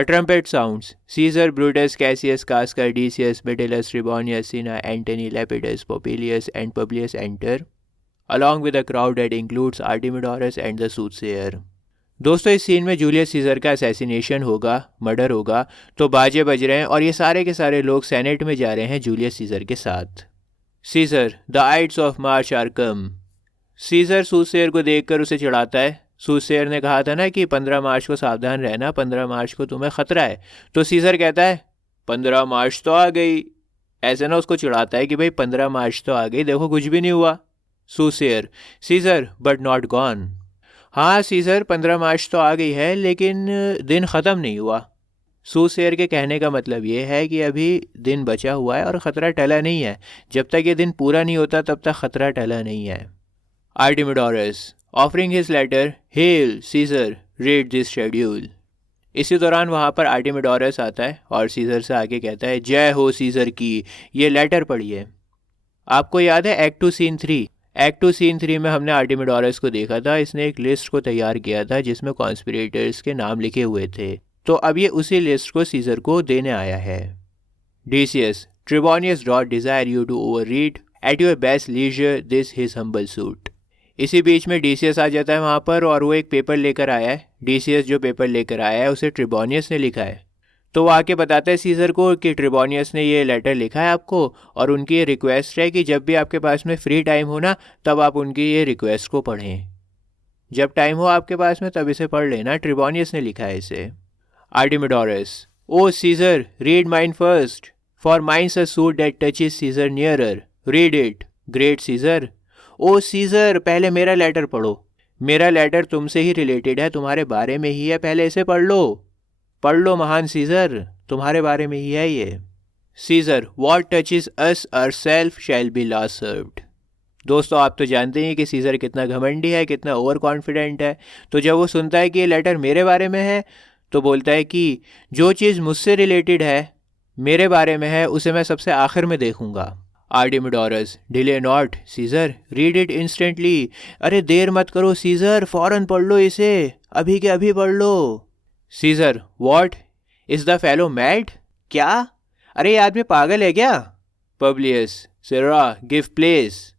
A trumpet sounds. Caesar, Brutus, Cassius, Casca, Decius, Metellus, Trebonius, Cinna, Antony, Lepidus, Popilius, and Publius enter, along with a crowd that includes Artemidorus and the soothsayer. दोस्तों इस scene में Julius Caesar का assassination होगा, murder होगा, तो बाजे बज रहे हैं और ये सारे के सारे लोग सेनेट में जा रहे हैं जूलियस सीजर के साथ. Caesar, the ides of March are come. Caesar soothsayer को देखकर उसे चिढ़ाता है. सूसेयर ने कहा था ना कि 15 मार्च को सावधान रहना, 15 मार्च को तुम्हें खतरा है. तो सीजर कहता है 15 मार्च तो आ गई. ऐसे ना उसको चिढ़ाता है कि भाई 15 मार्च तो आ गई, देखो कुछ भी नहीं हुआ. सूसेयर, सीजर बट नॉट गॉन. हाँ सीजर 15 मार्च तो आ गई है लेकिन दिन ख़त्म नहीं हुआ. सूसेयर के कहने का मतलब ये है कि अभी दिन बचा हुआ है और ख़तरा टला नहीं है. जब तक ये दिन पूरा नहीं होता तब तक ख़तरा टला नहीं है. Artemidorus offering his letter, hail Caesar read this schedule. इसी दौरान वहाँ पर आर्टेमिडोरस आता है और सीजर से आके कहता है जय हो सीजर की, ये लेटर पढ़िए. आपको याद है एक्ट 2 सीन 3. एक्ट 2 सीन 3 में हमने आर्टेमिडोरस को देखा था. इसने एक लिस्ट को तैयार किया था जिसमें कॉन्स्पिरेटर्स के नाम लिखे हुए थे. तो अब ये उसी लिस्ट को सीजर को देने आया है. Decius, Trebonius doth desire you to over read at your best leisure this his humble suit. इसी बीच में डीसीएस आ जाता है वहाँ पर और वो एक पेपर लेकर आया है. डीसीएस जो पेपर लेकर आया है उसे ट्रिबोनियस ने लिखा है. तो वो आके बताता है सीजर को कि ट्रिबोनियस ने ये लेटर लिखा है आपको और उनकी ये रिक्वेस्ट है कि जब भी आपके पास में फ्री टाइम हो ना तब आप उनकी ये रिक्वेस्ट को पढ़ें. जब टाइम हो आपके पास में तब इसे पढ़ लेना, ट्रिबोनियस ने लिखा है इसे. Artemidorus, O Caesar read mine first, for mine's a suit that touches Caesar nearer, read it great Caesar. ओ सीजर पहले मेरा लेटर पढ़ो, मेरा लेटर तुमसे ही रिलेटेड है, तुम्हारे बारे में ही है, पहले इसे पढ़ लो. पढ़ लो महान सीजर, तुम्हारे बारे में ही है ये. Caesar, what touches us ourself shall be last served. दोस्तों आप तो जानते हैं कि सीजर कितना घमंडी है, कितना ओवर कॉन्फिडेंट है. तो जब वो सुनता है कि ये लेटर मेरे बारे में है तो बोलता है कि जो चीज़ मुझसे रिलेटेड है, मेरे बारे में है, उसे मैं सबसे आखिर में देखूंगा. Artemidorus, delay not Caesar read it instantly. अरे देर मत करो सीजर, फौरन पढ़ लो इसे, अभी के अभी पढ़ लो. Caesar, what is the fellow mad. क्या, अरे ये आदमी पागल है क्या. पब्लियस, सिरा गिव प्लेस.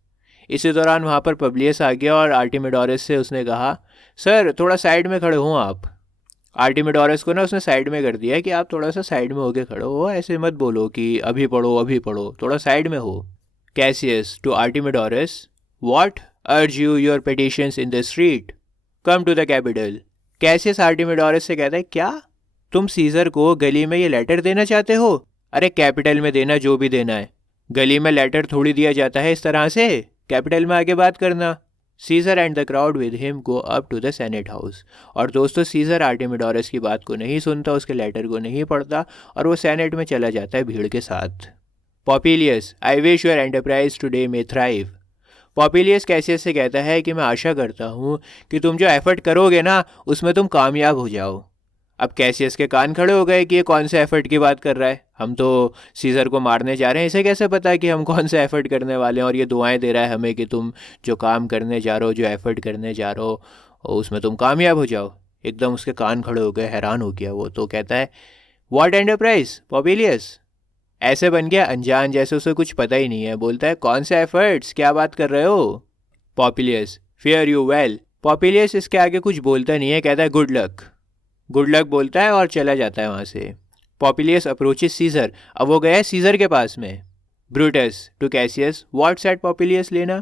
इसी दौरान वहाँ पर पब्लियस आ गया और आर्टेमिडोरस से उसने कहा सर थोड़ा साइड में खड़े हों आप. आर्टेमिडोरस को ना उसने साइड में कर दिया कि आप थोड़ा सा साइड में होके खड़े हो, ऐसे मत बोलो कि अभी पढ़ो, थोड़ा साइड में हो. Cassius to Artemidorus, what urge you your petitions in the street, come to the Capitol. Cassius Artemidorus से कहता है क्या तुम सीजर को गली में ये लेटर देना चाहते हो. अरे कैपिटल में देना जो भी देना है, गली में लेटर थोड़ी दिया जाता है इस तरह से, कैपिटल में आके बात करना. Caesar and the crowd with him go up to the senate house. और दोस्तों सीजर आर्टेमिडोरस की बात को नहीं सुनता, उसके लेटर को नहीं पढ़ता और वो सेनेट में चला जाता है भीड़ के साथ. Popilius, I wish your enterprise today may thrive. Popilius Cassius से कहता है कि मैं आशा करता हूँ कि तुम जो एफर्ट करोगे ना उसमें तुम कामयाब हो जाओ. अब कैसियस के कान खड़े हो गए कि ये कौन से एफर्ट की बात कर रहा है, हम तो सीजर को मारने जा रहे हैं, इसे कैसे पता कि हम कौन से एफर्ट करने वाले हैं और ये दुआएं दे रहा है हमें कि तुम जो काम करने जा रहे हो, जो एफर्ट करने जा रहे हो उसमें तुम कामयाब हो जाओ. एकदम उसके कान खड़े हो गए, हैरान हो गया वो. तो कहता है व्हाट एंटरप्राइज पॉपिलियस. ऐसे बन गया अनजान जैसे उसे कुछ पता ही नहीं है. बोलता है कौन से एफर्ट्स, क्या बात कर रहे हो. पॉपिलियस, फेयर यू वेल. पॉपिलियस इसके आगे कुछ बोलता नहीं है, कहता है गुड लक. गुड लक बोलता है और चला जाता है वहाँ से. Popilius approaches Caesar. अब वो गया है सीजर के पास में. Brutus to Cassius, what said Popilius Lena.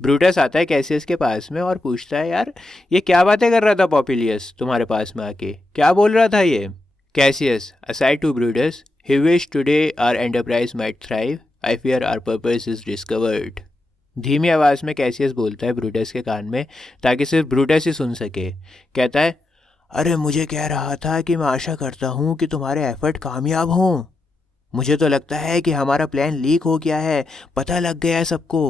Brutus आता है कैसियस के पास में और पूछता है यार ये क्या बातें कर रहा था पॉपिलियस तुम्हारे पास में आके, क्या बोल रहा था ये. Cassius aside to Brutus, he wish today our enterprise might thrive, I fear our purpose is discovered. धीमी आवाज़ में कैसियस बोलता है ब्रूटस के कान में ताकि सिर्फ ब्रूटस ही सुन सके. कहता है अरे मुझे कह रहा था कि मैं आशा करता हूँ कि तुम्हारे एफर्ट कामयाब हों. मुझे तो लगता है कि हमारा प्लान लीक हो गया है, पता लग गया है सबको.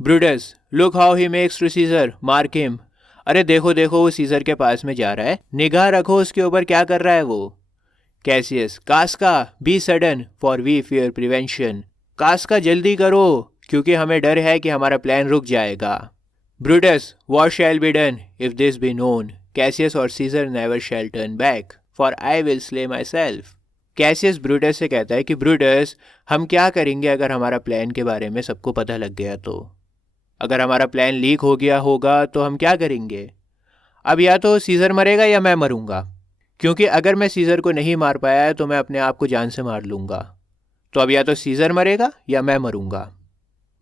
Brutus, look how he makes to Caesar, mark him. अरे देखो देखो वो सीजर के पास में जा रहा है, निगाह रखो उसके ऊपर क्या कर रहा है वो. Cassius, Casca be sudden for we fear prevention. Casca जल्दी करो क्योंकि हमें डर है कि हमारा प्लान रुक जाएगा. Brutus, what shall be done if this be known. Cassius or Caesar never shall turn back for I will slay myself. Cassius Brutus से कहता है कि ब्रूटस, हम क्या करेंगे अगर हमारा प्लान के बारे में सबको पता लग गया तो? अगर हमारा प्लान लीक हो गया होगा तो हम क्या करेंगे? अब या तो सीज़र मरेगा या मैं मरूंगा, क्योंकि अगर मैं सीज़र को नहीं मार पाया तो मैं अपने आप को जान से मार लूँगा। तो अब या तो सीज़र मरेगा या मैं मरूंगा।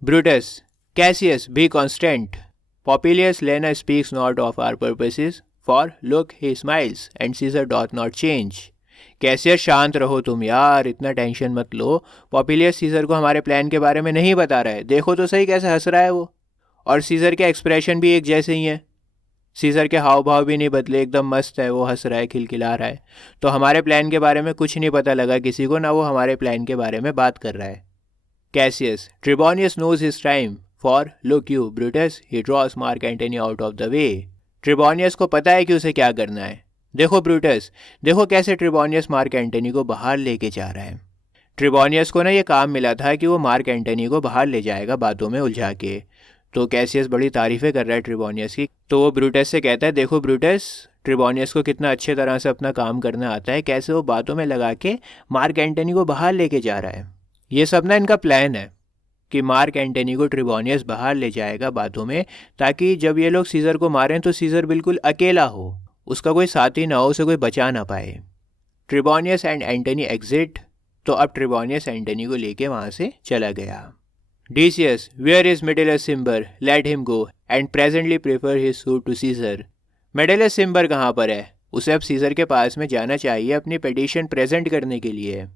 Brutus, Cassius, be constant. Popilius, Lena speaks not of our purposes, for look he smiles, and Caesar doth not change. Cassius, शांत रहो तुम यार, इतना टेंशन मत लो। पॉपिलियस सीजर को हमारे प्लान के बारे में नहीं बता रहा है, देखो तो सही कैसे हंस रहा है वो। और सीजर के एक्सप्रेशन भी एक जैसे ही हैं, सीजर के हाव भाव भी नहीं बदले, एकदम मस्त है वो, हंस रहा है, खिलखिला रहा है। तो हमारे प्लान के बारे में कुछ नहीं पता लगा किसी को, ना वो हमारे प्लान के बारे में बात कर रहा है। Cassius, Trebonius knows his time, for look you, Brutus, he draws Mark Antony out of the way. ट्रिबोनियस को पता है कि उसे क्या करना है। देखो ब्रूटस, देखो कैसे ट्रिबोनियस मार्क एंटनी को बाहर लेके जा रहा है। ट्रिबोनियस को ना ये काम मिला था कि वो मार्क एंटनी को बाहर ले जाएगा बातों में उलझा के। तो कैसियस बड़ी तारीफ़ें कर रहा है ट्रिबोनियस की। तो वो ब्रूटस से कहता है, देखो ब्रूटस, ट्रिबोनियस को कितना अच्छे तरह से अपना काम करना आता है, कैसे वो बातों में लगा के मार्क एंटनी को बाहर लेके जा रहा है। ये सब ना इनका प्लान है कि मार्क एंटनी को ट्रिबोनियस बाहर ले जाएगा बातों में, ताकि जब ये लोग सीज़र को मारें तो सीज़र बिल्कुल अकेला हो, उसका कोई साथी ना हो, उसे कोई बचा ना पाए। ट्रिबोनियस एंड एंटनी एग्जिट। तो अब ट्रिबोनियस एंटनी को लेके वहाँ से चला गया। Decius, where is Metellus Cimber, let him go and presently prefer his suit to Caesar. Metellus Cimber कहाँ पर है? उसे अब सीज़र के पास में जाना चाहिए अपनी पिटीशन प्रेजेंट करने के लिए।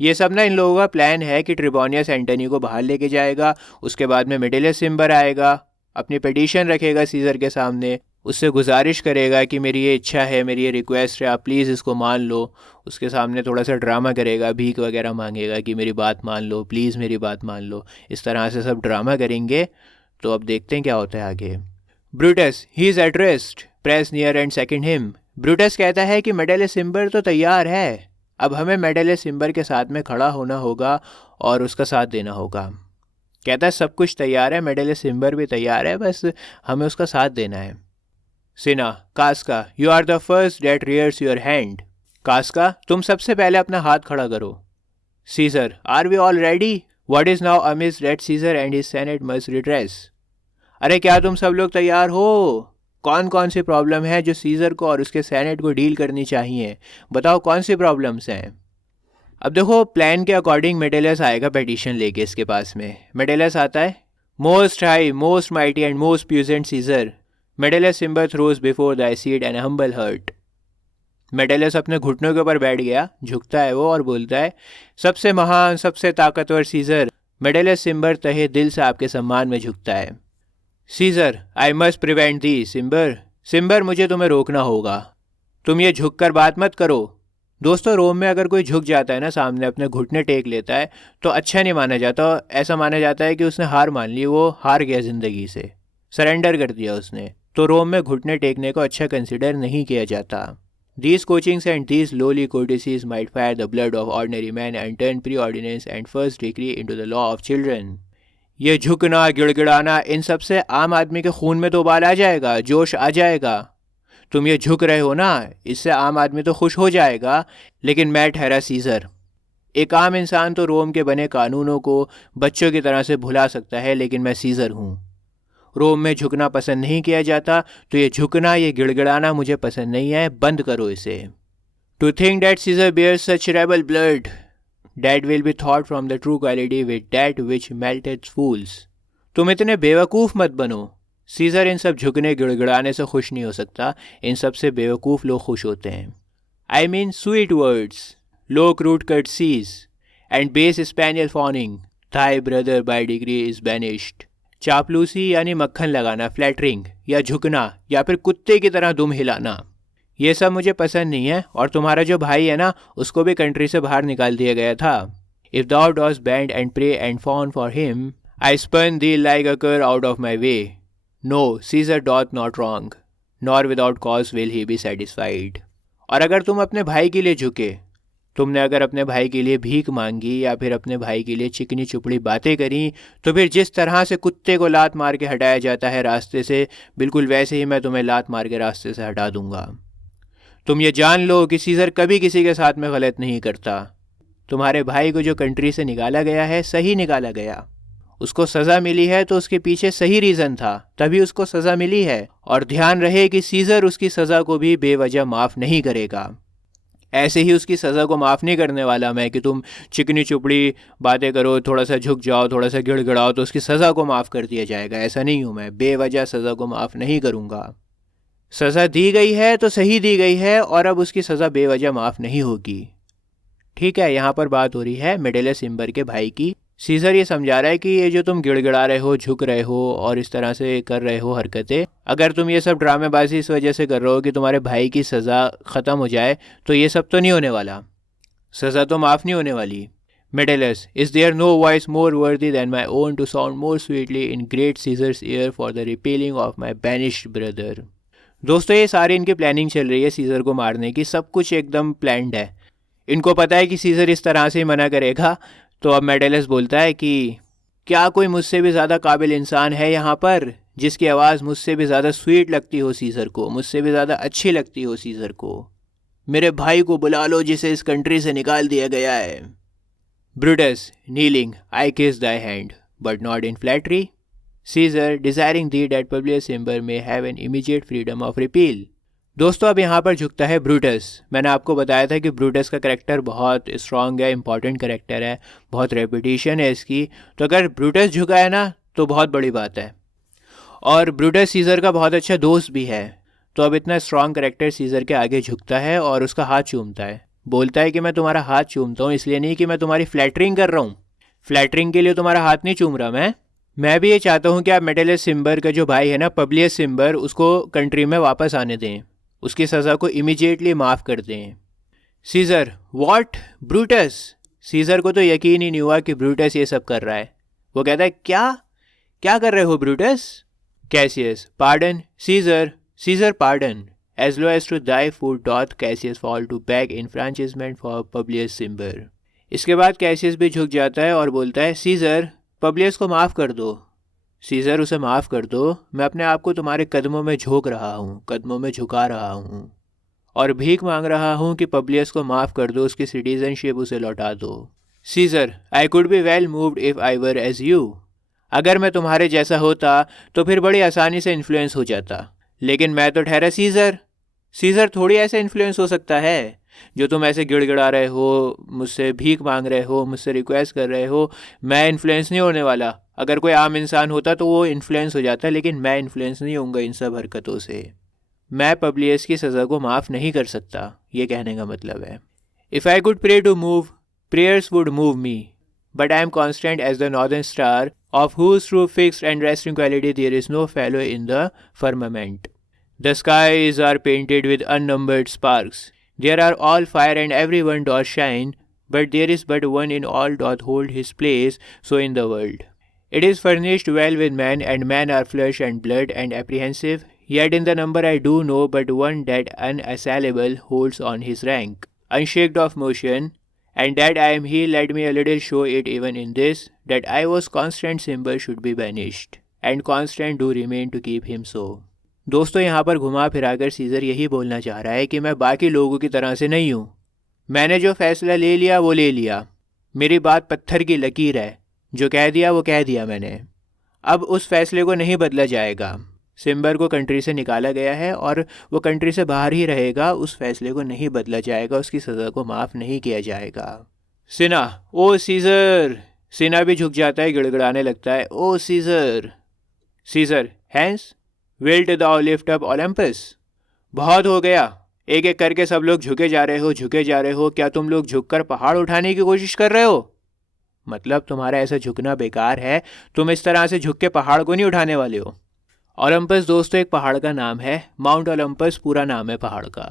ये सब ना इन लोगों का प्लान है कि ट्रिबोनियस एंटनी को बाहर लेके जाएगा, उसके बाद में मेडेलस सिम्बर आएगा, अपनी पिटीशन रखेगा सीज़र के सामने, उससे गुजारिश करेगा कि मेरी ये इच्छा है, मेरी ये रिक्वेस्ट है, आप प्लीज़ इसको मान लो। उसके सामने थोड़ा सा ड्रामा करेगा, भीख वगैरह मांगेगा कि मेरी बात मान लो, प्लीज़ मेरी बात मान लो। इस तरह से सब ड्रामा करेंगे। तो अब देखते हैं क्या होता है आगे। Brutus, he is at rest, press near and second him. Brutus कहता है कि मेडेलस सिम्बर तो तैयार है, अब हमें मेडेलस सिम्बर के साथ में खड़ा होना होगा और उसका साथ देना होगा। कहता है सब कुछ तैयार है, मेडेलस सिम्बर भी तैयार है, बस हमें उसका साथ देना है। Cinna, Casca, you are the first that rears your hand. Casca, तुम सबसे पहले अपना हाथ खड़ा करो. Caesar, are we all ready? What is now amiss that Caesar and his senate must redress. अरे क्या तुम सब लोग तैयार हो? कौन कौन सी प्रॉब्लम है जो सीज़र को और उसके सेनेट को डील करनी चाहिए? बताओ कौन सी प्रॉब्लम्स हैं? अब देखो प्लान के अकॉर्डिंग मेडेलस आएगा पिटीशन लेके इसके पास में। मेडेलस आता है, most high, most mighty and most puissant Caesar, Metellus Cimber throws before the seat and humble heart. Metellus अपने घुटनों के ऊपर बैठ गया, झुकता है वो और बोलता है, सबसे महान, सबसे ताकतवर सीज़र, मेडेलस सिम्बर तहे दिल से आपके सम्मान में झुकता है. Caesar, I must prevent thee. Cimber, Cimber मुझे तुम्हें रोकना होगा, तुम ये झुक कर बात मत करो. दोस्तों, रोम में अगर कोई झुक जाता है ना सामने, अपने घुटने टेक लेता है, तो अच्छा नहीं माना जाता। ऐसा माना जाता है कि उसने हार मान ली, वो हार गया ज़िंदगी से, सरेंडर कर दिया उसने। तो रोम में घुटने टेकने को अच्छा कंसिडर नहीं किया जाता. These coachings and these lowly courtesies might fire the blood of ordinary men and turn preordinance and first degree into the law of children. ये झुकना, गिड़गिड़ाना, इन सब से आम आदमी के खून में तो उबाल आ जाएगा, जोश आ जाएगा. तुम ये झुक रहे हो ना, इससे आम आदमी तो खुश हो जाएगा, लेकिन मैं ठहरा सीज़र. एक आम इंसान तो रोम के बने कानूनों को बच्चों की तरह से भुला सकता है, लेकिन मैं सीज़र हूँ. रोम में झुकना पसंद नहीं किया जाता, तो ये झुकना, ये गिड़गिड़ाना मुझे पसंद नहीं है, बंद करो इसे. To think that Caesar bears such rebel blood, that will be thought from the true quality with that which melted fools. तुम इतने बेवकूफ़ मत बनो. सीज़र इन सब झुकने गिड़गिड़ाने से खुश नहीं हो सकता, इन सब से बेवकूफ़ लोग खुश होते हैं. I mean sweet words, low crude courtesies, and base spaniel fawning, thy brother by degree is banished. चापलूसी यानी मक्खन लगाना, फ्लैटरिंग या झुकना, या फिर कुत्ते की तरह दुम हिलाना, ये सब मुझे पसंद नहीं है. और तुम्हारा जो भाई है ना, उसको भी कंट्री से बाहर निकाल दिया गया था. If thou dost bend and pray and fawn for him, I spurn thee like a cur out of my way. No, Caesar doth not wrong, nor without cause will he be satisfied. और अगर तुम अपने भाई के लिए झुके, तुमने अगर अपने भाई के लिए भीख मांगी या फिर अपने भाई के लिए चिकनी चुपड़ी बातें करी, तो फिर जिस तरह से कुत्ते को लात मार के हटाया जाता है रास्ते से, बिल्कुल वैसे ही मैं तुम्हें लात मार के रास्ते से हटा दूंगा. तुम ये जान लो कि सीजर कभी किसी के साथ में गलत नहीं करता। तुम्हारे भाई को जो कंट्री से निकाला गया है सही निकाला गया, उसको सज़ा मिली है तो उसके पीछे सही रीज़न था, तभी उसको सज़ा मिली है। और ध्यान रहे कि सीज़र उसकी सज़ा को भी बेवजह माफ़ नहीं करेगा। ऐसे ही उसकी सज़ा को माफ़ नहीं करने वाला मैं कि तुम चिकनी चुपड़ी बातें करो, थोड़ा सा झुक जाओ, थोड़ा सा गिड़गिड़ाओ तो उसकी सज़ा को माफ़ कर दिया जाएगा। ऐसा नहीं हूँ मैं, बेवजह सज़ा को माफ़ नहीं करूँगा। सज़ा दी गई है तो सही दी गई है और अब उसकी सज़ा बेवजह माफ़ नहीं होगी। ठीक है, यहाँ पर बात हो रही है मेडेलस इम्बर के भाई की। सीजर ये समझा रहा है कि ये जो तुम गिड़गिड़ा रहे हो, झुक रहे हो और इस तरह से कर रहे हो हरकतें, अगर तुम ये सब ड्रामेबाजी इस वजह से कर रहे हो कि तुम्हारे भाई की सज़ा ख़त्म हो जाए, तो ये सब तो नहीं होने वाला, सज़ा तो माफ़ नहीं होने वाली। Metellus, is there no voice more worthy than my own to sound more sweetly in great Caesar's ear for the repealing of my banished brother. दोस्तों ये सारी इनकी प्लानिंग चल रही है सीजर को मारने की, सब कुछ एकदम प्लान्ड है। इनको पता है कि सीजर इस तरह से ही मना करेगा, तो अब मेडेलस बोलता है कि क्या कोई मुझसे भी ज़्यादा काबिल इंसान है यहाँ पर, जिसकी आवाज़ मुझसे भी ज़्यादा स्वीट लगती हो सीजर को, मुझसे भी ज़्यादा अच्छी लगती हो सीजर को। मेरे भाई को बुला लो जिसे इस कंट्री से निकाल दिया गया है। Brutus, kneeling, I kiss thy hand but not in flattery. Caesar, desiring thee that Publius Cimber may have an immediate freedom of repeal. दोस्तों अब यहाँ पर झुकता है ब्रूटस। मैंने आपको बताया था कि ब्रूटस का करैक्टर बहुत स्ट्रॉन्ग है, इंपॉर्टेंट करैक्टर है, बहुत रेपुटेशन है इसकी, तो अगर ब्रूटस झुका है ना तो बहुत बड़ी बात है। और ब्रूटस सीजर का बहुत अच्छा दोस्त भी है, तो अब इतना स्ट्रॉन्ग करैक्टर सीजर के आगे झुकता है और उसका हाथ चूमता है। बोलता है कि मैं तुम्हारा हाथ चूमता हूँ, इसलिए नहीं कि मैं तुम्हारी फ्लैटरिंग कर रहा हूँ, फ्लैटरिंग के लिए तुम्हारा हाथ नहीं चूम रहा मैं भी ये चाहता हूँ कि आप मेडेलस इम्बर का जो भाई है ना पब्लियस इम्बर, उसको कंट्री में वापस आने दें, उसकी सज़ा को इमीडिएटली माफ़ कर दें। Scissor, what Brutus? सीजर को तो यकीन ही नहीं हुआ कि ब्रूटस ये सब कर रहा है। वो कहता है क्या क्या कर रहे हो Brutus? Cassius, pardon Caesar, Caesar pardon, as low as to thy foot doth Cassius fall to beg enfranchisement for Publius Cimber. इसके बाद कैसियस भी झुक जाता है और बोलता है सीजर, पब्लियस को माफ़ कर दो। सीजर, उसे माफ़ कर दो, मैं अपने आप को तुम्हारे कदमों में झोंक रहा हूँ, कदमों में झुका रहा हूँ और भीख मांग रहा हूँ कि पब्लियस को माफ़ कर दो, उसकी सिटीजनशिप उसे लौटा दो। Caesar, I could be well moved if I were as you. अगर मैं तुम्हारे जैसा होता तो फिर बड़ी आसानी से इन्फ्लुएंस हो जाता, लेकिन मैं तो ठहरा सीजर। सीजर, थोड़ी ऐसे इन्फ्लुएंस हो सकता है, जो तुम ऐसे गिड़गिड़ा रहे हो, मुझसे भीख मांग रहे हो, मुझसे रिक्वेस्ट कर रहे हो, मैं इन्फ्लुएंस नहीं होने वाला। अगर कोई आम इंसान होता तो वो इन्फ्लुएंस हो जाता, लेकिन मैं इन्फ्लुएंस नहीं होऊंगा इन सब हरकतों से। मैं पब्लियस की सज़ा को माफ़ नहीं कर सकता, ये कहने का मतलब है। If I could pray to move, prayers would move me, but I am constant as the northern star of whose true fixed and resting quality there is no fellow in the firmament. The skies are painted with unnumbered sparks. There are all fire and everyone doth shine, but there is but one in all doth hold his place so in the world. It is furnished well with men, and men are flesh and blood and apprehensive, yet in the number I do know but one that unassailable holds on his rank, unshaked of motion, and that I am he, let me a little show it even in this, that I was constant symbol should be banished, and constant do remain to keep him so. दोस्तों यहाँ पर घुमा फिराकर scissor यही बोलना चाह रहा है कि मैं बाकी लोगों की तरह से नहीं हूँ। मैंने जो फैसला ले लिया वो ले लिया, मेरी बात पत्थर की लकीर है, जो कह दिया वो कह दिया मैंने, अब उस फैसले को नहीं बदला जाएगा। सिम्बर को कंट्री से निकाला गया है और वो कंट्री से बाहर ही रहेगा, उस फैसले को नहीं बदला जाएगा, उसकी सज़ा को माफ़ नहीं किया जाएगा। सिना, ओ सीजर। सिना भी झुक जाता है, गिड़गिड़ाने लगता है, O scissor. Scissor, hence wilt दाउ लिफ्ट अप ओलंपस। बहुत हो गया, एक एक करके सब लोग झुके जा रहे हो, झुके जा रहे हो, क्या तुम लोग झुककर पहाड़ उठाने की कोशिश कर रहे हो? मतलब तुम्हारा ऐसा झुकना बेकार है, तुम इस तरह से झुक के पहाड़ को नहीं उठाने वाले हो। ओलंपस दोस्तों एक पहाड़ का नाम है, माउंट ओलंपस पूरा नाम है पहाड़ का।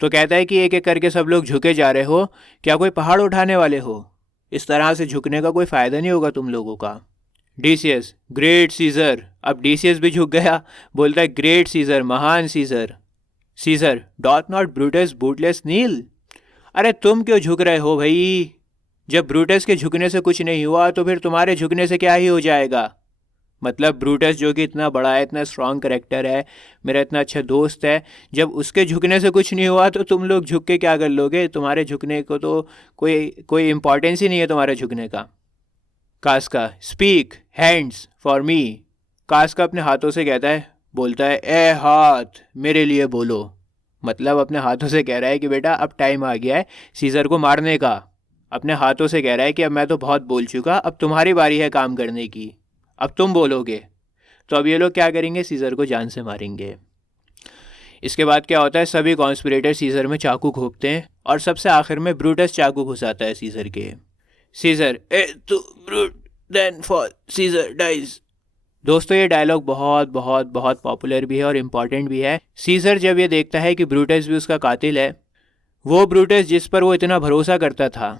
तो कहता है कि एक एक करके सब लोग झुके जा रहे हो, क्या कोई पहाड़ उठाने वाले हो? इस तरह से झुकने का कोई फ़ायदा नहीं होगा तुम लोगों का। Decius, great Caesar. अब डीसीएस भी झुक गया, बोलता है ग्रेट सीजर, महान सीजर। Caesar, doth not Brutus bootless kneel. अरे तुम क्यों झुक रहे हो भाई? जब ब्रूटस के झुकने से कुछ नहीं हुआ तो फिर तुम्हारे झुकने से क्या ही हो जाएगा? मतलब ब्रूटस जो कि इतना बड़ा है, इतना स्ट्रांग करेक्टर है, मेरा इतना अच्छा दोस्त है, जब उसके झुकने से कुछ नहीं हुआ तो तुम लोग झुक के क्या कर लोगे? तुम्हारे झुकने को तो कोई कोई इम्पोर्टेंस ही नहीं है तुम्हारे झुकने का। कास्का, स्पीक हैंड्स फॉर मी। कास्का अपने हाथों से कहता है, बोलता है, ए हाथ मेरे लिए बोलो। मतलब अपने हाथों से कह रहा है कि बेटा अब टाइम आ गया है सीजर को मारने का। अपने हाथों से कह रहा है कि अब मैं तो बहुत बोल चुका, अब तुम्हारी बारी है काम करने की, अब तुम बोलोगे। तो अब ये लोग क्या करेंगे? सीजर को जान से मारेंगे। इसके बाद क्या होता है? सभी कॉन्स्पिरेटर सीजर में चाकू घोंपते हैं और सबसे आखिर में ब्रूटस चाकू घुसाता है सीजर के। Caesar, et tu Brute, then for Caesar dies. दोस्तों ये डायलॉग बहुत बहुत बहुत पॉपुलर भी है और इम्पॉर्टेंट भी है। सीजर जब ये देखता है कि ब्रूटस भी उसका कातिल है, वो ब्रूटस जिस पर वो इतना भरोसा करता था,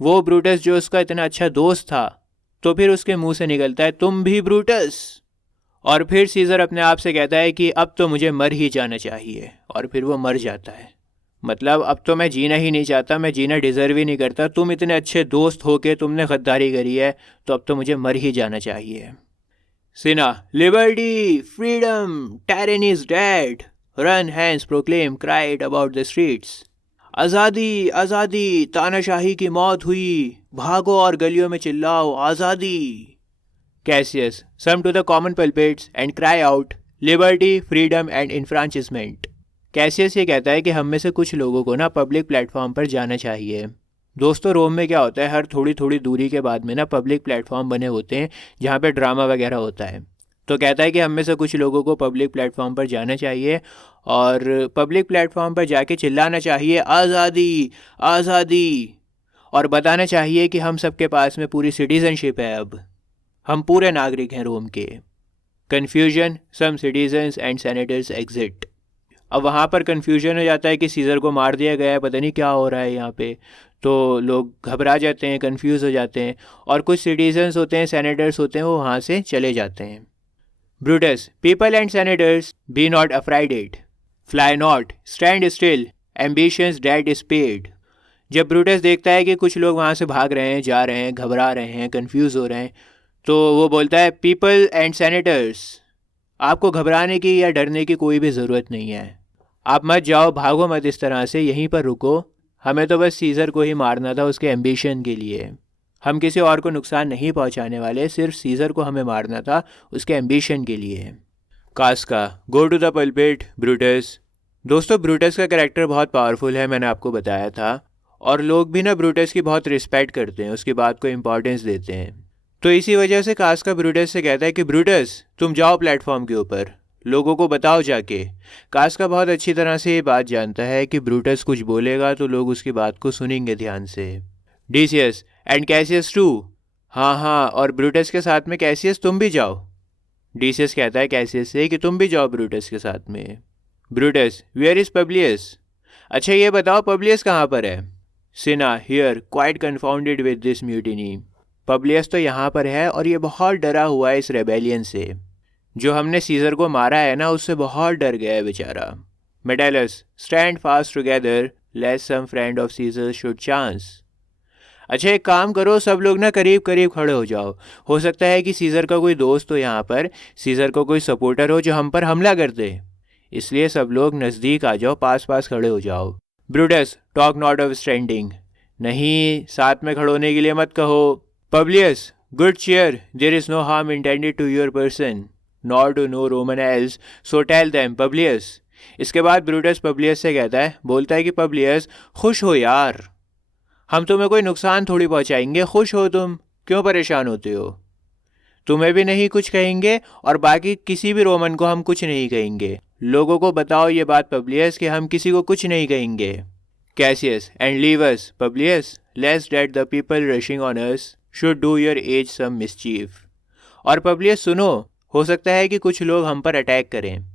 वो ब्रूटस जो उसका इतना अच्छा दोस्त था, तो फिर उसके मुंह से निकलता है, तुम भी ब्रूटस। और फिर सीजर अपने आप से कहता है कि अब तो मुझे मर ही जाना चाहिए, और फिर वो मर जाता है। मतलब अब तो मैं जीना ही नहीं चाहता, मैं जीना डिजर्व ही नहीं करता, तुम इतने अच्छे दोस्त होके तुमने गद्दारी करी है, तो अब तो मुझे मर ही जाना चाहिए। Cinna, liberty, freedom, tyranny is dead, run hence proclaim, cry it about the streets. आज़ादी आज़ादी, तानाशाही की मौत हुई, भागो और गलियों में चिल्लाओ आज़ादी। Cassius, some to the common pulpits and cry out, liberty, freedom and enfranchisement. Cassius ये कहता है कि हम में से कुछ लोगों को ना पब्लिक प्लेटफॉर्म पर जाना चाहिए। दोस्तों रोम में क्या होता है, हर थोड़ी थोड़ी दूरी के बाद में ना पब्लिक प्लेटफॉर्म बने होते हैं जहाँ पे ड्रामा वगैरह होता है। तो कहता है कि हम में से कुछ लोगों को पब्लिक प्लेटफॉर्म पर जाना चाहिए और पब्लिक प्लेटफॉर्म पर जाके चिल्लाना चाहिए आज़ादी आज़ादी, और बताना चाहिए कि हम सबके पास में पूरी सिटीजनशिप है, अब हम पूरे नागरिक हैं रोम के। Confusion, some citizens and senators exit. अब वहाँ पर कन्फ्यूजन हो जाता है कि सीज़र को मार दिया गया है, पता नहीं क्या हो रहा है यहाँ पे। तो लोग घबरा जाते हैं, कन्फ्यूज़ हो जाते हैं, और कुछ सिटीजन्स होते हैं, सेनेटर्स होते हैं, वो वहाँ से चले जाते हैं। Brutus, people and senators, be not affrighted, fly not, stand still, ambition's debt is paid. जब ब्रूटस देखता है कि कुछ लोग वहाँ से भाग रहे हैं, जा रहे हैं, घबरा रहे हैं, कन्फ्यूज़ हो रहे हैं, तो वो बोलता है, पीपल एंड सेनेटर्स, आपको घबराने की या डरने की कोई भी ज़रूरत नहीं है, आप मत जाओ, भागो मत इस तरह से, यहीं पर रुको, हमें तो बस सीज़र को ही मारना था उसके एम्बिशन के लिए, हम किसी और को नुकसान नहीं पहुंचाने वाले, सिर्फ सीज़र को हमें मारना था उसके एम्बिशन के लिए। Casca, go to the pulpit, Brutus. दोस्तों ब्रूटस का कैरेक्टर बहुत पावरफुल है, मैंने आपको बताया था, और लोग भी ना ब्रूटस की बहुत रिस्पेक्ट करते हैं, उसकी बात को इम्पोर्टेंस देते हैं। तो इसी वजह से कास्का ब्रूटस से कहता है कि ब्रूटस तुम जाओ प्लेटफॉर्म के ऊपर, लोगों को बताओ जाके। कास्का बहुत अच्छी तरह से ये बात जानता है कि ब्रूटस कुछ बोलेगा तो लोग उसकी बात को सुनेंगे ध्यान से। डीसियस, एंड कैसियस टू, हाँ हाँ, और ब्रूटस के साथ में कैसियस तुम भी जाओ। डीसियस कहता है कैसियस से कि तुम भी जाओ ब्रूटस के साथ में। ब्रूटस, वेयर इज पब्लियस, अच्छा ये बताओ पब्लियस कहाँ पर है। Cinna, here, quite confounded with this mutiny, Publius तो यहाँ पर है और ये बहुत डरा हुआ है इस रेबेलियन से, जो हमने सीजर को मारा है ना, उससे बहुत डर गया है बेचारा। Metellus, stand fast together lest some friend of Caesar should chance, अच्छा एक काम करो, सब लोग ना करीब करीब खड़े हो जाओ, हो सकता है कि सीजर का कोई दोस्त हो यहाँ पर, सीजर का कोई सपोर्टर हो जो हम पर हमला कर दे, इसलिए सब लोग नज़दीक आ जाओ, पास पास खड़े हो जाओ। Brutus, talk not of standing, नहीं साथ में खड़े होने के लिए मत कहो। Publius, good cheer, there is no harm intended to your person nor to no Roman else, so tell them Publius. इसके बाद ब्रूटस पब्लियस से कहता है, बोलता है कि पब्लियस खुश हो यार, हम तुम्हें कोई नुकसान थोड़ी पहुंचाएंगे, खुश हो तुम, क्यों परेशान होते हो, तुम्हें भी नहीं कुछ कहेंगे और बाकी किसी भी रोमन को हम कुछ नहीं कहेंगे, लोगों को बताओ ये बात पब्लियस कि हम किसी को कुछ नहीं कहेंगे। Cassius, and leave us Publius lest that the people rushing on us should do your age some mischief, और पब्लियस सुनो, हो सकता है कि कुछ लोग हम पर अटैक करें,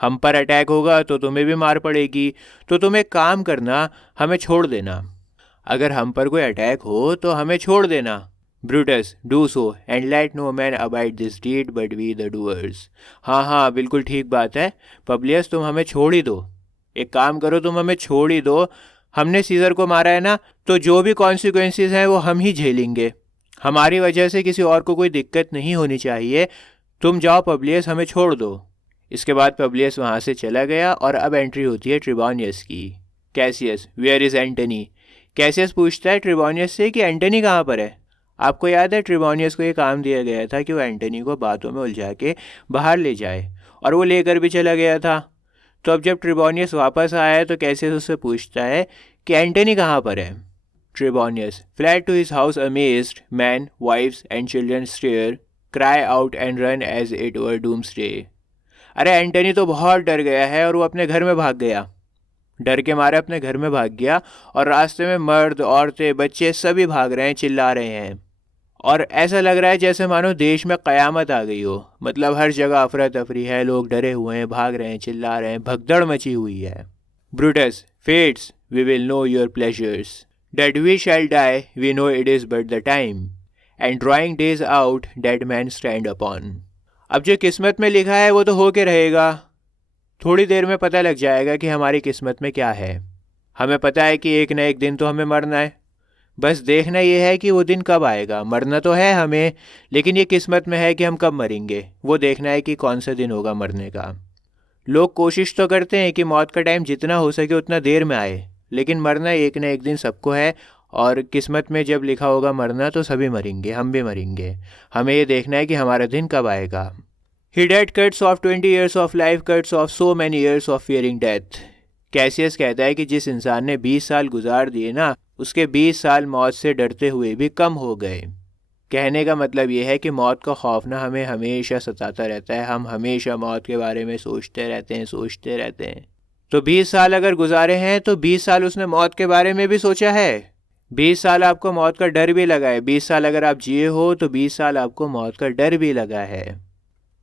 हम पर अटैक होगा तो तुम्हें भी मार पड़ेगी, तो तुम एक काम करना, हमें छोड़ देना, अगर हम पर कोई अटैक हो तो हमें छोड़ देना। Brutus, do so and let no man abide this deed but we the doers, हाँ हाँ बिल्कुल ठीक बात है पब्लियस, तुम हमें छोड़ ही दो, एक काम करो तुम हमें छोड़ ही दो, हमने सीजर को मारा है ना, तो जो भी कॉन्सिक्वेंसेस हैं वो हम ही झेलेंगे, हमारी वजह से किसी और को कोई दिक्कत नहीं होनी चाहिए, तुम जाओ पब्लियस, हमें छोड़ दो। इसके बाद पब्लियस वहाँ से चला गया और अब एंट्री होती है ट्रिबोनियस की। Cassius, where is Antony? Cassius पूछता है ट्रिबोनियस से कि एंटनी कहाँ पर है। आपको याद है ट्रिबोनियस को ये काम दिया गया था कि वो एंटनी को बातों में उलझा के बाहर ले जाए, और वो लेकर भी चला गया था। तो अब जब ट्रिबोनियस वापस आया है तो कैसियस उससे पूछता है कि एंटनी कहाँ पर है। Trebonius, fled to his house amazed, men, wives and children stare, cry out and run as it were doomsday. अरे एंटनी तो बहुत डर गया है और वो अपने घर में भाग गया, डर के मारे अपने घर में भाग गया, और रास्ते में मर्द, औरतें, बच्चे सभी भाग रहे हैं, चिल्ला रहे हैं, और ऐसा लग रहा है जैसे मानो देश में क़यामत आ गई हो। मतलब हर जगह अफरा तफरी है, लोग डरे हुए हैं, भाग रहे हैं, चिल्ला रहे हैं, भगदड़ मची हुई है। Brutus, fates, we will know your pleasures, that we shall die, we know it is but the time, and drawing days out that men stand upon. अब जो किस्मत में लिखा है वो तो हो के रहेगा, थोड़ी देर में पता लग जाएगा कि हमारी किस्मत में क्या है। हमें पता है कि एक न एक दिन तो हमें मरना है, बस देखना ये है कि वो दिन कब आएगा। मरना तो है हमें, लेकिन ये किस्मत में है कि हम कब मरेंगे, वो देखना है कि कौन सा दिन होगा मरने का। लोग कोशिश तो करते हैं कि मौत का टाइम जितना हो सके उतना देर में आए, लेकिन मरना एक न एक दिन सबको है, और किस्मत में जब लिखा होगा मरना तो सभी मरेंगे, हम भी मरेंगे। हमें ये देखना है कि हमारा दिन कब आएगा। He dead cuts off 20 years of life, cuts off so many years of fearing death. Cassius कहता है कि जिस इंसान ने 20 साल गुजार दिए ना, उसके 20 साल मौत से डरते हुए भी कम हो गए। कहने का मतलब ये है कि मौत का खौफ ना हमें हमेशा सताता रहता है, हम हमेशा मौत के बारे में सोचते रहते हैं। तो 20 साल अगर गुजारे हैं तो 20 साल उसने मौत के बारे में भी सोचा है। 20 साल आपको मौत का डर भी लगा है। 20 साल अगर आप जिए हो तो 20 साल आपको मौत का डर भी लगा है।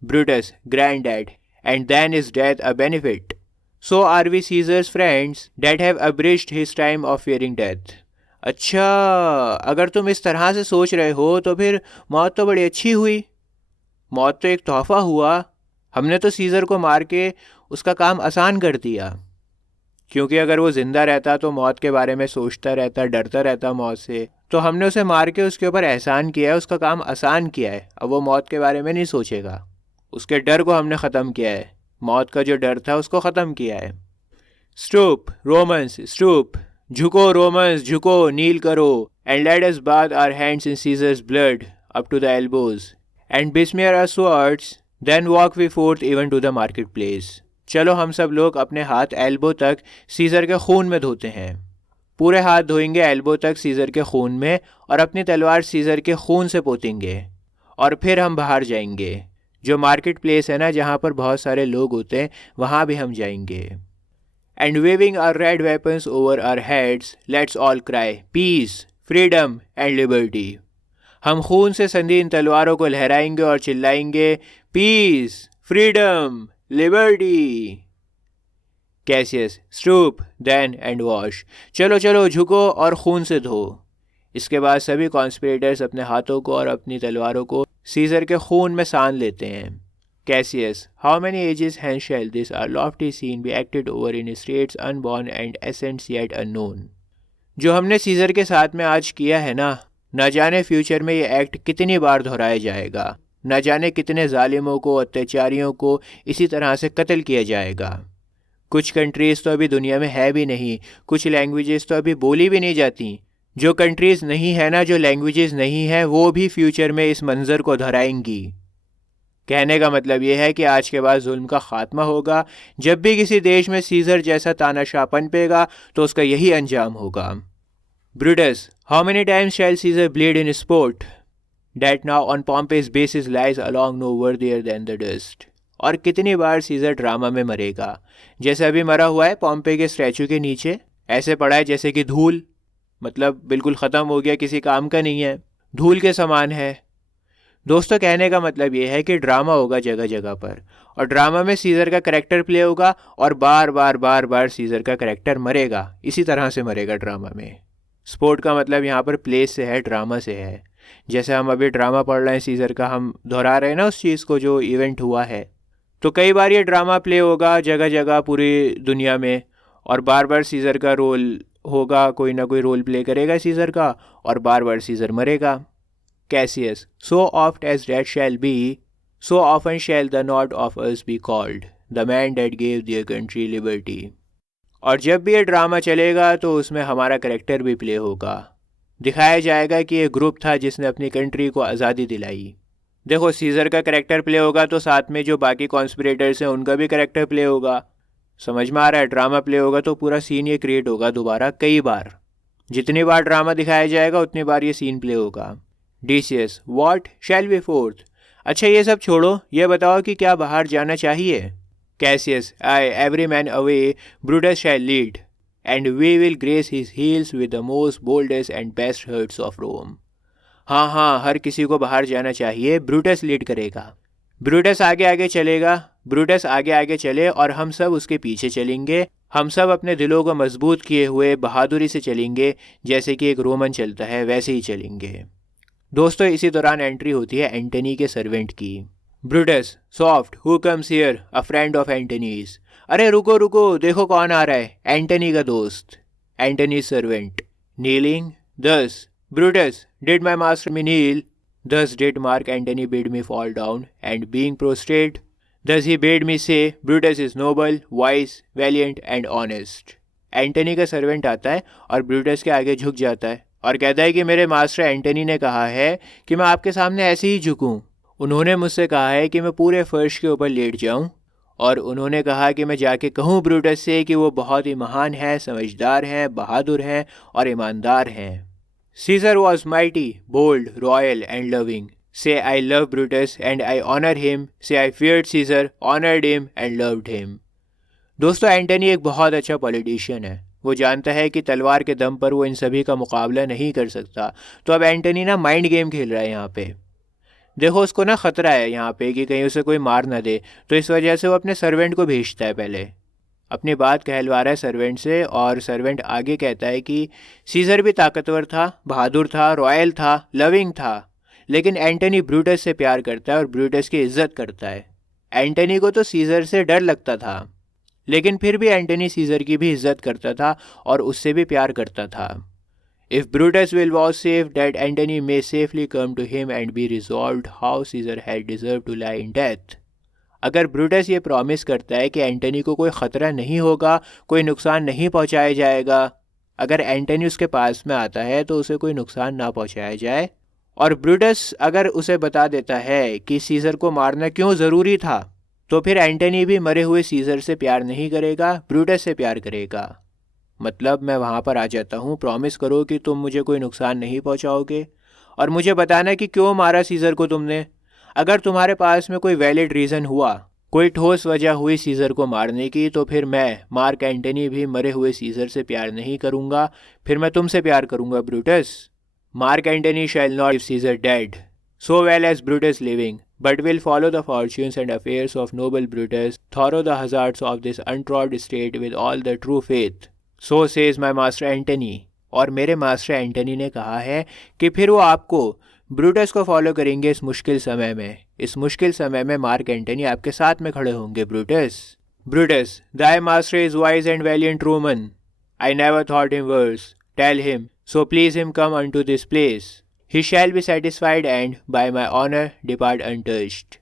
Brutus, granddad, and then is death a benefit? So are we Caesar's friends that have abridged his time of fearing death? अच्छा, अगर तुम इस तरह से सोच रहे हो तो फिर मौत तो बड़ी अच्छी हुई। मौत तो एक तोहफा हुआ, हमने तो सीज़र को मार के उसका काम आसान कर दिया। क्योंकि अगर वो ज़िंदा रहता तो मौत के बारे में सोचता रहता, डरता रहता मौत से, तो हमने उसे मार के उसके ऊपर एहसान किया है, उसका काम आसान किया है। अब वो मौत के बारे में नहीं सोचेगा, उसके डर को हमने ख़त्म किया है, मौत का जो डर था उसको ख़त्म किया है। स्टूप, रोमन्स, स्टूप, झुको रोमन्स, झुको, नील करो, and let us bathe our hands in Caesar's blood up to the elbows, and besmear our swords, then walk we forth even to the market place. चलो हम सब लोग अपने हाथ elbow तक सीजर के खून में धोते हैं, पूरे हाथ धोएंगे एल्बो तक सीजर के खून में, और अपनी तलवार सीजर के खून से पोतेंगे, और फिर हम बाहर जाएंगे। जो मार्केट प्लेस है ना, जहाँ पर बहुत सारे लोग होते हैं, वहाँ भी हम जाएंगे। And waving our red weapons over our heads, let's all cry peace, freedom and liberty. हम खून से संधी इन तलवारों को लहराएंगे और चिल्लाएंगे, peace, freedom, liberty. Cassius, stoop, then and wash. चलो चलो झुको और खून से धो। इसके बाद सभी कॉन्स्पिरेटर्स अपने हाथों को और अपनी तलवारों को सीजर के खून में सान लेते हैं। Cassius, how many ages hence shall this our lofty scene be acted over in states unborn and accents yet unknown. जो हमने सीजर के साथ में आज किया है ना जाने फ्यूचर में ये एक्ट कितनी बार दोहराया जाएगा, न जाने कितने जालिमों को, अत्याचारियों को इसी तरह से कत्ल किया जाएगा। कुछ कंट्रीज़ तो अभी दुनिया में है भी नहीं, कुछ लैंग्वेजेस तो अभी बोली भी नहीं जाती। जो कंट्रीज़ नहीं है ना, जो लैंग्वेजेस नहीं है, वो भी फ्यूचर में इस मंज़र को दोहराएंगी। कहने का मतलब ये है कि आज के बाद जुल्म का खात्मा होगा। जब भी किसी देश में सीजर जैसा तानाशाह पनपेगा तो उसका यही अंजाम होगा। Brutus, how many times shall Caesar bleed in sport that now on Pompey's basis lies along no worthier than the dust। और कितनी बार सीजर ड्रामा में मरेगा, जैसे अभी मरा हुआ है पॉम्पे के स्टैचू के नीचे, ऐसे पड़ा है जैसे कि धूल, मतलब बिल्कुल ख़त्म हो गया, किसी काम का नहीं है, धूल के समान है। दोस्तों, कहने का मतलब ये है कि ड्रामा होगा जगह जगह पर, और ड्रामा में सीजर का करैक्टर प्ले होगा, और बार बार सीजर का करैक्टर मरेगा, इसी तरह से मरेगा ड्रामा में। स्पोर्ट का मतलब यहाँ पर प्लेस से है, ड्रामा से है। जैसे हम अभी ड्रामा पढ़ रहे हैं सीजर का, हम दोहरा रहे हैं ना उस चीज़ को जो इवेंट हुआ है, तो कई बार ये ड्रामा प्ले होगा जगह जगह पूरी दुनिया में, और बार बार सीजर का रोल होगा, कोई ना कोई रोल प्ले करेगा सीजर का, और बार बार सीजर मरेगा। Cassius, so oft as that shall be So often shall the not of us be called, the man that gave their country liberty. और जब भी ये ड्रामा चलेगा तो उसमें हमारा करेक्टर भी प्ले होगा। दिखाया जाएगा कि ये ग्रुप था जिसने अपनी कंट्री को आज़ादी दिलाई। देखो, सीज़र का करेक्टर प्ले होगा तो साथ में जो बाकी कॉन्स्पिरेटर्स हैं उनका भी करेक्टर प्ले होगा। समझ में आ रहा है? ड्रामा प्ले होगा तो पूरा सीन ये क्रिएट होगा दोबारा कई बार। जितनी बार ड्रामा दिखाया जाएगा उतनी बार ये सीन प्ले होगा। DCS, what shall B fourth? अच्छा ये सब छोड़ो, ये बताओ कि क्या बाहर जाना चाहिए? Cassius, ay every man away Brutus shall lead and we will grace his heels with the most boldest and best hearts of Rome. हाँ हाँ, हर किसी को बाहर जाना चाहिए, ब्रूटस लीड करेगा। ब्रूटस आगे आगे चलेगा, ब्रूटस आगे आगे चले और हम सब उसके पीछे चलेंगे। हम सब अपने दिलों को मजबूत किए हुए बहादुरी से चलेंगे, जैसे कि एक रोमन चलता है वैसे ही चलेंगे। दोस्तों, इसी दौरान एंट्री होती है एंटनी के सर्वेंट की। Brutus, soft, who comes here? A friend of Antony's. अरे रुको रुको, देखो कौन आ रहा है, एंटनी का दोस्त। Antony servant, kneeling. Thus, Brutus, did my master me kneel? Thus did Mark Antony bid me fall down, and being prostrate, thus he bade me say, Brutus is noble, wise, valiant and honest. Antony का servant आता है और Brutus के आगे झुक जाता है और कहता है कि मेरे मास्टर एंटनी ने कहा है कि मैं आपके सामने ऐसे ही झुकूं। उन्होंने मुझसे कहा है कि मैं पूरे फर्श के ऊपर लेट जाऊं, और उन्होंने कहा कि मैं जाके कहूं ब्रूटस से कि वो बहुत ही महान है, समझदार हैं, बहादुर हैं और ईमानदार हैं। Caesar was mighty, bold, royal, and loving. Say I love Brutus and I honor him. Say I feared Caesar, honored him and loved him. दोस्तों, एंटनी एक बहुत अच्छा पॉलिटिशियन है। वो जानता है कि तलवार के दम पर वो इन सभी का मुकाबला नहीं कर सकता। तो अब एंटनी ना माइंड गेम खेल रहा है यहाँ पे। देखो, उसको ना खतरा है यहाँ पे कि कहीं उसे कोई मार ना दे, तो इस वजह से वो अपने सर्वेंट को भेजता है। पहले अपनी बात कहलवा रहा है सर्वेंट से, और सर्वेंट आगे कहता है कि सीज़र भी ताकतवर था, बहादुर था, रॉयल था, लविंग था, लेकिन एंटनी ब्रूटस से प्यार करता है और ब्रूटस की इज्जत करता है। एंटनी को तो सीज़र से डर लगता था, लेकिन फिर भी एंटनी सीज़र की भी इज्जत करता था और उससे भी प्यार करता था। If Brutus will vouchsafe that Antony may safely come to him and be resolved how Caesar had deserve to lie in death. अगर ब्रूटस ये प्रॉमिस करता है कि एंटनी को कोई ख़तरा नहीं होगा, कोई नुकसान नहीं पहुंचाया जाएगा, अगर एंटनी उसके पास में आता है तो उसे कोई नुकसान ना पहुंचाया जाए, और ब्रूटस अगर उसे बता देता है कि सीज़र को मारना क्यों ज़रूरी था, तो फिर एंटनी भी मरे हुए सीज़र से प्यार नहीं करेगा, ब्रूटस से प्यार करेगा। मतलब मैं वहाँ पर आ जाता हूँ, प्रॉमिस करो कि तुम मुझे कोई नुकसान नहीं पहुँचाओगे, और मुझे बताना कि क्यों मारा सीज़र को तुमने। अगर तुम्हारे पास में कोई वैलिड रीज़न हुआ, कोई ठोस वजह हुई सीज़र को मारने की, तो फिर मैं मार्क एंटनी भी मरे हुए सीज़र से प्यार नहीं करूँगा, फिर मैं तुमसे प्यार करूँगा Brutus. Mark Antony shall not leave Caesar dead so well as Brutus living, but will follow the fortunes and affairs of noble Brutus, thorough the hazards of this untrod state with all the true faith. So says my master Antony. और मेरे master Antony ने कहा है कि फिर वो आपको, Brutus को फॉलो करेंगे इस मुश्किल समय में। इस मुश्किल समय में मार्क एंटनी आपके साथ में खड़े होंगे Brutus. Brutus, thy master is wise and valiant Roman. I never thought him worse. Tell him, so please him come unto this place. He shall be satisfied and by my honor depart untouched.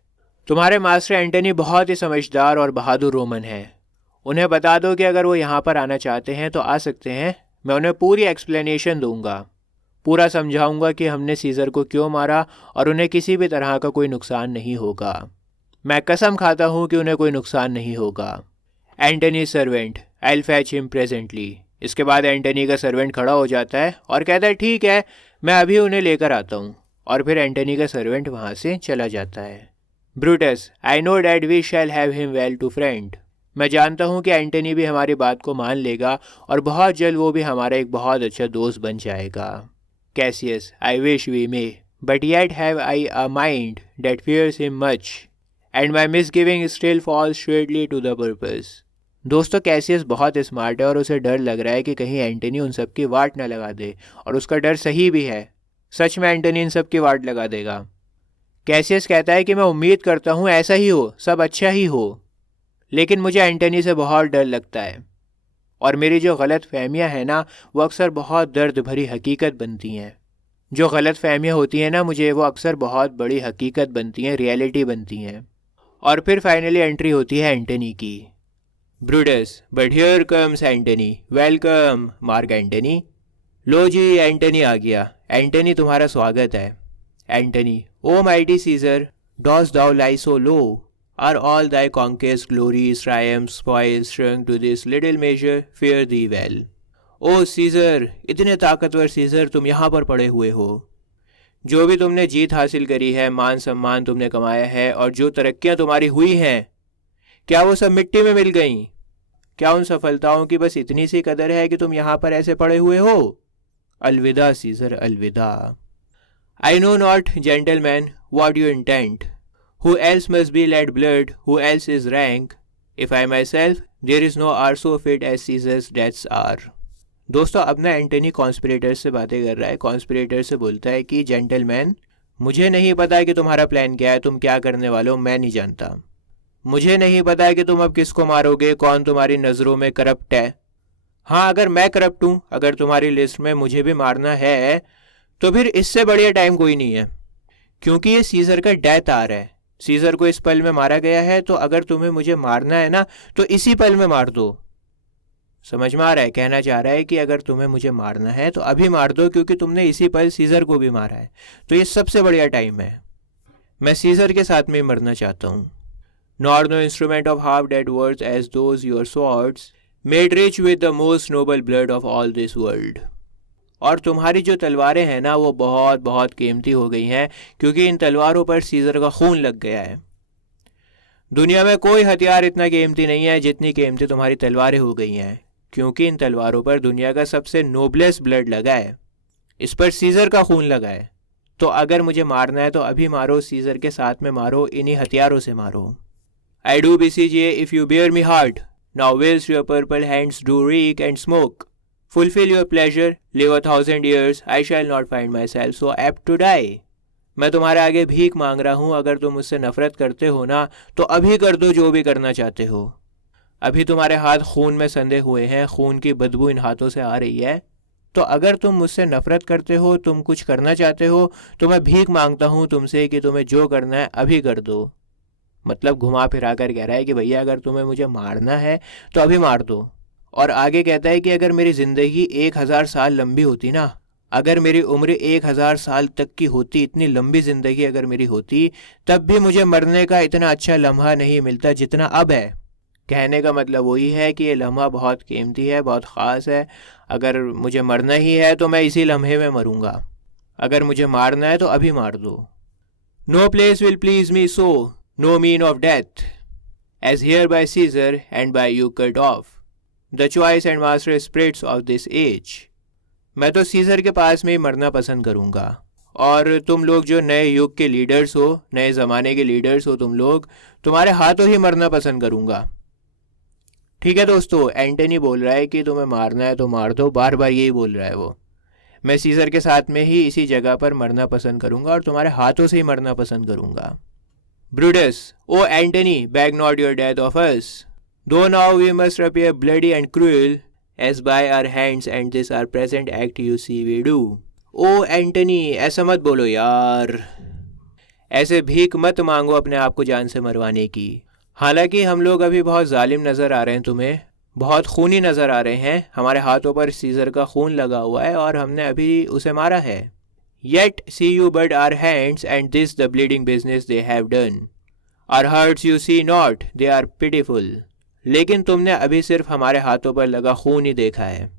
तुम्हारे master Antony बहुत ही समझदार और बहादुर Roman हैं। उन्हें बता दो कि अगर वो यहाँ पर आना चाहते हैं तो आ सकते हैं। मैं उन्हें पूरी एक्सप्लेनेशन दूंगा, पूरा समझाऊंगा कि हमने सीज़र को क्यों मारा, और उन्हें किसी भी तरह का कोई नुकसान नहीं होगा। मैं कसम खाता हूँ कि उन्हें कोई नुकसान नहीं होगा। Antony servant, I will fetch him presently. इसके बाद एंटनी का सर्वेंट खड़ा हो जाता है और कहता है ठीक है, मैं अभी उन्हें लेकर आता हूँ, और फिर एंटनी का सर्वेंट वहाँ से चला जाता है। Brutus, I know that we shall have him well to friend. मैं जानता हूँ कि एंटनी भी हमारी बात को मान लेगा और बहुत जल्द वो भी हमारा एक बहुत अच्छा दोस्त बन जाएगा। Cassius, I wish we may, but yet have I a mind that fears him much, and my misgiving still falls surely to the purpose. दोस्तों, कैसियस बहुत स्मार्ट है और उसे डर लग रहा है कि कहीं एंटनी उन सब की वाट न लगा दे, और उसका डर सही भी है। सच में एंटनी इन सब की वाट लगा देगा। कैसियस कहता है कि मैं उम्मीद करता हूँ ऐसा ही हो, सब अच्छा ही हो, लेकिन मुझे एंटनी से बहुत डर लगता है, और मेरी जो गलत फहमियाँ हैं ना, वो अक्सर बहुत दर्द भरी हकीकत बनती हैं। जो गलत फहमियाँ होती हैं ना मुझे, वो अक्सर बहुत बड़ी हकीकत बनती हैं, रियलिटी बनती हैं। और फिर फाइनली एंट्री होती है एंटनी की। Brutus, but here comes Antony, welcome Mark Antony. लो जी, एंटनी आ गया। एंटनी, तुम्हारा स्वागत है। Antony, O mighty Caesar, dost thou lie so low? Are all thy conquest glories, triumphs, spoils shrunk to this little measure? Fare thee well. O scissor, इतने ताकतवर scissor, तुम यहाँ पर पड़े हुए हो। जो भी तुमने जीत हासिल करी है, मान सम्मान तुमने कमाया है, और जो तरक्कियाँ तुम्हारी हुई हैं, क्या वो सब मिट्टी में मिल गईं? क्या उन सफलताओं की बस इतनी सी कदर है कि तुम यहाँ पर ऐसे पड़े हुए हो? अलविदा सीजर, अलविदा। आई know not gentleman what you intend. Who else must be led blood? Who else is rank? If I myself, there is no are so fit as Caesar's deaths are. दोस्तों, अब ना एंटनी कॉन्स्पिरेटर से बातें कर रहा है। Conspirator से बोलता है कि जेंटलमैन, मुझे नहीं पता कि तुम्हारा प्लान क्या है, तुम क्या करने वाले हो, मैं नहीं जानता। मुझे नहीं पता कि तुम अब किसको मारोगे, कौन तुम्हारी नज़रों में करप्ट है। हाँ, अगर मैं करप्ट हूँ, अगर तुम्हारी लिस्ट में मुझे भी मारना है, तो फिर इससे बढ़िया टाइम कोई नहीं है, क्योंकि ये सीजर का डेथ आ रहा है। सीजर को इस पल में मारा गया है, तो अगर तुम्हें मुझे मारना है ना, तो इसी पल में मार दो। समझ में आ रहा है? कहना चाह रहा है कि अगर तुम्हें मुझे मारना है तो अभी मार दो, क्योंकि तुमने इसी पल सीजर को भी मारा है, तो ये सबसे बढ़िया टाइम है। मैं सीजर के साथ में ही मरना चाहता हूँ। Nor no instrument of half that words as those your swords made rich with the most noble blood of all this world. और तुम्हारी जो तलवारें हैं ना, वो बहुत बहुत कीमती हो गई हैं, क्योंकि इन तलवारों पर सीजर का खून लग गया है। दुनिया में कोई हथियार इतना कीमती नहीं है जितनी कीमती तुम्हारी तलवारें हो गई हैं, क्योंकि इन तलवारों पर दुनिया का सबसे नोबलेस्ट ब्लड लगा है। इस पर सीजर का खून लगा है। तो अगर मुझे मारना है तो अभी मारो, सीजर के साथ में मारो, इन्हीं हथियारों से मारो। I do beseech ye, if you bear me hard, now whilst your purple hands do reek and smoke, fulfill your pleasure, live 1,000 years, I shall not find myself so apt to die. मैं तुम्हारे आगे भीख मांग रहा हूँ, अगर तुम मुझसे नफरत करते हो ना, तो अभी कर दो जो भी करना चाहते हो। अभी तुम्हारे हाथ खून में संधे हुए हैं, खून की बदबू इन हाथों से आ रही है। तो अगर तुम मुझसे नफरत करते हो, तुम कुछ करना चाहते हो, तो मैं भीख मांगता हूँ तुमसे कि तुम्हें जो करना है अभी कर दो। मतलब घुमा फिरा कर कह रहा है कि भैया, अगर तुम्हें मुझे मारना है तो अभी मार दो। और आगे कहता है कि अगर मेरी ज़िंदगी 1,000 साल लंबी होती ना, अगर मेरी उम्र 1,000 साल तक की होती, इतनी लंबी ज़िंदगी अगर मेरी होती, तब भी मुझे मरने का इतना अच्छा लम्हा नहीं मिलता जितना अब है। कहने का मतलब वही है कि ये लम्हा बहुत कीमती है, बहुत ख़ास है। अगर मुझे मरना ही है तो मैं इसी लम्हे में मरूंगा। अगर मुझे मारना है तो अभी मार दो। No place will please me so, no mean of death, as here by Caesar and by you cut off, the choice and master spirits of this age. मैं तो सीजर के पास में ही मरना पसंद करूँगा, और तुम लोग जो नए युग के लीडर्स हो, नए ज़माने के लीडर्स हो, तुम लोग, तुम्हारे हाथों ही मरना पसंद करूँगा। ठीक है दोस्तों, एंटनी बोल रहा है कि तुम्हें मारना है तो मार दो, बार बार यही बोल रहा है वो। मैं सीजर के साथ में ही इसी जगह पर मरना पसंद करूँगा, और तुम्हारे हाथों से ही मरना पसंद करूँगा। Brutus, O Antony, beg not your death of us, though now we must appear bloody and cruel, as by our hands and this our present act you see we do. O Antony, ऐसा मत बोलो यार, ऐसे भीख मत मांगो अपने आप को जान से मरवाने की। हालांकि हम लोग अभी बहुत जालिम नज़र आ रहे हैं तुम्हें, बहुत खूनी नज़र आ रहे हैं, हमारे हाथों पर सीजर का खून लगा हुआ है और हमने अभी उसे मारा है। Yet see you but our hands, and this the bleeding business they have done. Our hearts you see not, they are pitiful. लेकिन तुमने अभी सिर्फ हमारे हाथों पर लगा खून ही देखा है,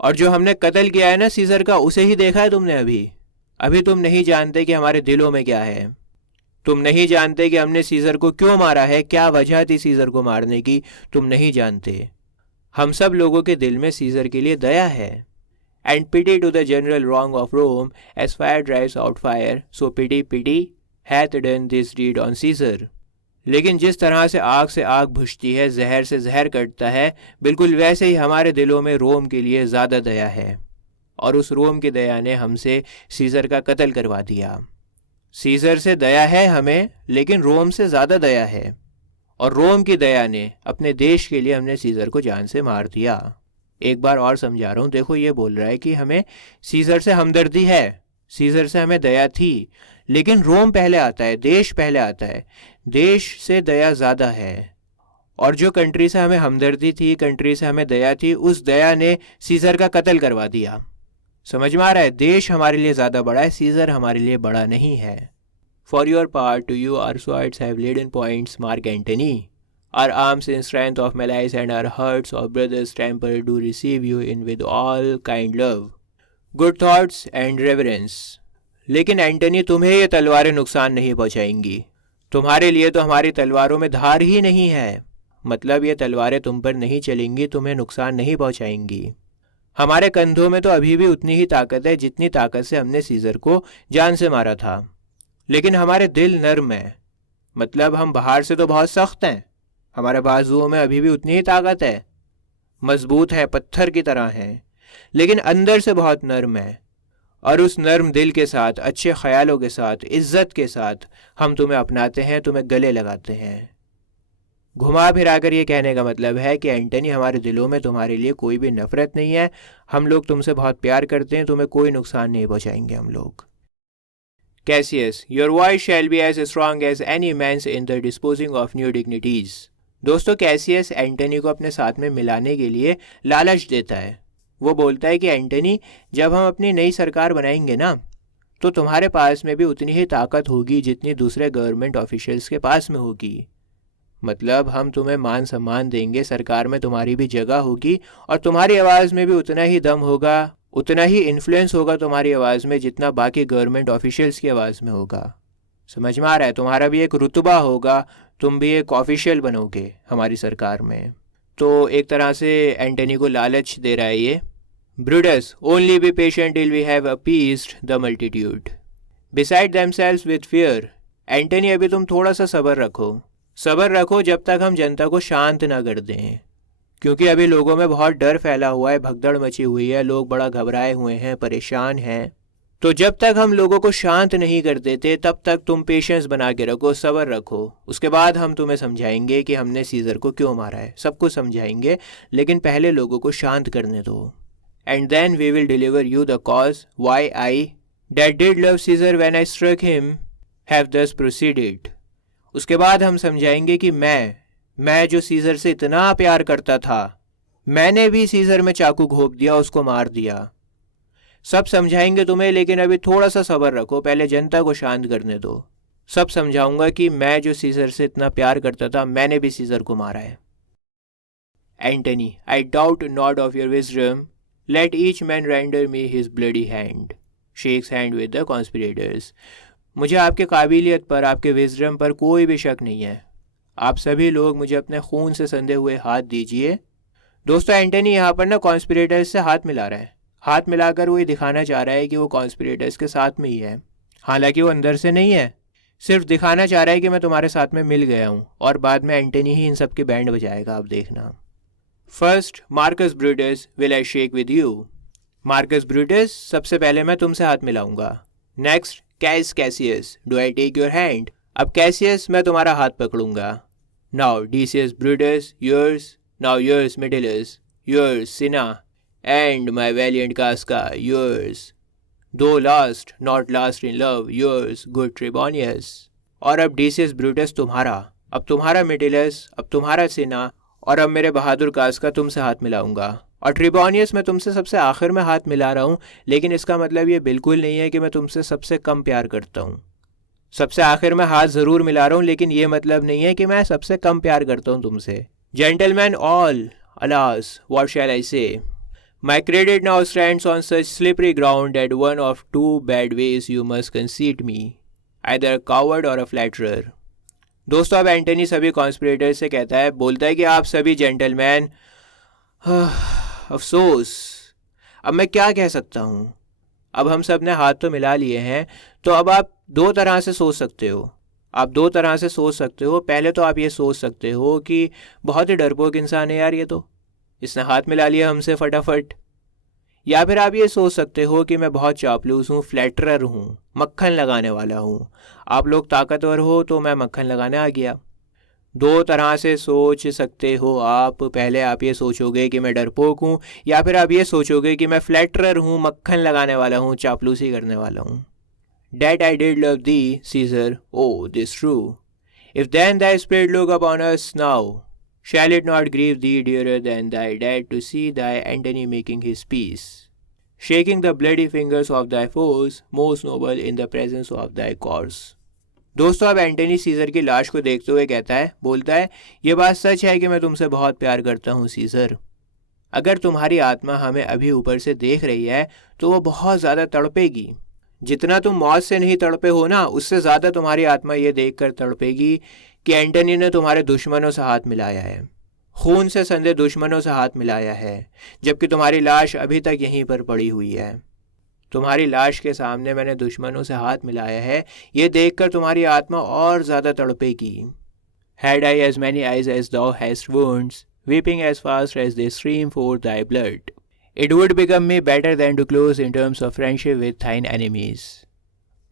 और जो हमने कत्ल किया है ना सीजर का, उसे ही देखा है तुमने अभी। अभी तुम नहीं जानते कि हमारे दिलों में क्या है। तुम नहीं जानते कि हमने सीजर को क्यों मारा है, क्या वजह थी सीजर को मारने की, तुम नहीं जानते। हम सब लोगों के दिल में सीजर के लिए दया है। And pity to the general wrong of Rome, as fire drives out fire, so pity hath done this deed on Caesar. लेकिन जिस तरह से आग बुझती है, जहर से जहर कटता है, बिल्कुल वैसे ही हमारे दिलों में रोम के लिए ज़्यादा दया है, और उस रोम की दया ने हमसे सीजर का कत्ल करवा दिया। सीजर से दया है हमें, लेकिन रोम से ज़्यादा दया है, और रोम की दया ने अपने देश के लिए हमने सीजर को जान से मार दिया। एक बार और समझा रहा हूँ, देखो ये बोल रहा है कि हमें सीजर से हमदर्दी है, सीजर से हमें दया थी, लेकिन रोम पहले आता है, देश पहले आता है, देश से दया ज़्यादा है। और जो कंट्री से हमें हमदर्दी थी, कंट्री से हमें दया थी, उस दया ने सीजर का कत्ल करवा दिया। समझ में आ रहा है? देश हमारे लिए ज़्यादा बड़ा है, सीजर हमारे लिए बड़ा नहीं है। For your part to you our swords have laden points, Mark Antony. Our arms in strength of malice and our hearts of brothers temper do receive you in with all kind love, good thoughts and reverence. लेकिन Antony, तुम्हें ये तलवारें नुकसान नहीं पहुंचाएंगी। तुम्हारे लिए तो हमारी तलवारों में धार ही नहीं है। मतलब ये तलवारें तुम पर नहीं चलेंगी, तुम्हें नुकसान नहीं पहुंचाएंगी। हमारे कंधों में तो अभी भी उतनी ही ताकत है जितनी ताकत से हमने सीजर को जान से मारा था, लेकिन हमारे दिल नर्म है। मतलब हम बाहर से तो बहुत सख्त हैं, हमारे बाजुओं में अभी भी उतनी ही ताकत है, मजबूत है, पत्थर की तरह है, लेकिन अंदर से बहुत नर्म है। और उस नर्म दिल के साथ, अच्छे ख्यालों के साथ, इज्जत के साथ हम तुम्हें अपनाते हैं, तुम्हें गले लगाते हैं। घुमा फिरा कर ये कहने का मतलब है कि एंटनी, हमारे दिलों में तुम्हारे लिए कोई भी नफरत नहीं है, हम लोग तुमसे बहुत प्यार करते हैं, तुम्हें कोई नुकसान नहीं पहुंचाएंगे हम लोग। Cassius, your voice shall be as strong as any man's in the disposing of new dignities. दोस्तों, कैसियस एंटनी को अपने साथ में मिलाने के लिए लालच देता है। वो बोलता है कि एंटनी, जब हम अपनी नई सरकार बनाएंगे ना, तो तुम्हारे पास में भी उतनी ही ताकत होगी जितनी दूसरे गवर्नमेंट ऑफिशियल्स के पास में होगी। मतलब हम तुम्हें मान सम्मान देंगे, सरकार में तुम्हारी भी जगह होगी, और तुम्हारी आवाज़ में भी उतना ही दम होगा, उतना ही इन्फ्लुएंस होगा तुम्हारी आवाज़ में जितना बाकी गवर्नमेंट ऑफिशियल्स की आवाज़ में होगा। समझ में आ रहा है? तुम्हारा भी एक रुतबा होगा, तुम भी एक ऑफिशियल बनोगे हमारी सरकार में। तो एक तरह से एंटनी को लालच दे रहा है ये। Brutus, only be patient till we have appeased the multitude beside themselves with fear. Antony, अभी तुम थोड़ा सा सब्र रखो, सब्र रखो जब तक हम जनता को शांत ना कर दें, क्योंकि अभी लोगों में बहुत डर फैला हुआ है, भगदड़ मची हुई है, लोग बड़ा घबराए हुए हैं, परेशान हैं। तो जब तक हम लोगों को शांत नहीं कर देते, तब तक तुम पेशेंस बना के रखो, सब्र रखो। उसके बाद हम तुम्हें समझाएंगे कि हमने सीजर को क्यों मारा है, सब कुछ समझाएंगे, लेकिन पहले लोगों को शांत करने दो। And then we will deliver you the cause why I that did love Caesar when I struck him have thus proceeded. उसके बाद हम समझाएंगे कि मैं जो सीजर से इतना प्यार करता था, मैंने भी सीजर में चाकू घोंप दिया, उसको मार दिया। सब समझाएंगे तुम्हें, लेकिन अभी थोड़ा सा सब्र रखो, पहले जनता को शांत करने दो। सब समझाऊंगा कि मैं जो सीजर से इतना प्यार करता था, मैंने भी सीजर को मारा है। Antony, I doubt not of your wisdom, let each man render me his bloody hand, shakes hand with the conspirators. मुझे आपके काबिलियत पर, आपके विजडम पर कोई भी शक नहीं है। आप सभी लोग मुझे अपने खून से संधे हुए हाथ दीजिए। दोस्तों, एंटनी यहाँ पर ना कॉन्स्पिरेटर्स से हाथ मिला रहा है। हाथ मिलाकर वो ये दिखाना चाह रहा है कि वो कॉन्स्पिरेटर्स के साथ में ही है, हालांकि वो अंदर से नहीं है, सिर्फ दिखाना चाह रहा है कि मैं तुम्हारे साथ में मिल गया हूँ। और बाद में एंटनी ही इन सब की बैंड बजाएगा, आप देखना। First, Marcus Brutus will I shake with you. Marcus Brutus, सबसे पहले मैं तुमसे हाथ मिलाऊंगा। Next, Cass Cassius, do I take your hand. अब कैसियस, मैं तुम्हारा हाथ पकड़ूंगा। Now Decius Brutus, yours. Now yours Metellus, yours Cinna, and my valiant Casca, yours. Though last, not last in love, yours good Trebonius. और अब डिसियस Brutus तुम्हारा, अब तुम्हारा मेटिलस, अब तुम्हारा सिना, और अब मेरे बहादुर कास्का तुमसे हाथ मिलाऊंगा। और ट्रिबोनियस, मैं तुमसे सबसे आखिर में हाथ मिला रहा हूँ, लेकिन इसका मतलब ये बिल्कुल नहीं है कि मैं तुमसे सबसे कम प्यार करता हूँ। सबसे आखिर में हाथ ज़रूर मिला रहा हूँ, लेकिन ये मतलब नहीं है कि मैं सबसे कम प्यार करता हूँ तुमसे। Gentlemen all, alas, what shall I say? My credit now stands on such slippery ground at one of two bad ways you must conceit me, either coward or a flatterer. दोस्तों, अब एंटनी सभी conspirator से कहता है, बोलता है कि आप सभी जेंटलमैन, अफसोस, अब मैं क्या कह सकता हूँ। अब हम सब ने हाथ तो मिला लिए हैं, तो अब आप दो तरह से सोच सकते हो। आप दो तरह से सोच सकते हो। पहले तो आप ये सोच सकते हो कि बहुत ही डरपोक इंसान है यार ये तो, इसने हाथ मिला लिया हमसे फटाफट। या फिर आप ये सोच सकते हो कि मैं बहुत चापलूस हूँ, फ्लैटरर हूँ, मक्खन लगाने वाला हूँ। आप लोग ताकतवर हो तो मैं मक्खन लगाने आ गया। दो तरह से सोच सकते हो आप। पहले आप ये सोचोगे कि मैं डरपोक हूँ, या फिर आप ये सोचोगे कि मैं फ्लैटरर हूँ, मक्खन लगाने वाला हूँ, चापलूसी करने वाला हूँ। That I did love thee, Caesar, oh, this true. If then thy spirit look upon us now, shall it not grieve thee dearer than thy dead to see thy Antony making his peace, shaking the bloody fingers of thy foes, most noble in the presence of thy cause? दोस्तों, अब Antony scissor की लाश को देखते हुए बोलता है, ये बात सच है कि मैं तुमसे बहुत प्यार करता हूँ सीजर। अगर तुम्हारी आत्मा हमें अभी ऊपर से देख रही है तो वो बहुत ज़्यादा तड़पेगी। जितना तुम मौत से नहीं तड़पे हो ना, उससे ज़्यादा तुम्हारी आत्मा ये देखकर तड़पेगी कि एंटनी ने तुम्हारे दुश्मनों से हाथ मिलाया है, खून से संधे दुश्मनों से हाथ मिलाया है, जबकि तुम्हारी लाश अभी तक यहीं पर पड़ी हुई है। तुम्हारी लाश के सामने मैंने दुश्मनों से हाथ मिलाया है, ये देखकर तुम्हारी आत्मा और ज़्यादा तड़पेगी। Had I as many eyes as thou hast wounds, weeping as fast as they stream forth thy blood, it would become me better than to close in terms of friendship with thine enemies.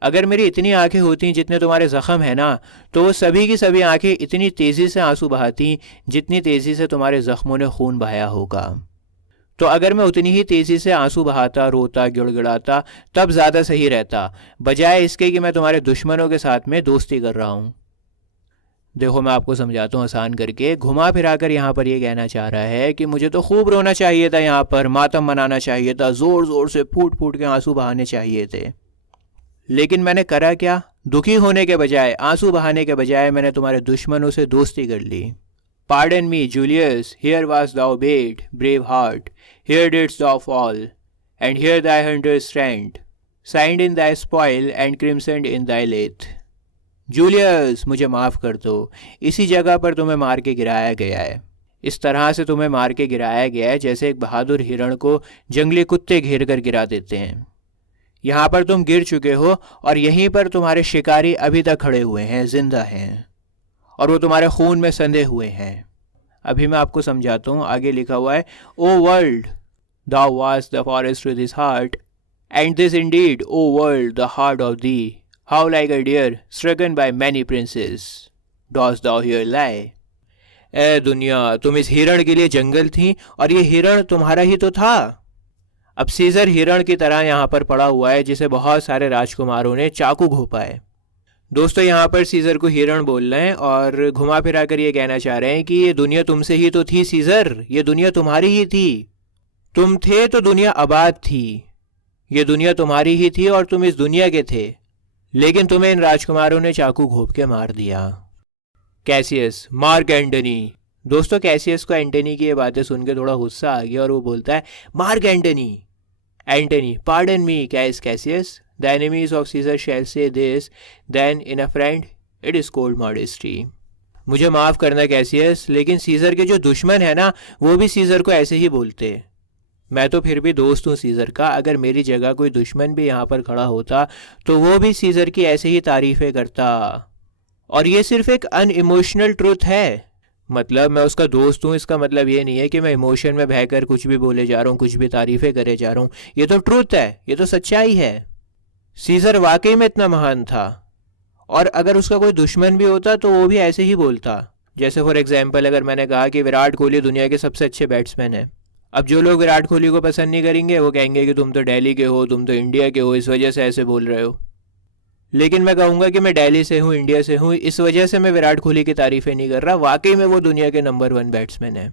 अगर मेरी इतनी आंखें होती जितने तुम्हारे ज़ख़म है ना, तो वो सभी की सभी आंखें इतनी तेज़ी से आंसू बहाती जितनी तेज़ी से तुम्हारे ज़ख्मों ने खून बहाया होगा। तो अगर मैं उतनी ही तेज़ी से आंसू बहाता, रोता, गिड़गिड़ाता, तब ज़्यादा सही रहता, बजाय इसके कि मैं तुम्हारे दुश्मनों के साथ में दोस्ती कर रहा हूँ। देखो, मैं आपको समझाता हूँ आसान करके। घुमा फिरा कर यहाँ पर ये कहना चाह रहा है कि मुझे तो खूब रोना चाहिए था, यहाँ पर मातम मनाना चाहिए था, ज़ोर ज़ोर से फूट फूट के आंसू बहाने चाहिए थे, लेकिन मैंने करा क्या? दुखी होने के बजाय, आंसू बहाने के बजाय मैंने तुम्हारे दुश्मनों से दोस्ती कर ली। Pardon me, Julius, here was thou bait, brave heart, here didst thou fall, and here thy hunter's strand, signed in thy spoil and crimsoned in thy lath. Julius, मुझे माफ़ कर दो, इसी जगह पर तुम्हें मार के गिराया गया है। इस तरह से तुम्हें मार के गिराया गया है जैसे एक बहादुर हिरण को जंगली कुत्ते घेर कर गिरा देते हैं। यहाँ पर तुम गिर चुके हो और यहीं पर तुम्हारे शिकारी अभी तक खड़े हुए हैं, जिंदा हैं, और वो तुम्हारे खून में संधे हुए हैं। अभी मैं आपको समझाता हूँ। आगे लिखा हुआ है, ओ world, thou wast the forest to this heart, and this indeed, O world, the heart of thee, how like a deer stricken by many princes, dost thou here lie. ए दुनिया, तुम इस हिरण के लिए जंगल थी और ये हिरण तुम्हारा ही तो था। अब सीजर हिरण की तरह यहाँ पर पड़ा हुआ है जिसे बहुत सारे राजकुमारों ने चाकू घोंपा है। दोस्तों, यहाँ पर सीजर को हिरण बोल रहे हैं और घुमा फिरा कर ये कहना चाह रहे हैं कि ये दुनिया तुमसे ही तो थी सीजर, ये दुनिया तुम्हारी ही थी। तुम थे तो दुनिया आबाद थी, ये दुनिया तुम्हारी ही थी और तुम इस दुनिया के थे, लेकिन तुम्हें इन राजकुमारों ने चाकू घोंप के मार दिया। Cassius, mark Antony. दोस्तों, कैसियस को एंटनी की ये बातें सुन के थोड़ा गुस्सा आ गया और वो बोलता है, Mark Antony. Antony, pardon me Cassius, the enemies of Caesar shall say this, then in a friend it is cold modesty. मुझे माफ़ करना कैसियस, लेकिन सीजर के जो दुश्मन है ना, वो भी सीजर को ऐसे ही बोलते। मैं तो फिर भी दोस्त हूँ सीजर का। अगर मेरी जगह कोई दुश्मन भी यहाँ पर खड़ा होता तो वो भी सीजर की ऐसे ही तारीफ़ें करता। और ये सिर्फ एक अनइमोशनल ट्रूथ है। मतलब मैं उसका दोस्त हूँ, इसका मतलब ये नहीं है कि मैं इमोशन में बहकर कुछ भी बोले जा रहा हूँ, कुछ भी तारीफ़ें करे जा रहा हूँ। ये तो ट्रूथ है, ये तो सच्चाई है। सीजर वाकई में इतना महान था, और अगर उसका कोई दुश्मन भी होता तो वो भी ऐसे ही बोलता। जैसे फॉर एग्जाम्पल, अगर मैंने कहा कि विराट कोहली दुनिया के सबसे अच्छे बैट्समैन हैं, अब जो लोग विराट कोहली को पसंद नहीं करेंगे वो कहेंगे कि तुम तो दिल्ली के हो, तुम तो इंडिया के हो, इस वजह से ऐसे बोल रहे हो। लेकिन मैं कहूँगा कि मैं दिल्ली से हूँ, इंडिया से हूँ, इस वजह से मैं विराट कोहली की तारीफ़ें नहीं कर रहा। वाकई में वो दुनिया के नंबर 1 बैट्समैन है।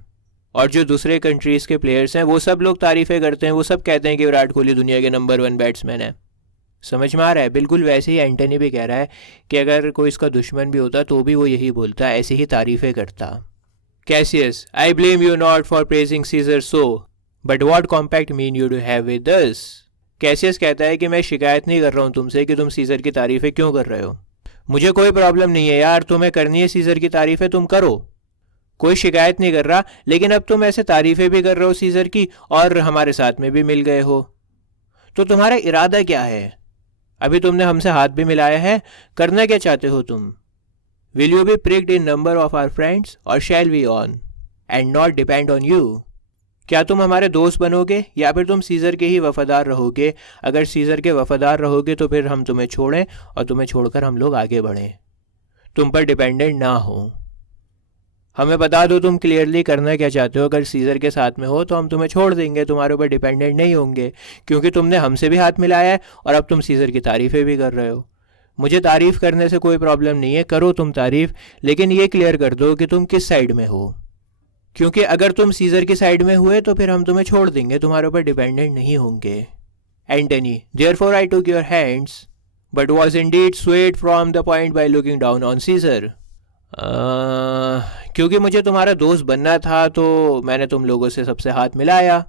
और जो दूसरे कंट्रीज़ के प्लेयर्स हैं वो सब लोग तारीफ़ें करते हैं, वो सब कहते हैं कि विराट कोहली दुनिया के नंबर 1 बैट्समैन है। समझ में आ रहा है? बिल्कुल वैसे ही एंटनी भी कह रहा है कि अगर कोई इसका दुश्मन भी होता तो भी वो यही बोलता, ऐसे ही तारीफ़ें करता। Cassius, I blame you not for praising Caesar so, but what compact mean you do have with us. Cassius कहता है कि मैं शिकायत नहीं कर रहा हूँ तुमसे कि तुम सीजर की तारीफ़ें क्यों कर रहे हो। मुझे कोई प्रॉब्लम नहीं है यार, तुम्हें करनी है सीजर की तारीफ़ें, तुम करो, कोई शिकायत नहीं कर रहा। लेकिन अब तुम ऐसे तारीफ़ें भी कर रहे हो सीजर की और हमारे साथ में भी मिल गए हो, तो तुम्हारा इरादा क्या है? अभी तुमने हमसे हाथ भी मिलाया है, करना क्या चाहते हो तुम? Will you be pricked in number of our friends or shall we on and not depend on you. क्या तुम हमारे दोस्त बनोगे या फिर तुम सीजर के ही वफादार रहोगे? अगर सीजर के वफादार रहोगे तो फिर हम तुम्हें छोड़ें और तुम्हें छोड़कर हम लोग आगे बढ़ें, तुम पर डिपेंडेंट ना हो। हमें बता दो तुम क्लियरली करना क्या चाहते हो। अगर सीज़र के साथ में हो तो हम तुम्हें छोड़ देंगे, तुम्हारे ऊपर डिपेंडेंट नहीं होंगे, क्योंकि तुमने हमसे भी हाथ मिलाया है और अब तुम सीज़र की तारीफ़ें भी कर रहे हो। मुझे तारीफ़ करने से कोई प्रॉब्लम नहीं है, करो तुम तारीफ़, लेकिन ये क्लियर कर दो कि तुम किस साइड में हो, क्योंकि अगर तुम सीज़र की साइड में हुए तो फिर हम तुम्हें छोड़ देंगे, तुम्हारे ऊपर डिपेंडेंट नहीं होंगे। Antony, therefore I took your hands but was indeed swayed from the point by looking down on Caesar. क्योंकि मुझे तुम्हारा दोस्त बनना था तो मैंने तुम लोगों से सबसे हाथ मिलाया।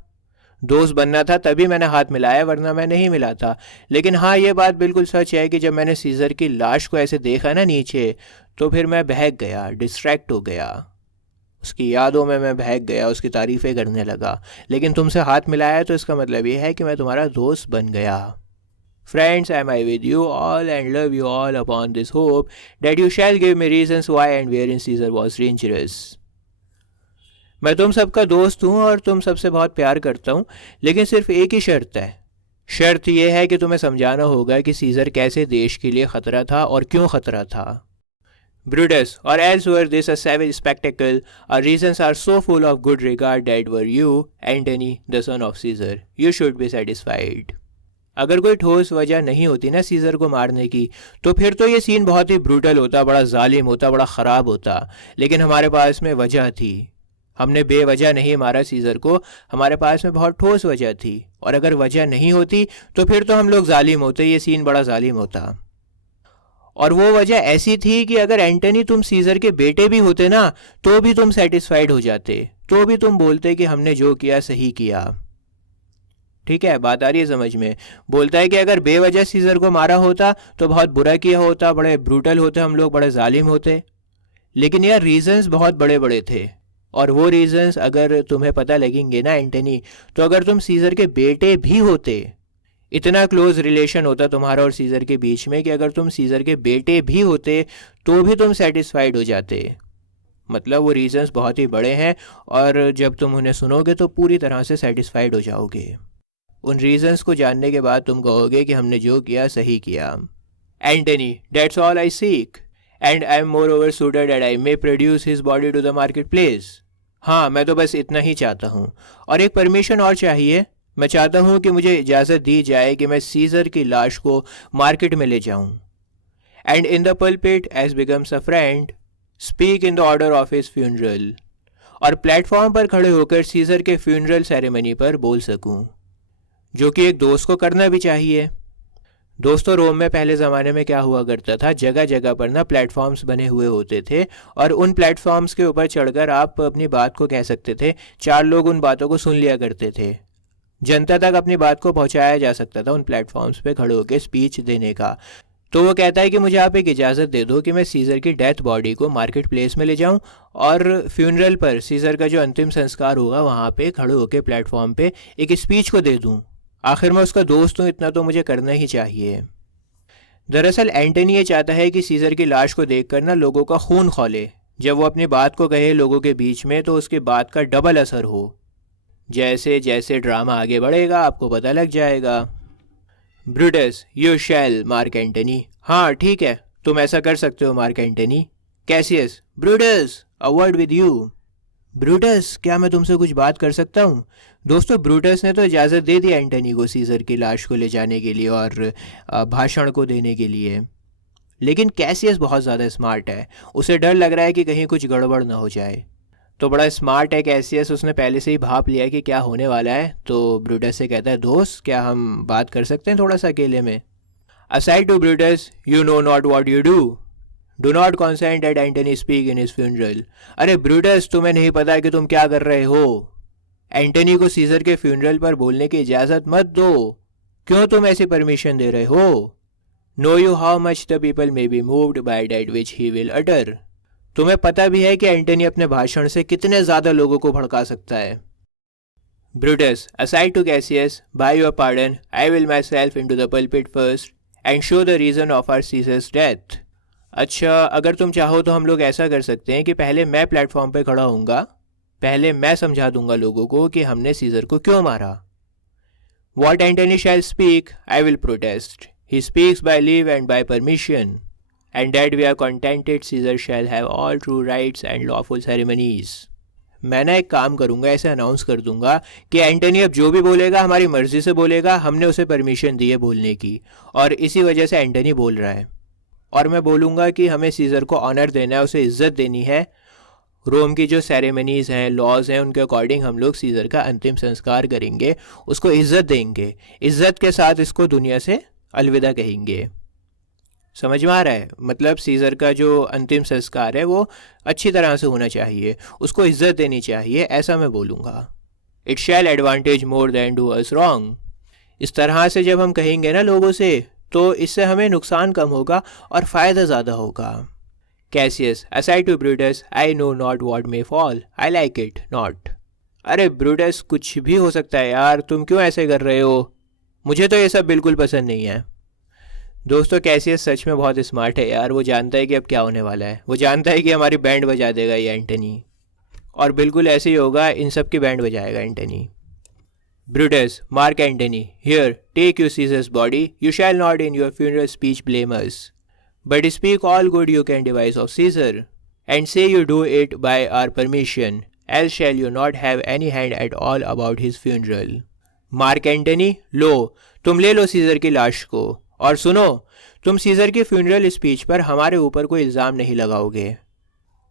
दोस्त बनना था तभी मैंने हाथ मिलाया, वरना मैं नहीं मिलाता। लेकिन हाँ, ये बात बिल्कुल सच है कि जब मैंने सीज़र की लाश को ऐसे देखा ना नीचे, तो फिर मैं बहक गया, डिस्ट्रैक्ट हो गया, उसकी यादों में मैं बहक गया, उसकी तारीफ़ें करने लगा। लेकिन तुमसे हाथ मिलाया तो इसका मतलब ये है कि मैं तुम्हारा दोस्त बन गया। Friends, am I with you all and love you all upon this hope that you shall give me reasons why and wherein Caesar was dangerous. मैं तुम सबका दोस्त हूँ और तुम सबसे बहुत प्यार करता हूँ, लेकिन सिर्फ एक ही शर्त है। शर्त यह है कि तुम्हें समझाना होगा कि सीज़र कैसे देश के लिए ख़तरा था और क्यों ख़तरा था। Brutus, or else were this a savage spectacle, our reasons are so full of good regard that were you, Antony, the son of Caesar, you should be satisfied. अगर कोई ठोस वजह नहीं होती ना सीज़र को मारने की, तो फिर तो ये सीन बहुत ही ब्रूटल होता, बड़ा जालिम होता, बड़ा ख़राब होता। लेकिन हमारे पास में वजह थी, हमने बेवजह नहीं मारा सीज़र को, हमारे पास में बहुत ठोस वजह थी। और अगर वजह नहीं होती तो फिर तो हम लोग जालिम होते, ये सीन बड़ा जालिम होता। और वो वजह ऐसी थी कि अगर एंटनी तुम सीज़र के बेटे भी होते ना, तो भी तुम सेटिस्फाइड हो जाते, तो भी तुम बोलते कि हमने जो किया सही किया। ठीक है, बात आ रही है समझ में। बोलता है कि अगर बेवजह सीज़र को मारा होता तो बहुत बुरा किया होता, बड़े ब्रूटल होते हम लोग, बड़े जालिम होते। लेकिन यार रीजंस बहुत बड़े बड़े थे, और वो रीजंस अगर तुम्हें पता लगेंगे ना एंटनी, तो अगर तुम सीज़र के बेटे भी होते, इतना क्लोज रिलेशन होता तुम्हारा और सीज़र के बीच में कि अगर तुम सीज़र के बेटे भी होते तो भी तुम सेटिस्फाइड हो जाते। मतलब वो रीजंस बहुत ही बड़े हैं, और जब तुम उन्हें सुनोगे तो पूरी तरह से सेटिस्फाइड हो जाओगे। उन रीजंस को जानने के बाद तुम कहोगे कि हमने जो किया सही किया। Antony, that's all I seek and I am moreover suited that I may produce his body to the market place. हाँ, मैं तो बस इतना ही चाहता हूँ, और एक परमिशन और चाहिए। मैं चाहता हूँ कि मुझे इजाज़त दी जाए कि मैं सीज़र की लाश को मार्केट में ले जाऊँ। And in the pulpit as becomes a friend speak in the order of his funeral, और प्लेटफॉर्म पर खड़े होकर सीज़र के फ्यूनरल सेरेमनी पर बोल सकूँ, जो कि एक दोस्त को करना भी चाहिए। दोस्तों, रोम में पहले ज़माने में क्या हुआ करता था, जगह जगह पर ना प्लेटफॉर्म्स बने हुए होते थे, और उन प्लेटफॉर्म्स के ऊपर चढ़कर आप अपनी बात को कह सकते थे। 4 लोग उन बातों को सुन लिया करते थे, जनता तक अपनी बात को पहुंचाया जा सकता था उन प्लेटफॉर्म्स पे खड़े होकर स्पीच देने का। तो वो कहता है कि मुझे आप एक इजाज़त दे दो कि मैं सीज़र की डेथ बॉडी को मार्केट प्लेस में ले जाऊं, और फ्यूनरल पर सीज़र का जो अंतिम संस्कार होगा वहाँ पे खड़े होकर प्लेटफॉर्म पे एक स्पीच को दे दूं। आखिर मैं उसका दोस्त हूँ, इतना तो मुझे करना ही चाहिए। दरअसल एंटनी ये चाहता है कि सीज़र की लाश को देखकर ना लोगों का खून खौले, जब वो अपनी बात को कहे लोगों के बीच में तो उसकी बात का डबल असर हो। जैसे जैसे ड्रामा आगे बढ़ेगा आपको पता लग जाएगा। Brutus, you shall, mark Antony. हाँ ठीक है, तुम ऐसा कर सकते हो mark Antony. Cassius, Brutus, a word with you. Brutus, क्या मैं तुमसे कुछ बात कर सकता हूँ? दोस्तों, ब्रूटस ने तो इजाज़त दे दी एंटनी को सीज़र की लाश को ले जाने के लिए और भाषण को देने के लिए। लेकिन कैसियस बहुत ज़्यादा स्मार्ट है, उसे डर लग रहा है कि कहीं कुछ गड़बड़ ना हो जाए। तो बड़ा स्मार्ट है कैसियस, उसने पहले से ही भाप लिया कि क्या होने वाला है। तो ब्रूटस से कहता है, दोस्त क्या हम बात कर सकते हैं थोड़ा सा अकेले में? Aside to Brutus, you know not what you do not consent at Antony speak in his funeral. अरे ब्रूटस, तुम्हें नहीं पता कि तुम क्या कर रहे हो? एंटनी को सीज़र के फ्यूनरल पर बोलने की इजाज़त मत दो। क्यों तुम ऐसी परमिशन दे रहे हो? Know you how much the people may be moved by that which he will utter. तुम्हें पता भी है कि एंटनी अपने भाषण से कितने ज़्यादा लोगों को भड़का सकता है। Brutus, aside to Cassius, by your pardon I will myself into the pulpit first and show the reason of our Caesar's death. अच्छा, अगर तुम चाहो तो हम लोग ऐसा कर सकते हैं कि पहले मैं प्लेटफॉर्म पे खड़ा होऊंगा, पहले मैं समझा दूंगा लोगों को कि हमने सीज़र को क्यों मारा। What Antony shall speak I will protest, he speaks by leave and by permission. and that we are contented Caesar shall have all true rights and lawful ceremonies. मैं ना एक काम करूँगा, ऐसे अनाउंस कर दूंगा कि एंटनी अब जो भी बोलेगा हमारी मर्जी से बोलेगा, हमने उसे परमिशन दी है बोलने की और इसी वजह से एंटनी बोल रहा है। और मैं बोलूँगा कि हमें सीज़र को ऑनर देना है, उसे इज़्ज़त देनी है। रोम की जो सेरेमनीज़ हैं, लॉज हैं, उनके अकॉर्डिंग हम लोग सीज़र का अंतिम संस्कार करेंगे, उसको इज़्ज़त देंगे, इज़्ज़त के साथ इसको दुनिया से अलविदा कहेंगे। समझ में आ रहा है? मतलब सीज़र का जो अंतिम संस्कार है वो अच्छी तरह से होना चाहिए, उसको इज़्ज़त देनी चाहिए, ऐसा मैं बोलूँगा। It shall advantage more than do us wrong. इस तरह से जब हम कहेंगे ना लोगों से, तो इससे हमें नुकसान कम होगा और फ़ायदा ज़्यादा होगा। Cassius, aside to Brutus, I know not what may fall, I like it not. अरे ब्रूटस, कुछ भी हो सकता है यार, तुम क्यों ऐसे कर रहे हो? मुझे तो ये सब बिल्कुल पसंद नहीं है। दोस्तों, कैसियस सच में बहुत स्मार्ट है यार, वो जानता है कि अब क्या होने वाला है, वो जानता है कि हमारी बैंड बजा देगा ये एंटनी, और बिल्कुल ऐसे ही होगा, इन सब की बैंड बजाएगा Antony. Brutus, Mark Antony, here take you Caesar's body, you shall not in your funeral speech blame us, but speak all good you can devise of Caesar, and say you do it by our permission, else shall you not have any hand at all about his funeral. Mark Antony, लो तुम ले लो scissor की लाश को, और सुनो, तुम scissor की फ्यूनरल स्पीच पर हमारे ऊपर कोई इल्ज़ाम नहीं लगाओगे,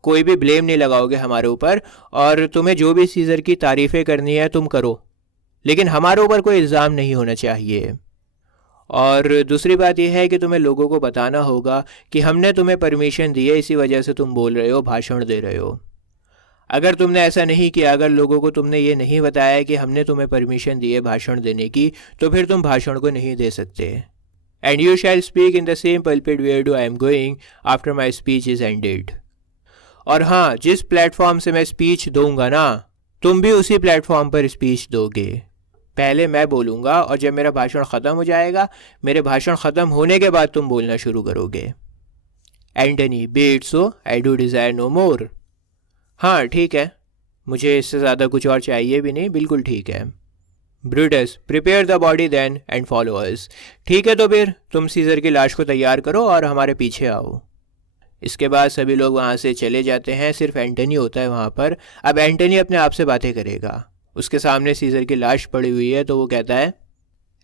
कोई भी ब्लेम नहीं लगाओगे हमारे ऊपर, और तुम्हें जो भी सीज़र की तारीफ़ें करनी है तुम करो, लेकिन हमारे ऊपर कोई इल्ज़ाम नहीं होना चाहिए। और दूसरी बात यह है कि तुम्हें लोगों को बताना होगा कि हमने तुम्हें परमिशन दी है, इसी वजह से तुम बोल रहे हो, भाषण दे रहे हो। अगर तुमने ऐसा नहीं किया, अगर लोगों को तुमने ये नहीं बताया कि हमने तुम्हें परमिशन दी है भाषण देने की, तो फिर तुम भाषण को नहीं दे सकते। And you shall speak in the same pulpit where I am going after my speech is ended. और हाँ, जिस प्लेटफॉर्म से मैं स्पीच दूंगा ना, तुम भी उसी प्लेटफॉर्म पर स्पीच दोगे। पहले मैं बोलूँगा और जब मेरा भाषण ख़त्म हो जाएगा, मेरे भाषण ख़त्म होने के बाद तुम बोलना शुरू करोगे। Antony, be it so, I do desire no more. हाँ ठीक है, मुझे इससे ज़्यादा कुछ और चाहिए भी नहीं, बिल्कुल ठीक है। Brutus, prepare the body then and follow us. ठीक है, तो फिर तुम सीज़र की लाश को तैयार करो और हमारे पीछे आओ। इसके बाद सभी लोग वहाँ से चले जाते हैं, सिर्फ एंटनी होता है वहाँ पर। अब एंटनी अपने आप से बातें करेगा, उसके सामने सीज़र की लाश पड़ी हुई है, तो वो कहता है,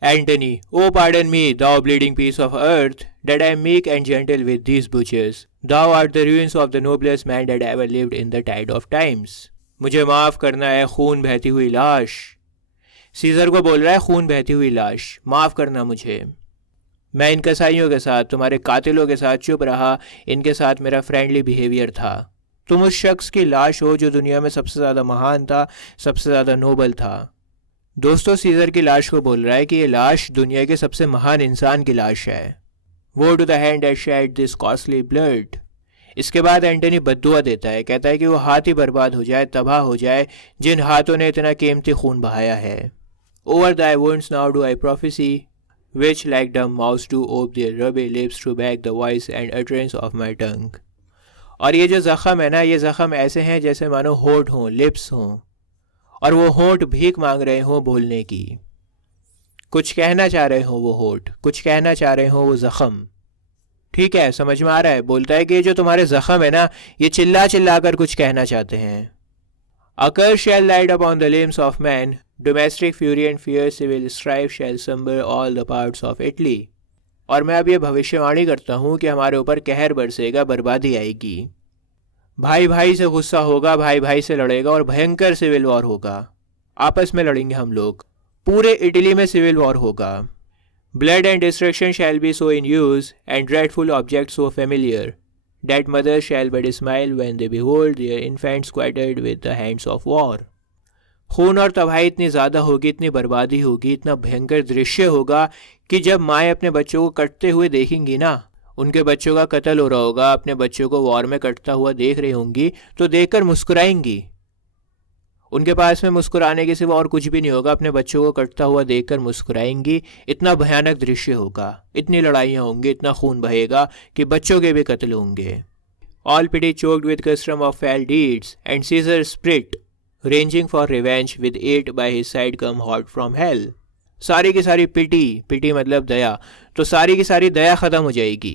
Antony, O pardon me, thou bleeding piece of earth, that I am meek and gentle with these butchers, thou art the ruins of the noblest man that ever lived in the tide of times. मुझे माफ़ करना है खून बहती हुई लाश। Scissor को बोल रहा है, खून बहती हुई लाश, माफ़ करना मुझे। मैं इन कसाईयों के साथ, तुम्हारे कातिलों के साथ चुप रहा, इनके साथ मेरा फ्रेंडली बिहेवियर था। तुम उस शख्स की लाश हो जो दुनिया में सबसे ज़्यादा महान था, सबसे ज़्यादा नोबल था। दोस्तों, सीज़र की लाश को बोल रहा है कि ये लाश दुनिया के सबसे महान इंसान की लाश है। Woe to the hand that shed this costly blood. इसके बाद एंटनी बद्दुआ देता है, कहता है कि वो हाथ ही बर्बाद हो जाए, तबाह हो जाए, जिन हाथों ने इतना कीमती खून बहाया है। Over thy wounds now do I prophesy, which like dumb mouths do ope their ruby lips to back the voice and utterance of my tongue. और ये जो ज़ख़म है ना, ये ज़ख़म ऐसे हैं जैसे मानो होंठ हों, लिप्स हों, और वो होंठ भीख मांग रहे हों बोलने की। कुछ कहना चाह रहे हों वो होंठ, कुछ कहना चाह रहे हों वो ज़ख़म। ठीक है, समझ में आ रहा है? बोलता है कि जो तुम्हारे ज़ख़म है ना, ये चिल्ला चिल्ला कर कुछ कहना चाहते हैं। A curse shall light upon the limbs of man, domestic fury and fierce civil strife shall slumber all the parts of Italy. और मैं अब ये भविष्यवाणी करता हूँ कि हमारे ऊपर कहर बरसेगा, बर्बादी आएगी, भाई भाई से गुस्सा होगा, भाई भाई से लड़ेगा, और भयंकर सिविल वॉर होगा। आपस में लड़ेंगे हम लोग, पूरे इटली में सिविल वॉर होगा। Blood and destruction shall be so in use, and dreadful objects so familiar, that mothers shall but smile when they behold their infants squatted with the hands of war. खून और तबाही इतनी ज़्यादा होगी, इतनी बर्बादी होगी, इतना भयंकर दृश्य होगा कि जब माएँ अपने बच्चों को कटते हुए देखेंगी ना, उनके बच्चों का कत्ल हो रहा होगा, अपने बच्चों को वॉर में कटता हुआ देख रही होंगी, तो देखकर मुस्कुराएंगी। उनके पास में मुस्कुराने के सिवा और कुछ भी नहीं होगा, अपने बच्चों को कटता हुआ देखकर मुस्कुराएंगी। इतना भयानक दृश्य होगा, इतनी लड़ाइयाँ होंगी, इतना खून बहेगा कि बच्चों के भी कत्ल होंगे। All pity choked with custom of foul deeds, and Caesar sprit, ranging for revenge, with it by his side come hot from hell. सारी की सारी पिटी, पिटी मतलब दया, तो सारी की सारी दया ख़त्म हो जाएगी।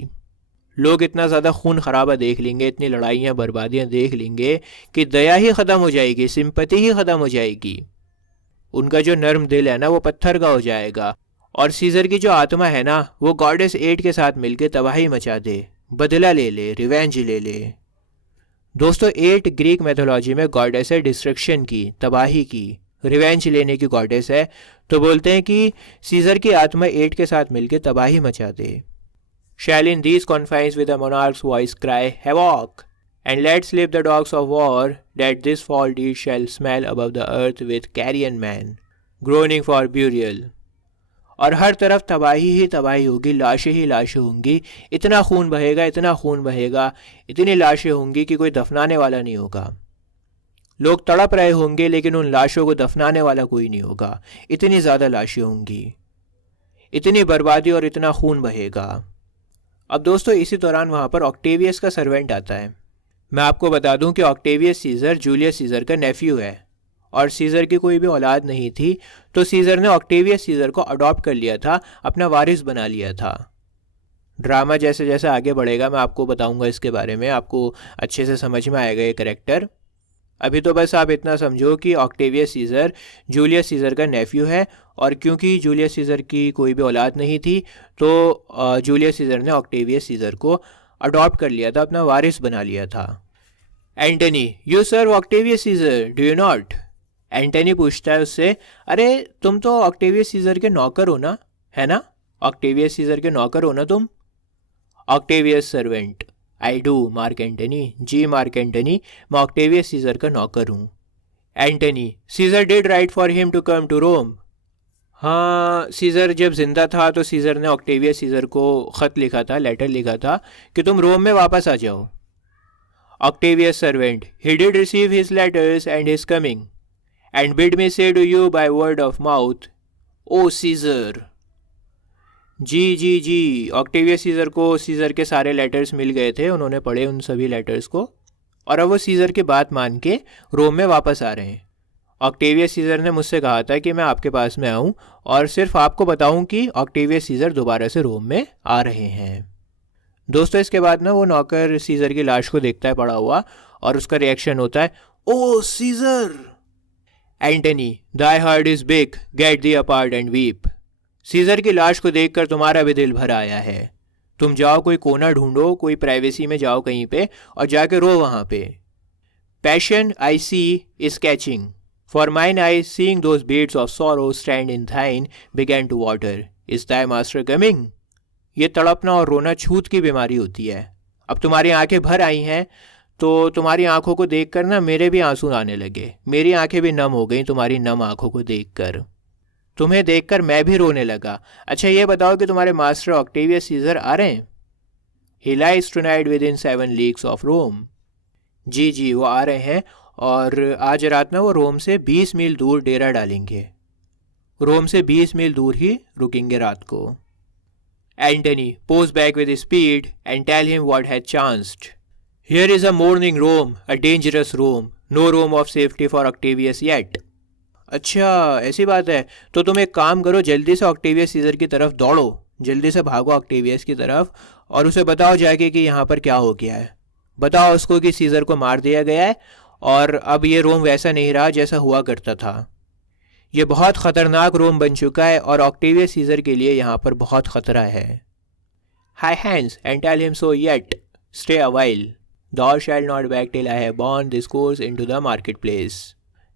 लोग इतना ज़्यादा खून खराबा देख लेंगे, इतनी लड़ाइयाँ बर्बादियाँ देख लेंगे कि दया ही ख़त्म हो जाएगी, सिंपैथी ही ख़त्म हो जाएगी। उनका जो नर्म दिल है ना वो पत्थर का हो जाएगा। और सीजर की जो आत्मा है ना वो गॉडेस 8 के साथ मिलकर तबाही मचा दे, बदला ले ले, रिवेंज ले ले। दोस्तों 8 ग्रीक मैथोलॉजी में गॉडेस है डिस्ट्रक्शन की, तबाही की, रिवेंज लेने की गॉडेस है। तो बोलते हैं कि सीजर की आत्मा 8 के साथ मिलकर तबाही मचा दे। Shall in these confines with a monarch's voice cry havoc, and let slip the dogs of war, that this foul deed shall smell above the earth with carrion man, groaning for burial. और हर तरफ तबाही ही तबाही होगी, लाशें ही लाशें होंगी, इतना खून बहेगा, इतना खून बहेगा, इतनी लाशें होंगी कि कोई दफनाने वाला नहीं होगा। लोग तड़प रहे होंगे लेकिन उन लाशों को दफनाने वाला कोई नहीं होगा, इतनी ज़्यादा लाशें होंगी, इतनी बर्बादी और इतना खून बहेगा। अब दोस्तों इसी दौरान वहाँ पर ऑक्टेवियस का सर्वेंट आता है। मैं आपको बता दूं कि ऑक्टेवियस सीजर जूलियस सीजर का नेफ्यू है और सीजर की कोई भी औलाद नहीं थी, तो सीजर ने ऑक्टेवियस सीजर को अडॉप्ट कर लिया था, अपना वारिस बना लिया था। ड्रामा जैसे जैसे आगे बढ़ेगा मैं आपको बताऊंगा इसके बारे में, आपको अच्छे से समझ में आएगा ये कैरेक्टर। अभी तो बस आप इतना समझो कि ऑक्टेवियस सीजर जूलियस सीजर का नेफ्यू है, और क्योंकि जूलियस सीजर की कोई भी औलाद नहीं थी तो जूलियस सीजर ने ऑक्टेवियस सीजर को अडॉप्ट कर लिया था, अपना वारिस बना लिया था। Antony, you serve Octavius Caesar, do you not? Antony पूछता है उससे, अरे तुम तो ऑक्टेवियस सीजर के नौकर हो ना, है ना? ऑक्टेवियस सीजर के नौकर हो ना तुम? Octavius servant, I do Mark Antony, जी मार्क एंटनी, मैं ऑक्टेवियस सीजर का नौकर हूँ। Antony, Caesar did write for him to come to Rome. हाँ, सीजर जब जिंदा था तो सीजर ने ऑक्टेवियस सीजर को ख़त लिखा था, लेटर लिखा था कि तुम रोम में वापस आ जाओ। Octavius servant, he did receive his letters and his coming and bid me say to you by word of mouth, O Caesar. जी जी जी, ऑक्टेवियस सीजर को सीजर के सारे लेटर्स मिल गए थे, उन्होंने पढ़े उन सभी लेटर्स को, और अब वो सीजर की बात मान के रोम में वापस आ रहे हैं। ऑक्टेवियस सीजर ने मुझसे कहा था कि मैं आपके पास में आऊं और सिर्फ आपको बताऊं कि ऑक्टेवियस सीजर दोबारा से रोम में आ रहे हैं। दोस्तों इसके बाद ना वो नौकर सीजर की लाश को देखता है पड़ा हुआ, और उसका रिएक्शन होता है, O Caesar. Antony, thy heart is big, get thee apart and weep. Caesar की लाश को देखकर तुम्हारा भी दिल भर आया है, तुम जाओ कोई कोना ढूंढो, कोई प्राइवेसी में जाओ कहीं पे और जाके रो वहां पे। Passion I see is catching, for mine eyes seeing those beads of sorrow stand in thine began to water. Is thy master coming? ये तड़पना और रोना छूत की बीमारी होती है। अब तुम्हारी आंखें भर आई हैं तो तुम्हारी आंखों को देखकर ना मेरे भी आंसू आने लगे, मेरी आंखें भी नम हो गई तुम्हारी नम आंखों को देखकर, तुम्हें देखकर मैं भी रोने लगा। अच्छा ये बताओ कि तुम्हारे मास्टर ऑक्टेवियस सीजर आ रहे हैं? He lies tonight within 7 leagues of Rome. जी जी वो आ रहे हैं, और आज रात में वो रोम से 20 मील दूर डेरा डालेंगे, रोम से 20 मील दूर ही रुकेंगे रात को। Antony, post back with speed and tell him what has chanced. Here is a mourning Rome, a dangerous Rome, no Rome of safety for Octavius yet. अच्छा ऐसी बात है, तो तुम एक काम करो, जल्दी से ऑक्टेवियस सीजर की तरफ दौड़ो, जल्दी से भागो ऑक्टेवियस की तरफ और उसे बताओ जाके कि यहाँ पर क्या हो गया है। बताओ उसको कि सीजर को मार दिया गया है और अब ये रोम वैसा नहीं रहा जैसा हुआ करता था, ये बहुत ख़तरनाक रोम बन चुका है और ऑक्टेवियस सीजर के लिए यहाँ पर बहुत ख़तरा है। Hie hence and tell him so yet, stay a while, thou shalt not back till I have borne this course into the marketplace.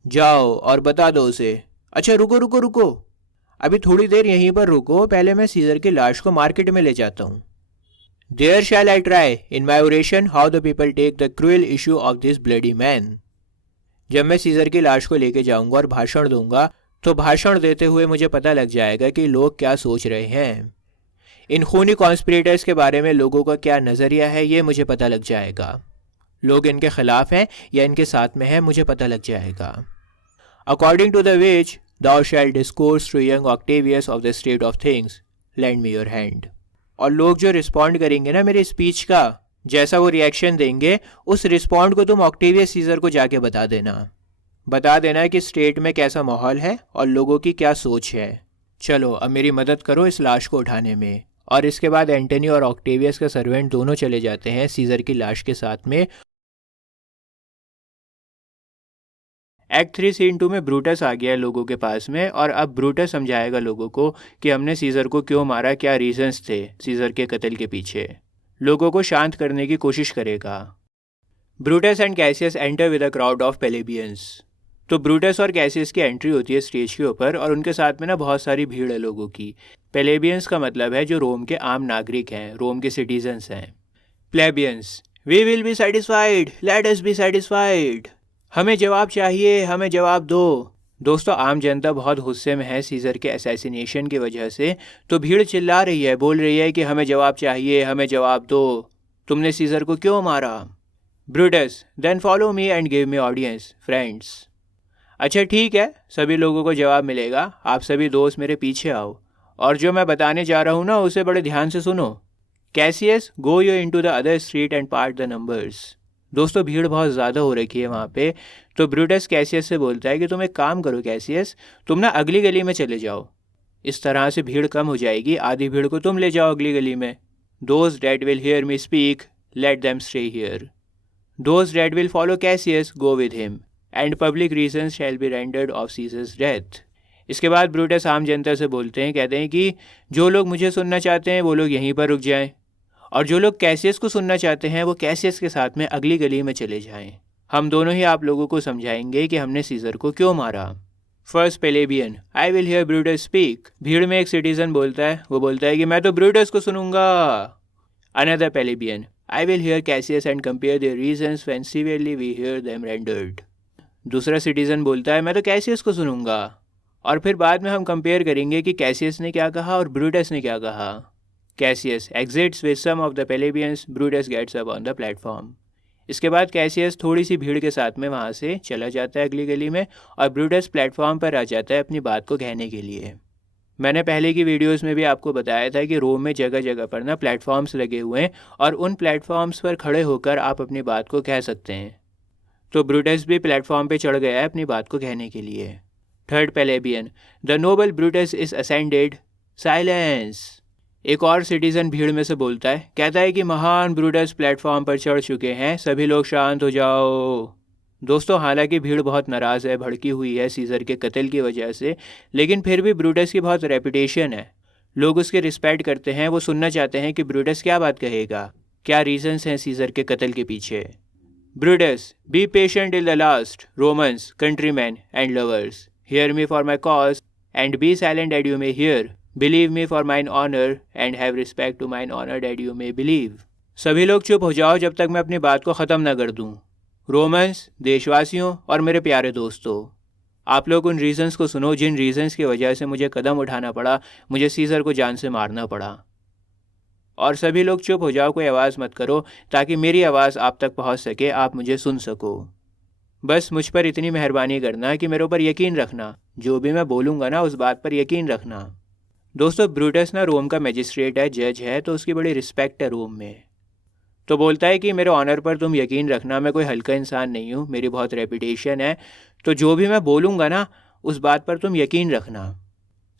जाओ और बता दो उसे। अच्छा रुको रुको रुको, अभी थोड़ी देर यहीं पर रुको, पहले मैं सीजर की लाश को मार्केट में ले जाता हूँ। There shall I try in my oration how the people take the cruel issue of this bloody man. जब मैं सीजर की लाश को लेके जाऊंगा और भाषण दूंगा तो भाषण देते हुए मुझे पता लग जाएगा कि लोग क्या सोच रहे हैं, इन खूनी कॉन्स्पिरेटर्स के बारे में लोगों का क्या नज़रिया है, ये मुझे पता लग जाएगा। लोग इनके खिलाफ हैं या इनके साथ में हैं, मुझे पता लग जाएगा। According to the which thou shalt discourse to young Octavius of the state of things, lend me your hand. और लोग जो रिस्पॉन्ड करेंगे ना मेरी स्पीच का, जैसा वो रिएक्शन देंगे, उस रिस्पॉन्ड को तुम ऑक्टेवियस सीजर को जाके बता देना कि स्टेट में कैसा माहौल है और लोगों की क्या सोच है। चलो अब मेरी मदद करो इस लाश को उठाने में। और इसके बाद एंटनी और ऑक्टेवियस का सर्वेंट दोनों चले जाते हैं सीजर की लाश के साथ में। एक्ट 3 सीन 2 में ब्रूटस आ गया है लोगों के पास में, और अब ब्रूटस समझाएगा लोगों को कि हमने सीजर को क्यों मारा, क्या रीजंस थे सीजर के कत्ल के पीछे। लोगों को शांत करने की कोशिश करेगा। Brutus and Cassius enter with a crowd of plebeians. तो ब्रूटस और कैसियस की एंट्री होती है स्टेज के ऊपर, और उनके साथ में ना बहुत सारी भीड़ है लोगों की। प्लेबियंस का मतलब है जो रोम के आम नागरिक हैं, रोम के सिटीजन्स हैं। Plebeians, we will be satisfied, let us be satisfied. हमें जवाब चाहिए, हमें जवाब दो। दोस्तों, आम जनता बहुत गुस्से में है सीजर के असैसिनेशन की वजह से, तो भीड़ चिल्ला रही है, बोल रही है कि हमें जवाब चाहिए, हमें जवाब दो, तुमने सीजर को क्यों मारा। Brutus, then follow me and give me audience friends. अच्छा ठीक है, सभी लोगों को जवाब मिलेगा, आप सभी दोस्त मेरे पीछे आओ, और जो मैं बताने जा रहा हूँ ना उसे बड़े ध्यान से सुनो। Cassius, go you into the other street and part the numbers. दोस्तों, भीड़ बहुत ज़्यादा हो रखी है वहाँ पे, तो ब्रूटस कैसियस से बोलता है कि तुम एक काम करो कैसियस, तुम ना अगली गली में चले जाओ, इस तरह से भीड़ कम हो जाएगी, आधी भीड़ को तुम ले जाओ अगली गली में। Those that will hear me speak, let them stay here. Those that will follow Cassius, go with him, and public reason shall be rendered of Caesar's death. इसके बाद ब्रूटस आम जनता से बोलते हैं, कहते हैं कि जो लोग मुझे सुनना चाहते हैं वो लोग यहीं पर रुक जाएं, और जो लोग कैसियस को सुनना चाहते हैं वो कैसियस के साथ में अगली गली में चले जाएं। हम दोनों ही आप लोगों को समझाएंगे कि हमने सीजर को क्यों मारा। First plebeian, I will here Brutus speak. भीड़ में एक सिटीजन बोलता है, वो बोलता है कि मैं तो ब्रूटस को सुनूंगा। Another plebeian, I will hear Cassius and compare their reasons when severally we hear them rendered. दूसरा सिटीजन बोलता है, मैं तो कैसियस को सुनूंगा, और फिर बाद में हम कंपेयर करेंगे कि कैसियस ने क्या कहा और ब्रूटस ने क्या कहा। Cassius exits with some of the plebeians, Brutus gets up on the platform। इसके बाद कैसियस थोड़ी सी भीड़ के साथ में वहाँ से चला जाता है अगली गली में, और ब्रूटस प्लेटफॉर्म पर आ जाता है अपनी बात को कहने के लिए। मैंने पहले की वीडियोस में भी आपको बताया था कि रोम में जगह जगह पर ना प्लेटफॉर्म्स लगे हुए हैं, और उन प्लेटफॉर्म्स पर खड़े होकर आप अपनी बात को कह सकते हैं। तो ब्रूटस भी प्लेटफॉर्म पर चढ़ गया है अपनी बात को कहने के लिए। Third plebeian, the noble Brutus is ascended, silence. एक और सिटीजन भीड़ में से बोलता है, कहता है कि महान ब्रूटस प्लेटफॉर्म पर चढ़ चुके हैं, सभी लोग शांत हो जाओ। दोस्तों, हालांकि भीड़ बहुत नाराज़ है, भड़की हुई है सीजर के कत्ल की वजह से, लेकिन फिर भी ब्रूटस की बहुत रेपुटेशन है, लोग उसके रिस्पेक्ट करते हैं, वो सुनना चाहते हैं कि ब्रूटस क्या बात कहेगा, क्या रीजंस हैं सीजर के कत्ल के पीछे। Brutus, be patient till the last, Romans, countryman and lovers, hear me for my cause and be silent that you may hear, believe me for mine honour and have respect to mine honour that you may believe. सभी लोग चुप हो जाओ जब तक मैं अपनी बात को ख़त्म ना कर दूं। रोमन्स, देशवासियों और मेरे प्यारे दोस्तों, आप लोग उन रीजंस को सुनो जिन रीजंस की वजह से मुझे कदम उठाना पड़ा, मुझे सीजर को जान से मारना पड़ा। और सभी लोग चुप हो जाओ, कोई आवाज़ मत करो, ताकि मेरी आवाज़ आप तक पहुंच सके, आप मुझे सुन सको। बस मुझ पर इतनी मेहरबानी करना कि मेरे ऊपर यकीन रखना, जो भी मैं बोलूँगा ना उस बात पर यकीन रखना। दोस्तों, ब्रूटस ना रोम का मैजिस्ट्रेट है, जज है, तो उसकी बड़ी रिस्पेक्ट है रोम में। तो बोलता है कि मेरे ऑनर पर तुम यकीन रखना, मैं कोई हल्का इंसान नहीं हूँ, मेरी बहुत रेपुटेशन है, तो जो भी मैं बोलूँगा ना उस बात पर तुम यकीन रखना।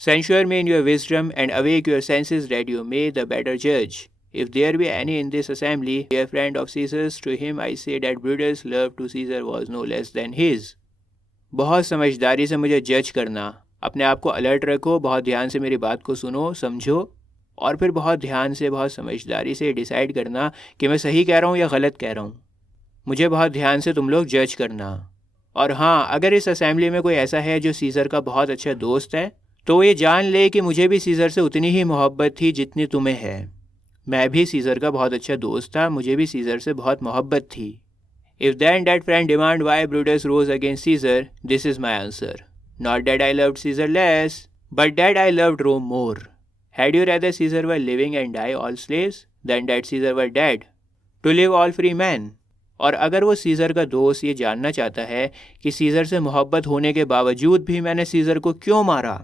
Censure me in your wisdom and awake your senses that you may the better जज। If there be any in this assembly a friend of Caesar's, to him I say that Brutus love to Caesar was no less than his. बहुत समझदारी से मुझे जज करना, अपने आप को अलर्ट रखो, बहुत ध्यान से मेरी बात को सुनो, समझो, और फिर बहुत ध्यान से, बहुत समझदारी से डिसाइड करना कि मैं सही कह रहा हूँ या गलत कह रहा हूँ। मुझे बहुत ध्यान से तुम लोग जज करना। और हाँ, अगर इस असेंबली में कोई ऐसा है जो सीजर का बहुत अच्छा दोस्त है, तो वो ये जान ले कि मुझे भी सीजर से उतनी ही मोहब्बत थी जितनी तुम्हें है। मैं भी सीजर का बहुत अच्छा दोस्त था, मुझे भी सीजर से बहुत मोहब्बत थी। If then that friend demand why Brutus rose against Caesar, this is my answer. Not that I loved Caesar less, but that I loved Rome more. Had you rather Caesar were living and die all slaves, than that Caesar were dead, to live all free men? और अगर वो scissor का दोस्त ये जानना चाहता है कि सीज़र से मोहब्बत होने के बावजूद भी मैंने सीज़र को क्यों मारा,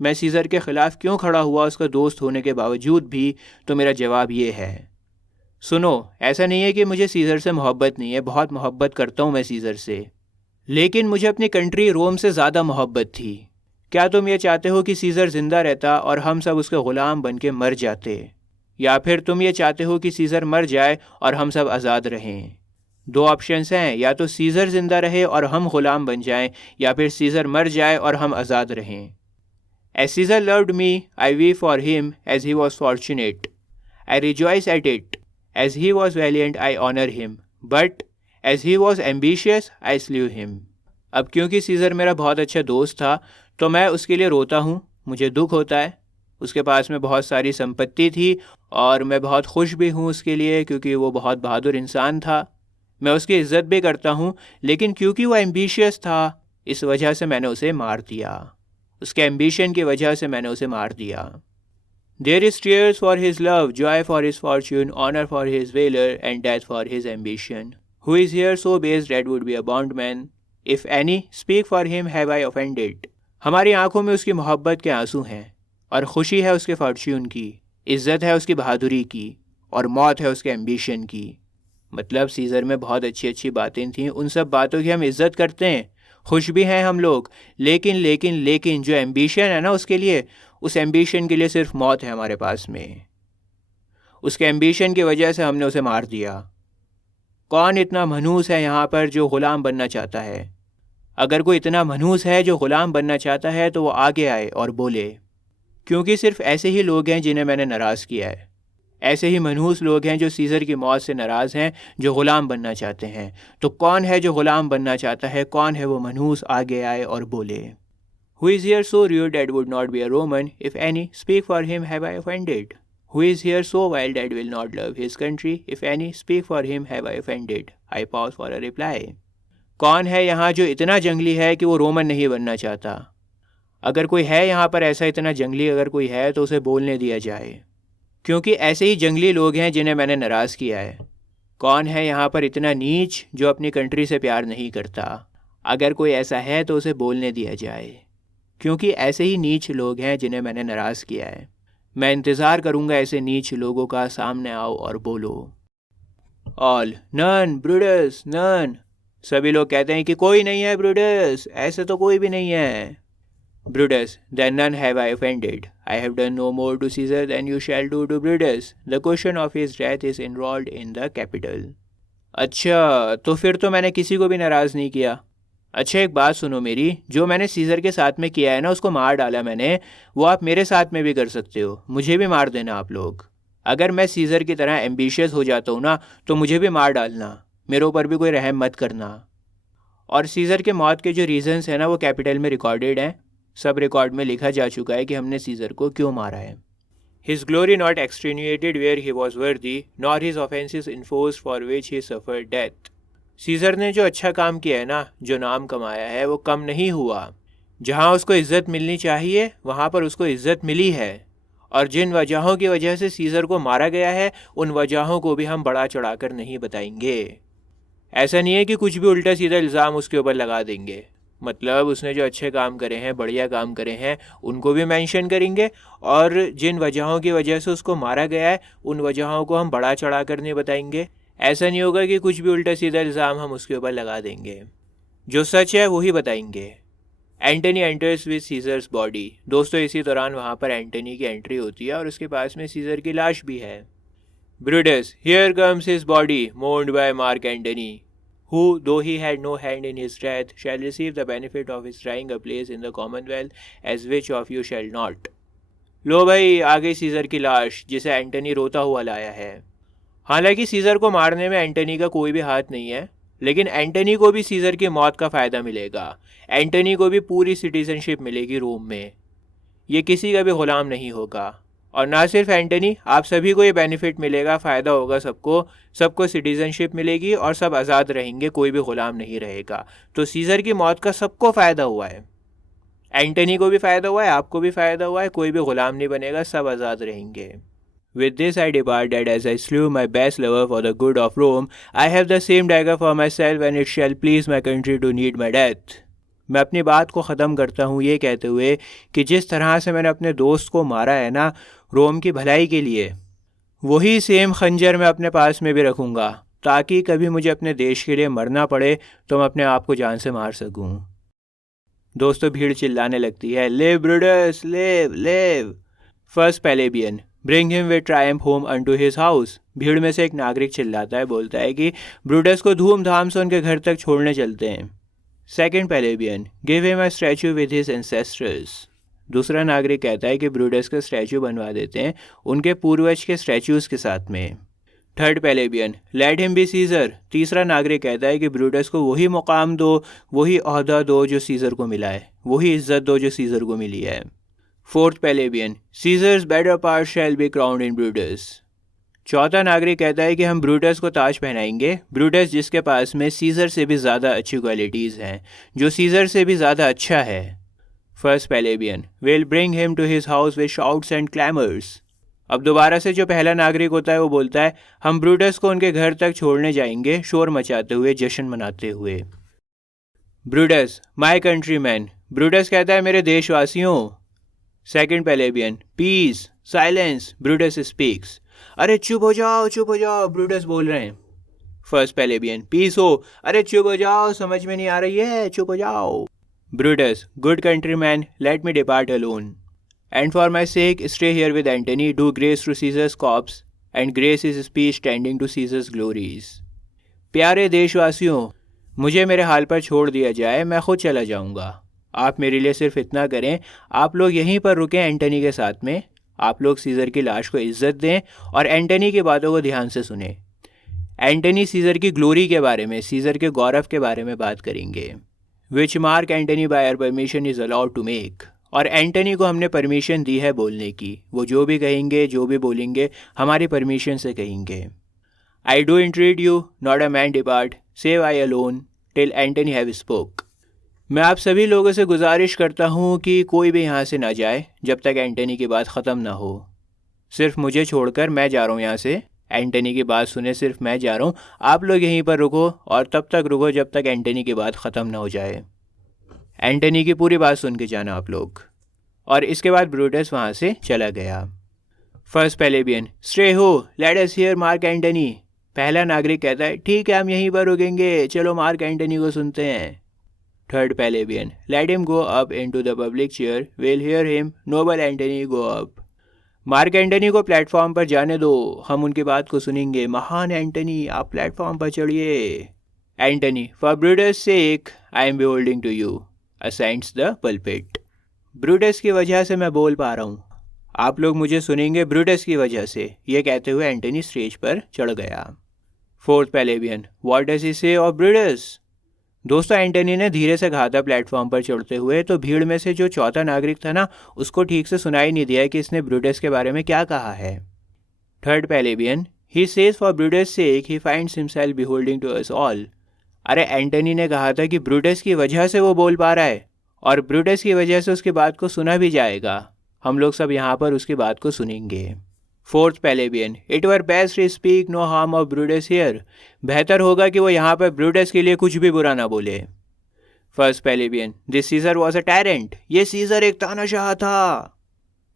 मैं सीज़र के ख़िलाफ़ क्यों खड़ा हुआ उसका दोस्त होने के बावजूद भी, तो मेरा जवाब ये है। सुनो, ऐसा नहीं है कि मुझे सीज़र से मोहब्बत नहीं है, बहुत मोहब्बत करता हूँ मैं सीज़र से, लेकिन मुझे अपनी कंट्री रोम से ज़्यादा मोहब्बत थी, क्या तुम ये चाहते हो कि सीज़र ज़िंदा रहता और हम सब उसके ग़ुलाम बन के मर जाते, या फिर तुम ये चाहते हो कि सीज़र मर जाए और हम सब आज़ाद रहें? दो ऑप्शंस हैं, या तो सीज़र ज़िंदा रहे और हम ग़ुलाम बन जाएं, या फिर सीज़र मर जाए और हम आज़ाद रहें। As Caesar loved me, I weep for him as he was fortunate. I rejoice at it. As he was valiant, I honor him. But as he was ambitious, I slew him. अब क्योंकि scissor मेरा बहुत अच्छा दोस्त था, तो मैं उसके लिए रोता हूँ, मुझे दुख होता है। उसके पास में बहुत सारी संपत्ति थी और मैं बहुत खुश भी हूँ उसके लिए, क्योंकि वो बहुत बहादुर इंसान था। मैं उसकी इज़्ज़त भी करता हूँ, लेकिन क्योंकि वो एम्बिशियस था, इस वजह से मैंने उसे मार दिया। उसके एम्बिशन की वजह से मैंने उसे मार दिया। There is tears for his love, joy for his fortune, honor for his valor, and death for his ambition. Who is here so base that would be a bondman? If any, speak for him have I offended. हमारी आंखों में उसकी मोहब्बत के आंसू हैं, और खुशी है उसके फॉर्च्यून की, इज़्ज़त है उसकी बहादुरी की, और मौत है उसके एम्बिशन की। मतलब सीज़र में बहुत अच्छी अच्छी बातें थीं, उन सब बातों की हम इज़्ज़त करते हैं, खुश भी हैं हम लोग, लेकिन जो एम्बिशन है ना उसके लिए, उस एम्बिशन के लिए सिर्फ मौत है हमारे पास में। उसके एम्बिशन की वजह से हमने उसे मार दिया। कौन इतना मनहूस है यहाँ पर जो ग़ुलाम बनना चाहता है? अगर कोई इतना मनहूस है जो ग़ुलाम बनना चाहता है तो वो आगे आए और बोले, क्योंकि सिर्फ ऐसे ही लोग हैं जिन्हें मैंने नाराज़ किया है। ऐसे ही मनहूस लोग हैं जो सीज़र की मौत से नाराज़ हैं, जो ग़ुलाम बनना चाहते हैं। तो कौन है जो ग़ुलाम बनना चाहता है? कौन है वो मनहूस? आगे आए और बोले। Who is here so rude that would not be a Roman? If any, speak for him have I offended. Who is here so wild that will not love his country? If any, speak for him have I offended. I pause for a reply. कौन है यहाँ जो इतना जंगली है कि वो Roman नहीं बनना चाहता? अगर कोई है यहाँ पर ऐसा इतना जंगली, अगर कोई है तो उसे बोलने दिया जाए, क्योंकि ऐसे ही जंगली लोग हैं जिन्हें मैंने नाराज़ किया है। कौन है यहाँ पर इतना नीच जो अपनी कंट्री से प्यार नहीं करता? अगर कोई ऐसा है तो उसे बोलने दिया जाए, क्योंकि ऐसे ही नीच लोग हैं जिन्हें मैंने नाराज़ किया है। मैं इंतज़ार करूँगा ऐसे नीच लोगों का, सामने आओ और बोलो। All, none, Brutus, none. सभी लोग कहते हैं कि कोई नहीं है ब्रूडस, ऐसे तो कोई भी नहीं है। Brutus, then none have I offended. I have done no more to Caesar than you shall do to Brutus. The question of his death is enrolled in the capital. अच्छा, तो फिर तो मैंने किसी को भी नाराज़ नहीं किया। अच्छा, एक बात सुनो मेरी, जो मैंने सीज़र के साथ में किया है ना, उसको मार डाला मैंने, वो आप मेरे साथ में भी कर सकते हो। मुझे भी मार देना आप लोग। अगर मैं सीज़र की तरह एम्बिशियस हो जाता हूँ ना, तो मुझे भी मार डालना, मेरे ऊपर भी कोई रहम मत करना। और सीज़र के मौत के जो रीज़न्स हैं ना, वो कैपिटल में रिकॉर्डेड हैं। सब रिकॉर्ड में लिखा जा चुका है कि हमने सीज़र को क्यों मारा है। His glory not extenuated where he was worthy, nor his offenses enforced for which he suffered death. Caesar ने जो अच्छा काम किया है ना, जो नाम कमाया है, वो कम नहीं हुआ। जहाँ उसको इज़्ज़त मिलनी चाहिए वहाँ पर उसको इज़्ज़त मिली है, और जिन वजहों की वजह से सीज़र को मारा गया है, उन वजहों को भी हम बढ़ा चढ़ा कर नहीं बताएंगे। ऐसा नहीं है कि कुछ भी उल्टा सीधा इल्ज़ाम उसके ऊपर लगा देंगे। मतलब उसने जो अच्छे काम करे हैं, बढ़िया काम करे हैं, उनको भी मेंशन करेंगे, और जिन वजहों की वजह से उसको मारा गया है, उन वजहों को हम बढ़ा चढ़ा कर नहीं बताएंगे। ऐसा नहीं होगा कि कुछ भी उल्टा सीधा इल्ज़ाम हम उसके ऊपर लगा देंगे। जो सच है वही बताएंगे। Antony enters with Caesar's body. दोस्तों, इसी दौरान वहाँ पर एंटनी की एंट्री होती है और उसके पास में सीज़र की लाश भी है। Brutus, here comes his body, mourned by Mark Antony, who, though he had no hand in his death, shall receive the benefit of his trying a place in the commonwealth, as which of you shall not. लो भाई, आ गई scissor की लाश, जिसे Antony रोता हुआ लाया है। हालांकि सीज़र को मारने में एंटनी का कोई भी हाथ नहीं है, लेकिन एंटनी को भी सीज़र की मौत का फ़ायदा मिलेगा। एंटनी को भी पूरी सिटीजनशिप मिलेगी रोम में। ये किसी का भी ग़ुलाम नहीं होगा। और ना सिर्फ एंटनी, आप सभी को ये बेनिफिट मिलेगा, फ़ायदा होगा सबको सिटीजनशिप मिलेगी और सब आज़ाद रहेंगे, कोई भी ग़ुलाम नहीं रहेगा। तो सीज़र की मौत का सबको फ़ायदा हुआ है। एंटनी को भी फ़ायदा हुआ है, आपको भी फ़ायदा हुआ है, कोई भी ग़ुलाम नहीं बनेगा, सब आज़ाद रहेंगे। With this I departed as I slew my best lover for the good of Rome. I have the same dagger for myself and it shall please my country to need my death. मैं अपनी बात को ख़त्म करता हूँ ये कहते हुए कि जिस तरह से मैंने अपने दोस्त को मारा है ना, रोम की भलाई के लिए, वही सेम खंजर मैं अपने पास में भी रखूँगा, ताकि कभी मुझे अपने देश के लिए मरना पड़े तो मैं अपने आप को जान से मार सकूँ। दोस्तों भीड़ चिल्लाने लगती है, live Brutus, live live. First plebeian, bring him with Triumph home unto his house. भीड़ में से एक नागरिक चिल्लाता है, बोलता है कि ब्रूटस को धूमधाम से उनके घर तक छोड़ने चलते हैं। Second plebeian, give him a statue with his ancestors. दूसरा नागरिक कहता है कि ब्रूटस का स्टैचू बनवा देते हैं उनके पूर्वज के स्टैचूज के साथ में। Third plebeian, let him be Caesar. तीसरा नागरिक कहता है कि ब्रूटस को वही मुकाम दो, वही ओहदा दो जो सीजर को मिला है, वही इज्जत दो जो सीजर को मिली है। Fourth plebeian, Caesar's better part shall be crowned in Brutus. चौथा नागरिक कहता है कि हम ब्रूटस को ताज पहनाएंगे, ब्रूटस जिसके पास में सीजर से भी ज़्यादा अच्छी क्वालिटीज़ हैं, जो सीजर से भी ज़्यादा अच्छा है। First plebeian, will bring him to his house with shouts and clamours. अब दोबारा से जो पहला नागरिक होता है वो बोलता है, हम ब्रूटस को उनके घर तक छोड़ने जाएंगे, शोर मचाते हुए, जश्न मनाते हुए। Brutus, my countryman. Brutus कहता है, मेरे देशवासियों। Second plebeian, peace, silence, Brutus speaks. अरे चुप हो जाओ, ब्रूटस बोल रहे हैं। फर्स्ट प्लेबियन, पीस हो, अरे चुप हो जाओ, समझ में नहीं आ रही है, चुप हो जाओ। Brutus, good country man, let me depart alone, and for my sake stay here with Antony, do grace to Caesar's corpse and grace his speech tending to Caesar's glories. प्यारे देशवासियों, मुझे मेरे हाल पर छोड़ दिया जाए, मैं खुद चला जाऊंगा। आप मेरे लिए सिर्फ इतना करें, आप लोग यहीं पर रुकें एंटनी के साथ में, आप लोग सीजर की लाश को इज्जत दें और एंटनी की बातों को ध्यान से सुने। एंटनी सीजर की ग्लोरी के बारे में, सीजर के गौरव के बारे में बात करेंगे। Which Mark Antony by our permission is allowed to make. और एंटनी को हमने परमिशन दी है बोलने की, वो जो भी कहेंगे, जो भी बोलेंगे, हमारी परमिशन से कहेंगे। I do entreat you, not a man depart, save I alone till Antony have spoke. मैं आप सभी लोगों से गुजारिश करता हूँ कि कोई भी यहाँ से ना जाए जब तक एंटनी की बात ख़त्म ना हो। सिर्फ मुझे छोड़कर मैं जा रहा हूँ यहाँ से, एंटनी की बात सुने सिर्फ मैं जा रहा हूँ, आप लोग यहीं पर रुको और तब तक रुको जब तक एंटनी की बात ख़त्म ना हो जाए। एंटनी की पूरी बात सुन के जाना आप लोग। और इसके बाद ब्रूटस वहाँ से चला गया। फर्स्ट प्लेबियन, स्टे हो, late us here mark Antony. पहला नागरिक कहता है, ठीक है हम यहीं पर रुकेंगे, चलो मार्क एंटनी को सुनते हैं। Third plebeian, let him go up into the public chair, will hear him, noble Antony go up. Mark Antony को प्लेटफॉर्म पर जाने दो, हम उनकी बात को सुनेंगे। महान एंटनी, आप प्लेटफॉर्म पर चढ़िए। Antony, for Brutus sake I am beholding to you, ascends the pulpit. Brutus की वजह से मैं बोल पा रहा हूँ, आप लोग मुझे सुनेंगे ब्रूटस की वजह से, ये कहते हुए एंटनी स्टेज पर चढ़ गया। Fourth plebeian, what does he से ऑफ ब्रूटस। दोस्तों एंटनी ने धीरे से कहा था प्लेटफॉर्म पर चढ़ते हुए, तो भीड़ में से जो चौथा नागरिक था ना, उसको ठीक से सुनाई नहीं दिया कि इसने ब्रूटस के बारे में क्या कहा है। Third plebeian, he says for Brutus sake he finds himself beholding to us all. अरे एंटनी ने कहा था कि ब्रूटस की वजह से वो बोल पा रहा है और ब्रूटस की वजह से उसकी बात को सुना भी जाएगा, हम लोग सब यहाँ पर उसकी बात को सुनेंगे। Fourth plebeian, it were best to speak no harm of Brutus here. बेहतर होगा कि वो यहाँ पर ब्रूटस के लिए कुछ भी बुरा ना बोले। First plebeian, this Caesar was a tyrant. ये सीजर एक तानाशाह था।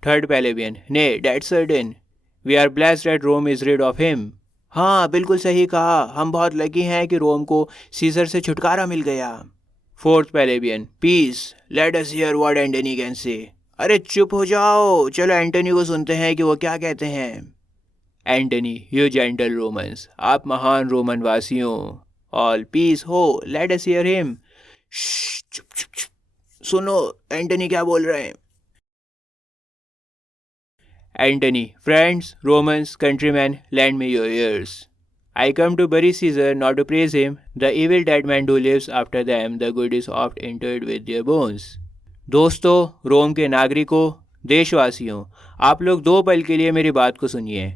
Third plebeian, nay that's certain, we are blessed that Rome is rid of him. हाँ बिल्कुल सही कहा, हम बहुत लकी हैं कि रोम को सीजर से छुटकारा मिल गया। Fourth plebeian, peace, let us hear what Antony can say. अरे चुप हो जाओ, चलो एंटनी को सुनते हैं कि वो क्या कहते हैं। एंटनी, यू जेंटल रोमन्स, आप महान रोमन वासियों, ऑल पीस हो, लेट अस हियर हिम। चुप चुप चुप, सुनो एंटनी क्या बोल रहे हैं। Antony, friends, Romans, countryman, lend me your ears. I come to bury Caesar, not to praise him. The evil dead man who lives after them, the good is oft interred with their bones. दोस्तों, रोम के नागरिकों, देशवासियों, आप लोग 2 पल के लिए मेरी बात को सुनिए।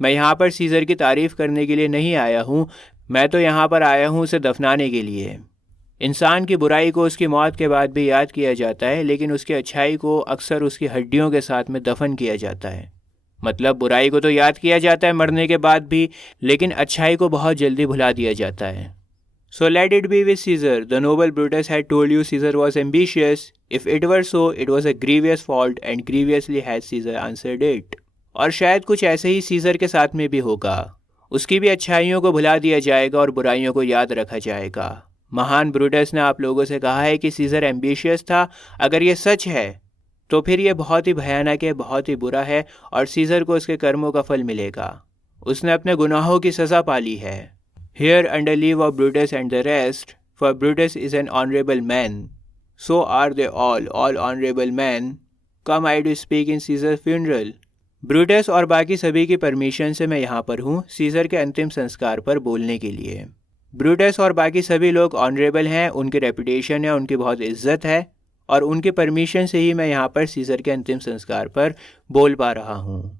मैं यहाँ पर सीजर की तारीफ करने के लिए नहीं आया हूँ, मैं तो यहाँ पर आया हूँ उसे दफनाने के लिए। इंसान की बुराई को उसकी मौत के बाद भी याद किया जाता है, लेकिन उसकी अच्छाई को अक्सर उसकी हड्डियों के साथ में दफन किया जाता है। मतलब बुराई को तो याद किया जाता है मरने के बाद भी, लेकिन अच्छाई को बहुत जल्दी भुला दिया जाता है। So let it be with Caesar. The noble Brutus had told you Caesar was ambitious. If it were so, it was a grievous fault, and grievously has Caesar answered it. और शायद कुछ ऐसे ही सीजर के साथ में भी होगा, उसकी भी अच्छाइयों को भुला दिया जाएगा और बुराइयों को याद रखा जाएगा। महान ब्रूटस ने आप लोगों से कहा है कि सीजर एम्बिशियस था। अगर ये सच है तो फिर ये बहुत ही भयानक है, बहुत ही बुरा है और सीजर को उसके कर्मों का फल मिलेगा। उसने अपने गुनाहों की सज़ा पाली है। Here under leave of Brutus and the rest, for Brutus is an honourable man, so are they all honourable man, come I do speak in Caesar funeral. Brutus और बाकी सभी की परमिशन से मैं यहाँ पर हूँ सीजर के अंतिम संस्कार पर बोलने के लिए। ब्रूटस और बाकी सभी लोग ऑनरेबल हैं, उनकी रेपुटेशन है, उनकी बहुत इज्जत है और उनके परमिशन से ही मैं यहाँ पर सीजर के अंतिम संस्कार पर बोल पा रहा हूँ।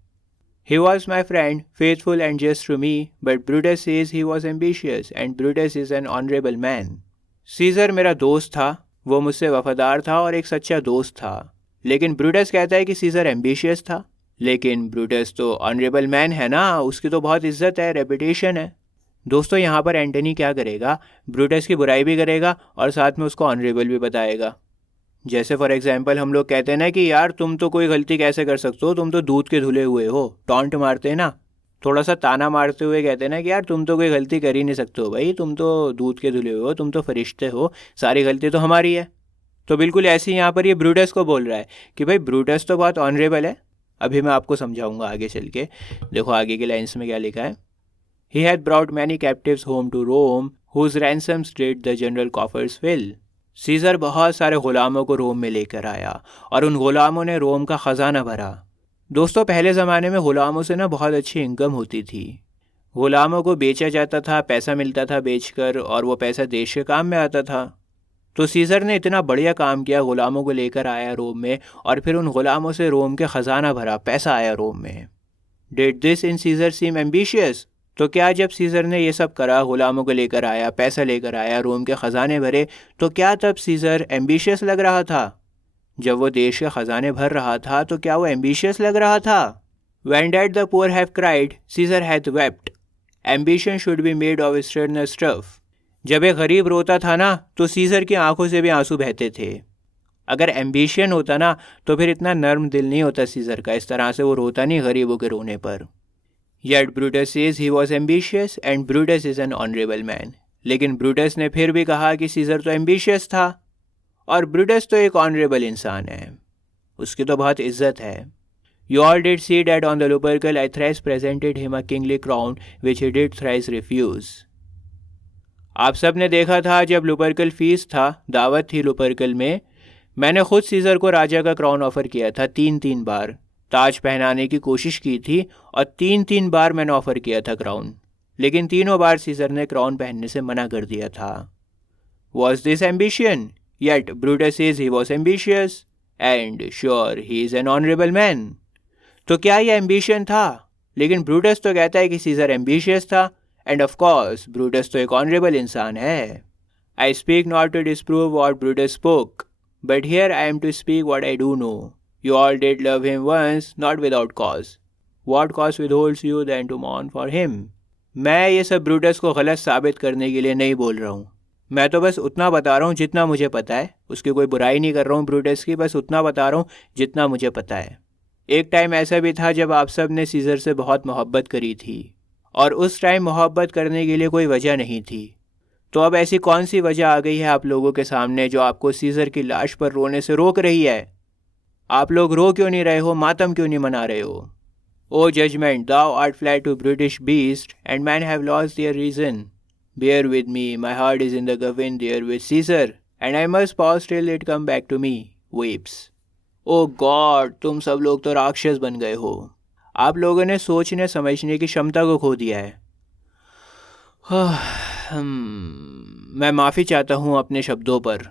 He was my friend, faithful and just to me, but Brutus says he was ambitious and Brutus is an honorable man. Caesar मेरा दोस्त था, वो मुझसे वफादार था और एक सच्चा दोस्त था, लेकिन ब्रूटस कहता है कि सीजर एम्बिशियस था। लेकिन ब्रूटस तो ऑनरेबल मैन है ना, उसकी तो बहुत इज्जत है, रेपुटेशन है। दोस्तों यहाँ पर एंटनी क्या करेगा, ब्रूटस की बुराई भी करेगा और साथ में उसको ऑनरेबल भी बताएगा। जैसे फॉर एग्जांपल हम लोग कहते हैं ना कि यार तुम तो कोई गलती कैसे कर सकते हो, तुम तो दूध के धुले हुए हो, टॉन्ट मारते हैं ना, थोड़ा सा ताना मारते हुए कहते हैं ना कि यार तुम तो कोई गलती कर ही नहीं सकते हो भाई, तुम तो दूध के धुले हुए हो, तुम तो फरिश्ते हो, सारी गलती तो हमारी है। तो बिल्कुल ऐसे ही यहाँ पर ये ब्रूटस को बोल रहा है कि भाई ब्रूटस तो बहुत ऑनरेबल है। अभी मैं आपको समझाऊंगा आगे चल के। देखो आगे के लाइन्स में क्या लिखा है। He had brought many captives home to Rome, whose ransoms did the general coffers fill. Caesar बहुत सारे ग़ुलामों को रोम में लेकर आया और उन ग़ुलामों ने रोम का ख़जाना भरा। दोस्तों पहले ज़माने में ग़ुलामों से ना बहुत अच्छी इनकम होती थी। ग़ुलामों को बेचा जाता था, पैसा मिलता था बेचकर और वो पैसा देश के काम में आता था। तो सीजर ने इतना बढ़िया काम किया, ग़ुलामों को लेकर आया रोम में और फिर उन ग़ुलामों से रोम के ख़जाना भरा, पैसा आया रोम में। Did this in Caesar seem ambitious? तो क्या जब सीजर ने ये सब करा, ग़ुलामों को लेकर आया, पैसा लेकर आया, रोम के ख़जाने भरे, तो क्या तब सीजर एम्बिशियस लग रहा था? जब वो देश के ख़जाने भर रहा था तो क्या वो एम्बिशियस लग रहा था? When did the poor have cried, Caesar hath wept. Ambition should be made of sterner stuff. जब एक गरीब रोता था ना तो सीजर की आंखों से भी आंसू बहते थे। अगर एम्बिशन होता ना तो फिर इतना नर्म दिल नहीं होता सीजर का, इस तरह से वो रोता नहीं गरीबों के रोने पर। Yet Brutus says he was ambitious and Brutus is an honorable man. लेकिन ब्रूटस ने फिर भी कहा कि सीजर तो एम्बिशियस था और ब्रूटस तो एक ऑनरेबल इंसान है, उसकी तो बहुत इज्जत है। You all did see that on the Lupercal I thrice presented him a kingly crown which he did thrice refuse. आप सब ने देखा था जब लुपरकल फीस था, दावत थी लुपरकल में, मैंने खुद सीजर को राजा का क्राउन ऑफर किया था, 3 बार ताज पहनाने की कोशिश की थी और 3 बार मैंने ऑफर किया था क्राउन, लेकिन तीनों बार सीजर ने क्राउन पहनने से मना कर दिया था। Was this ambition? Yet Brutus says he was ambitious and sure he is an honorable man. तो क्या ये एम्बिशन था? लेकिन ब्रूटस तो कहता है कि सीजर एम्बिशियस था एंड ऑफ कोर्स ब्रूटस तो एक ऑनरेबल इंसान है। I speak not to disprove what Brutus spoke, but here I am to speak what I do know. You all did love him once, not without cause. What cause withholds you than to mourn for him? मैं ये सब Brutus को गलत साबित करने के लिए नहीं बोल रहा हूँ, मैं तो बस उतना बता रहा हूँ जितना मुझे पता है। उसकी कोई बुराई नहीं कर रहा हूँ ब्रूटस की, बस उतना बता रहा हूँ जितना मुझे पता है। एक टाइम ऐसा भी था जब आप सब ने सीजर से बहुत मोहब्बत करी थी और उस टाइम मोहब्बत करने के लिए कोई वजह नहीं थी। तो अब ऐसी कौन सी वजह आ गई है आप लोगों के सामने जो आपको सीजर की लाश पर रोने से रोक रही है? आप लोग रो क्यों नहीं रहे हो, मातम क्यों नहीं मना रहे हो? O judgment, thou art fled to brutish beast, and men have lost their reason. Bear with me, my heart is in the coffin there with Caesar, and I must pause till it come back to me. Weeps. Oh God, तुम सब लोग तो राक्षस बन गए हो। आप लोगों ने सोचने समझने की क्षमता को खो दिया है। मैं माफ़ी चाहता हूँ अपने शब्दों पर,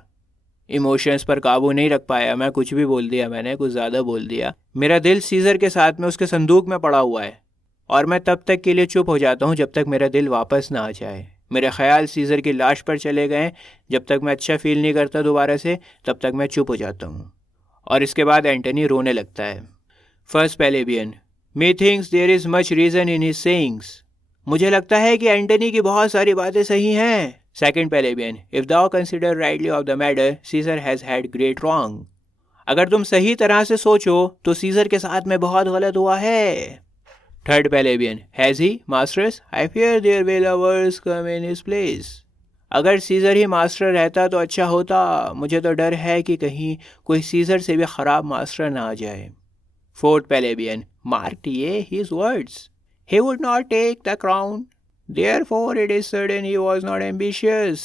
इमोशंस पर काबू नहीं रख पाया, मैं कुछ भी बोल दिया, मैंने कुछ ज़्यादा बोल दिया। मेरा दिल सीजर के साथ में उसके संदूक में पड़ा हुआ है और मैं तब तक के लिए चुप हो जाता हूँ जब तक मेरा दिल वापस ना आ जाए। मेरे ख्याल सीजर की लाश पर चले गए, जब तक मैं अच्छा फील नहीं करता दोबारा से तब तक मैं चुप हो जाता हूँ। और इसके बाद एंटनी रोने लगता है। First plebeian, methinks there is much reason in his sayings. मुझे लगता है कि एंटनी की बहुत सारी बातें सही हैं। Second plebeian, if thou consider rightly of the matter, Caesar has had great wrong. अगर तुम सही तरह से सोचो तो सीजर के साथ में बहुत गलत हुआ है। Third plebeian, has he masters? I fear there will others come in his place. अगर सीज़र ही मास्टर रहता तो अच्छा होता, मुझे तो डर है कि कहीं कोई सीज़र से भी ख़राब मास्टर ना आ जाए। फोर्थ प्लेबियन, मार्क ये his words. He would not take the crown. Therefore it is certain he was not ambitious.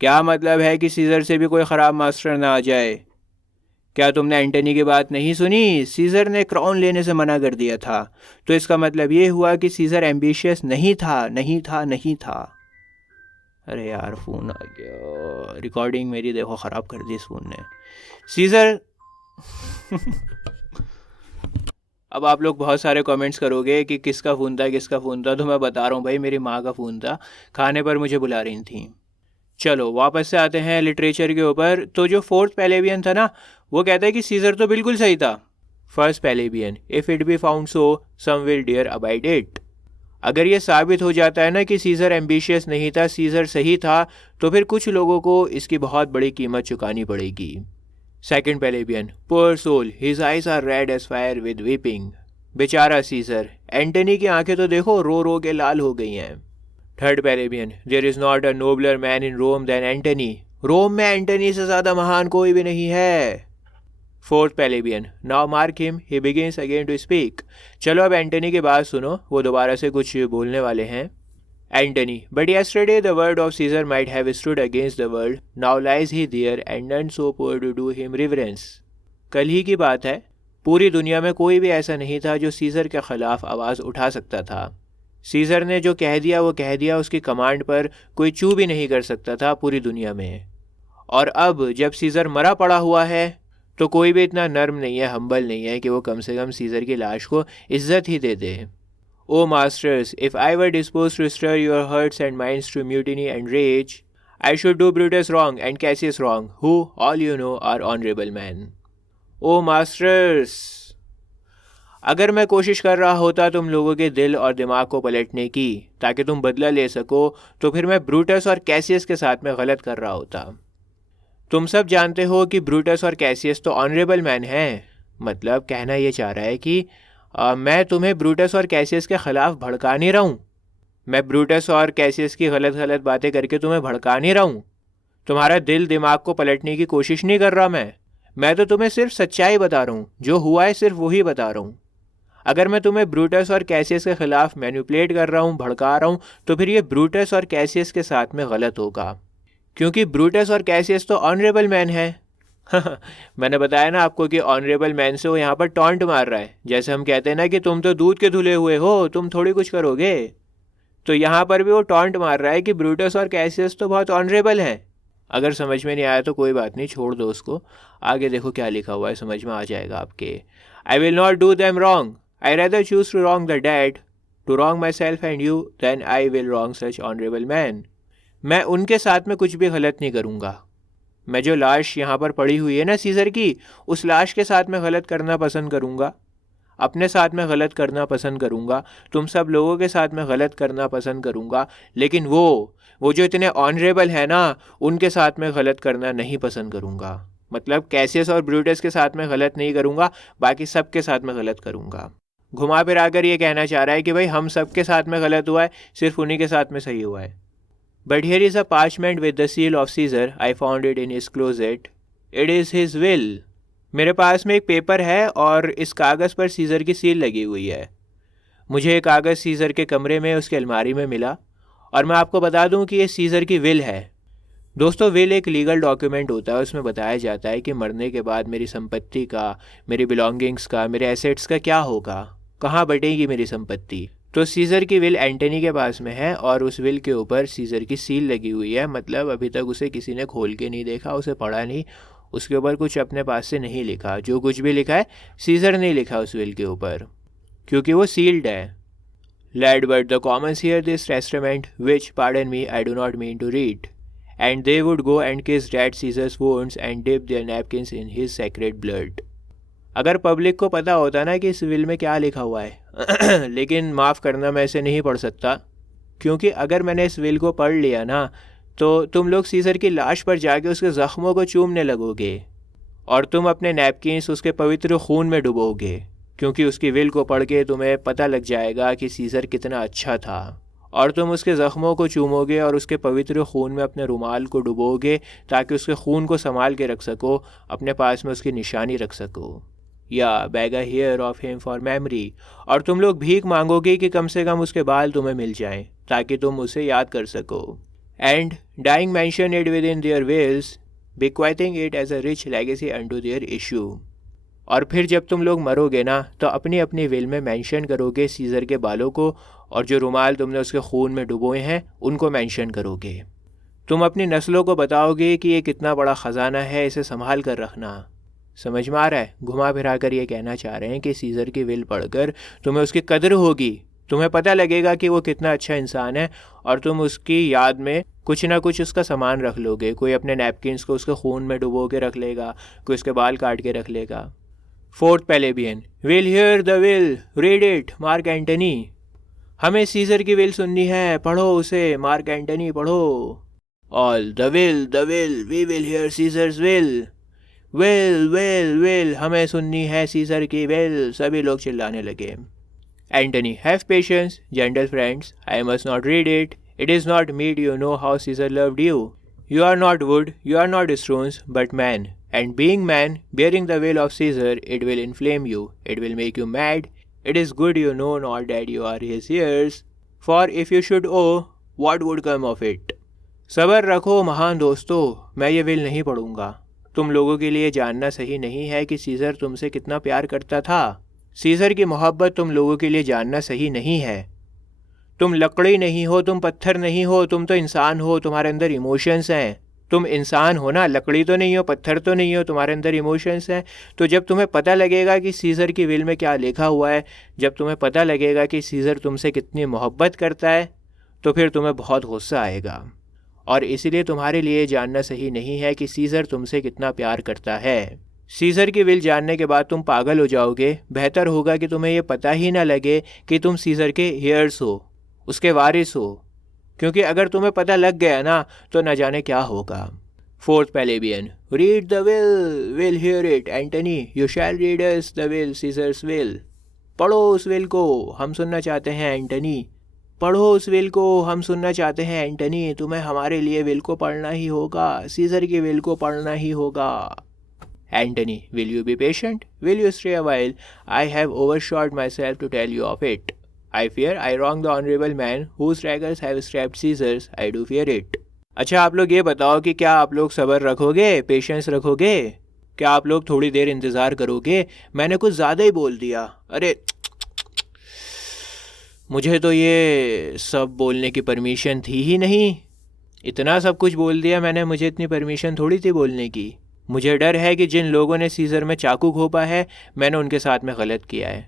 क्या मतलब है कि सीज़र से भी कोई ख़राब मास्टर ना आ जाए? क्या तुमने एंटनी की बात नहीं सुनी? सीज़र ने क्राउन लेने से मना कर दिया था, तो इसका मतलब ये हुआ कि सीज़र एम्बिशियस नहीं था, नहीं था, नहीं था। अरे यार फ़ोन आ गया, रिकॉर्डिंग मेरी देखो ख़राब कर दी इस फ़ोन ने। सीज़र अब आप लोग बहुत सारे कमेंट्स करोगे कि किसका फ़ोन था, किसका फ़ोन था, तो मैं बता रहा हूँ भाई, मेरी माँ का फ़ोन था, खाने पर मुझे बुला रही थी। चलो वापस से आते हैं लिटरेचर के ऊपर। तो जो फोर्थ पेलेबियन था ना, वो कहता है कि सीज़र तो बिल्कुल सही था। First plebeian, if it be found so some will dear abide it. अगर ये साबित हो जाता है ना कि सीज़र एम्बिशियस नहीं था, सीज़र सही था, तो फिर कुछ लोगों को इसकी बहुत बड़ी कीमत चुकानी पड़ेगी। Second plebeian, poor soul, his eyes are red as fire with weeping. बेचारा सीज़र, एंटनी की आंखें तो देखो रो रो के लाल हो गई हैं। Third plebeian, there is not a nobler man in Rome than Antony. Rome में एंटनी से ज़्यादा महान कोई भी नहीं है। Fourth plebeian, now mark him, he begins again to speak. चलो अब एंटनी की बात सुनो, वो दोबारा से कुछ बोलने वाले हैं। Antony, but yesterday the word of Caesar might have stood against the world. Now lies he there, and none so poor to do him reverence. कल ही की बात है, पूरी दुनिया में कोई भी ऐसा नहीं था जो सीज़र के ख़िलाफ़ आवाज़ उठा सकता था। सीज़र ने जो कह दिया वो कह दिया, उसकी कमांड पर कोई चू भी नहीं कर सकता था पूरी दुनिया में। और अब जब सीज़र मरा पड़ा हुआ है, तो कोई भी इतना नर्म नहीं है, हम्बल नहीं है कि वो कम से कम सीज़र की लाश को इज्जत ही दे दे। O masters, if I were disposed to stir your hearts and minds to mutiny and rage, I should do Brutus wrong and Cassius wrong, who, all you know, are honorable men. O masters, अगर मैं कोशिश कर रहा होता तुम लोगों के दिल और दिमाग को पलटने की, ताकि तुम बदला ले सको, तो फिर मैं ब्रूटस और कैसियस के साथ में गलत कर रहा होता। तुम सब जानते हो कि ब्रूटस और कैसियस तो ऑनरेबल मैन हैं। मतलब कहना ये चाह रहा है कि मैं तुम्हें ब्रूटस और कैसियस के ख़िलाफ़ भड़का नहीं रहा हूँ। मैं ब्रूटस और कैसियस की गलत गलत बातें करके तुम्हें भड़का नहीं रहा हूँ। तुम्हारा दिल दिमाग को पलटने की कोशिश नहीं कर रहा मैं तो तुम्हें सिर्फ सच्चाई बता रहा हूँ, जो हुआ है सिर्फ वही बता रहा हूँ। अगर मैं तुम्हें ब्रूटस और कैसियस के ख़िलाफ़ मैनिपुलेट कर रहा हूँ, भड़का रहा हूँ, तो फिर ये ब्रूटस और कैसियस के साथ में गलत होगा, क्योंकि ब्रूटस और कैसियस तो ऑनरेबल मैन है। मैंने बताया ना आपको कि ऑनरेबल मैन से वो यहाँ पर टॉन्ट मार रहा है। जैसे हम कहते हैं ना कि तुम तो दूध के धुले हुए हो, तुम थोड़ी कुछ करोगे, तो यहाँ पर भी वो टॉन्ट मार रहा है कि ब्रूटस और कैसियस तो बहुत ऑनरेबल हैं। अगर समझ में नहीं आया तो कोई बात नहीं, छोड़ दो उसको, आगे देखो क्या लिखा हुआ है, समझ में आ जाएगा आपके। I will not do them wrong, I rather choose to wrong the dead to wrong myself and you than I will wrong such honourable man. मैं उनके साथ में कुछ भी गलत नहीं करूँगा। मैं जो लाश यहाँ पर पड़ी हुई है ना सीज़र की, उस लाश के साथ में गलत करना पसंद करूँगा, अपने साथ में गलत करना पसंद करूँगा, तुम सब लोगों के साथ में गलत करना पसंद करूँगा, लेकिन वो जो इतने ऑनरेबल है ना, उनके साथ में गलत करना नहीं पसंद करूँगा। मतलब कैसियस और ब्रूटस के साथ में गलत नहीं करूँगा, बाकी सब के साथ में गलत करूँगा। घुमा फिरा कर ये कहना चाह रहा है कि भाई हम सब के साथ में गलत हुआ है, सिर्फ उन्हीं के साथ में सही हुआ है। But here is a parchment with the seal of Caesar. I found it in his closet. It is his will. मेरे पास में एक पेपर है और इस कागज़ पर सीज़र की सील लगी हुई है। मुझे ये कागज़ सीज़र के कमरे में उसके अलमारी में मिला, और मैं आपको बता दूं कि ये सीज़र की विल है। दोस्तों, विल एक लीगल डॉक्यूमेंट होता है, उसमें बताया जाता है कि मरने के बाद मेरी संपत्ति का, मेरी बिलोंगिंग्स का, मेरे एसेट्स का क्या होगा, कहाँ बटेगी मेरी संपत्ति। तो सीज़र की विल एंटनी के पास में है और उस विल के ऊपर सीज़र की सील लगी हुई है। मतलब अभी तक उसे किसी ने खोल के नहीं देखा, उसे पढ़ा नहीं, उसके ऊपर कुछ अपने पास से नहीं लिखा। जो कुछ भी लिखा है सीज़र ने लिखा उस विल के ऊपर, क्योंकि वो सील्ड है। Lad, but the commons hear this testament, which, pardon me, I do not mean to read, and they would go and kiss Dad Caesar's wounds and dip their napkins in his sacred blood. अगर public को पता होता ना कि इस will में क्या लिखा हुआ है लेकिन माफ़ करना, मैं इसे नहीं पढ़ सकता, क्योंकि अगर मैंने इस विल को पढ़ लिया ना, तो तुम लोग सीज़र की लाश पर जाके उसके ज़ख्मों को चूमने लगोगे और तुम अपने नैपकिन्स उसके पवित्र खून में डुबोगे, क्योंकि उसकी विल को पढ़ के तुम्हें पता लग जाएगा कि सीज़र कितना अच्छा था और तुम उसके ज़ख्मों को चूमोगे और उसके पवित्र खून में अपने रुमाल को डुबोगे ताकि उसके खून को संभाल के रख सको, अपने पास में उसकी निशानी रख सको। या beg a hair of him for memory, और तुम लोग भीख मांगोगे कि कम से कम उसके बाल तुम्हें मिल जाएं ताकि तुम उसे याद कर सको। And dying mention it within their wills, bequeathing it as a rich legacy unto their issue। और फिर जब तुम लोग मरोगे ना तो अपनी अपनी विल में मेंशन करोगे सीज़र के बालों को, और जो रुमाल तुमने उसके खून में डुबोए हैं उनको मेंशन करोगे। तुम अपनी नस्लों को बताओगे कि ये कितना बड़ा ख़जाना है, इसे संभाल कर रखना। समझ में आ रहा है? घुमा फिरा कर ये कहना चाह रहे हैं कि सीज़र की विल पढ़कर तुम्हें उसकी कदर होगी, तुम्हें पता लगेगा कि वो कितना अच्छा इंसान है, और तुम उसकी याद में कुछ ना कुछ उसका सामान रख लोगे। कोई अपने नैपकिन्स को उसके खून में डुबो के रख लेगा, कोई उसके बाल काट के रख लेगा। Fourth plebeian, will hear the will, read it, Mark Antony. हमें सीज़र की विल सुननी है, पढ़ो उसे, मार्क एंटनी पढ़ो। All, the will, we will hear Caesar's will. Will, हमें सुननी है सीज़र की विल। सभी लोग चिल्लाने लगे। Antony, have patience gentle friends, I must not read it. It is not meet you know how Caesar loved you. You are not wood, you are not stones, but man. And being man, bearing the will of Caesar, it will inflame you. It will make you mad. It is good you know not that you are his heirs. For if you should owe, what would come of it? सबर रखो महान दोस्तों, मैं ये will नहीं पढ़ूंगा। तुम लोगों के लिए जानना सही नहीं है कि सीज़र तुमसे कितना प्यार करता था। सीज़र की मोहब्बत तुम लोगों के लिए जानना सही नहीं है। तुम लकड़ी नहीं हो, तुम पत्थर नहीं हो, तुम तो इंसान हो, तुम्हारे अंदर इमोशंस हैं। तुम इंसान हो ना, लकड़ी तो नहीं हो, पत्थर तो नहीं हो, तुम्हारे अंदर इमोशंस हैं। तो जब तुम्हें पता लगेगा कि सीज़र की विल में क्या लिखा हुआ है, जब तुम्हें पता लगेगा कि सीज़र तुमसे कितनी मोहब्बत करता है, तो फिर तुम्हें बहुत गुस्सा आएगा। और इसीलिए तुम्हारे लिए जानना सही नहीं है कि सीज़र तुमसे कितना प्यार करता है। सीज़र की विल जानने के बाद तुम पागल हो जाओगे। बेहतर होगा कि तुम्हें ये पता ही ना लगे कि तुम सीज़र के हेयर्स हो, उसके वारिस हो, क्योंकि अगर तुम्हें पता लग गया ना तो न जाने क्या होगा। Fourth plebeian, read the will hear it Antony, you shall read us the will, Caesar's will. पढ़ो उस विल को, हम सुनना चाहते हैं एंटनी। पढ़ो उस विल को, हम सुनना चाहते हैं एंटनी। तुम्हें हमारे लिए विल को पढ़ना ही होगा, सीज़र की विल को पढ़ना ही होगा। Antony, will you be patient, will you stay a while, I have overshot myself to tell you of it. I fear I wrong the honorable man whose daggers have stabbed Caesars. I do fear it. अच्छा, आप लोग ये बताओ कि क्या आप लोग सब्र रखोगे, पेशेंस रखोगे? क्या आप लोग थोड़ी देर इंतज़ार करोगे? मैंने कुछ ज़्यादा ही बोल दिया। अरे, मुझे तो ये सब बोलने की परमिशन थी ही नहीं। इतना सब कुछ बोल दिया मैंने, मुझे इतनी परमिशन थोड़ी थी बोलने की। मुझे डर है कि जिन लोगों ने सीज़र में चाकू घोंपा है, मैंने उनके साथ में गलत किया है,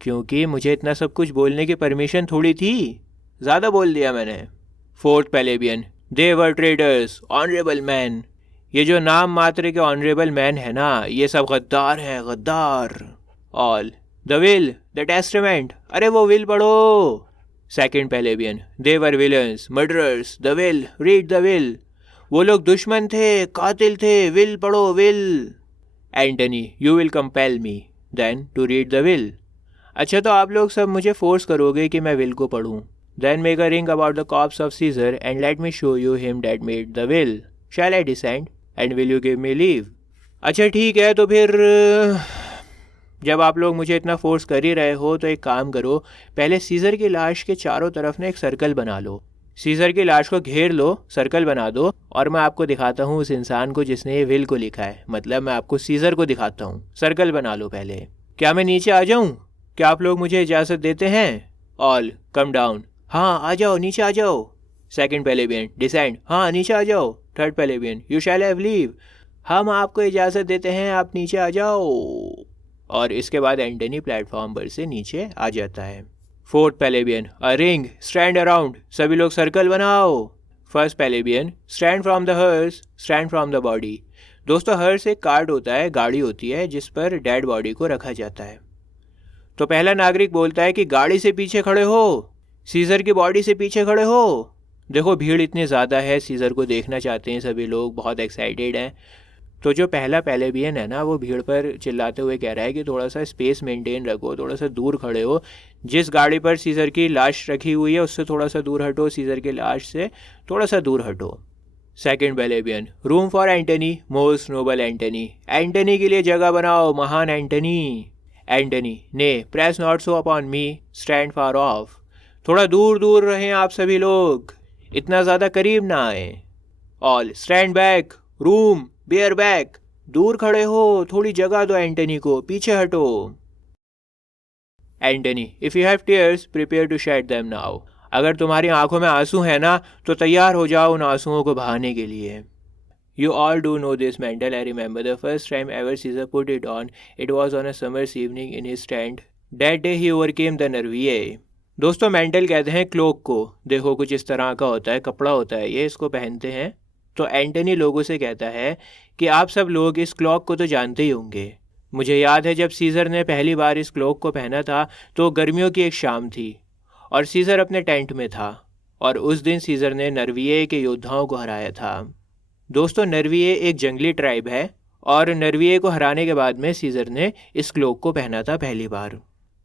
क्योंकि मुझे इतना सब कुछ बोलने की परमिशन थोड़ी थी, ज़्यादा बोल दिया मैंने। Fourth पेलेबियन, they were traders, honourable man. ये जो नाम मात्र के ऑनरेबल मैन है ना, ये सब गद्दार हैं, गद्दार। All, the will, the testament, अरे वो विल पढ़ो। Second plebeian, they were villains, murderers, the will, read the will. वो लोग दुश्मन थे, कातिल थे, विल पढ़ो, will. Antony, you will compel me then to read the will. अच्छा, तो आप लोग सब मुझे फोर्स करोगे कि मैं विल को पढ़ूं। Then make a ring about the corpse of Caesar and let me show you him that made the will. Shall I descend and will you give me leave? अच्छा ठीक है, तो फिर जब आप लोग मुझे इतना फोर्स कर ही रहे हो तो एक काम करो, पहले सीज़र की लाश के चारों तरफ ना एक सर्कल बना लो। सीज़र की लाश को घेर लो, सर्कल बना दो, और मैं आपको दिखाता हूँ उस इंसान को जिसने ये विल को लिखा है। मतलब मैं आपको सीज़र को दिखाता हूँ। सर्कल बना लो पहले। क्या मैं नीचे आ जाऊँ? क्या आप लोग मुझे इजाज़त देते हैं? ऑल, कम डाउन, हाँ आ जाओ, नीचे आ जाओ। सेकंड पेलेबियन, डिसेंड, हाँ नीचे आ जाओ। Third plebeian, you shall have leave, हम आपको इजाज़त देते हैं, आप नीचे आ जाओ। और इसके बाद एंटनी प्लेटफॉर्म पर से नीचे आ जाता है। Fourth plebeian, a ring, stand around, सभी लोग सर्कल बनाओ। First plebeian, stand from the hearse, stand from the body. दोस्तों, हर्स एक कार्ड होता है, गाड़ी होती है जिस पर डेड बॉडी को रखा जाता है। तो पहला नागरिक बोलता है कि गाड़ी से पीछे खड़े हो, सीज़र की बॉडी से पीछे खड़े हो। देखो भीड़ इतनी ज़्यादा है, सीज़र को देखना चाहते हैं सभी लोग, बहुत एक्साइटेड हैं। तो जो पहला पेलेबियन है ना, वो भीड़ पर चिल्लाते हुए कह रहा है कि थोड़ा सा स्पेस मेंटेन रखो, थोड़ा सा दूर खड़े हो, जिस गाड़ी पर सीज़र की लाश रखी हुई है उससे थोड़ा सा दूर हटो, सीज़र की लाश से थोड़ा सा दूर हटो। Second plebeian, room for Antony, most noble Antony, Antony के लिए जगह बनाओ, महान Antony. Antony, nay, press not so upon me, stand far off, थोड़ा दूर दूर रहें आप सभी लोग, इतना ज़्यादा करीब ना आए। All, stand back, room, bear back, दूर खड़े हो, थोड़ी जगह दो एंटनी को, पीछे हटो। Antony, if you have tears prepare to shed them now, अगर तुम्हारी आंखों में आंसू है ना तो तैयार हो जाओ उन आंसुओं को बहाने के लिए। You all do know this, Mendel. I remember the first time ever Caesar put it on. It was on a summer's evening in his tent. That day he overcame the nervie. दोस्तों, Mendel कहते हैं cloak को, देखो कुछ इस तरह का होता है, कपड़ा होता है ये, इसको पहनते हैं। तो एंटनी लोगों से कहता है कि आप सब लोग इस क्लॉक को तो जानते ही होंगे। मुझे याद है जब सीज़र ने पहली बार इस क्लॉक को पहना था तो गर्मियों की एक शाम थी और सीज़र अपने टेंट में था, और उस दिन सीज़र ने नर्विये के योद्धाओं को हराया था। दोस्तों, नर्विये एक जंगली ट्राइब है और नर्विये को हराने के बाद में सीज़र ने इस क्लोक को पहना था पहली बार।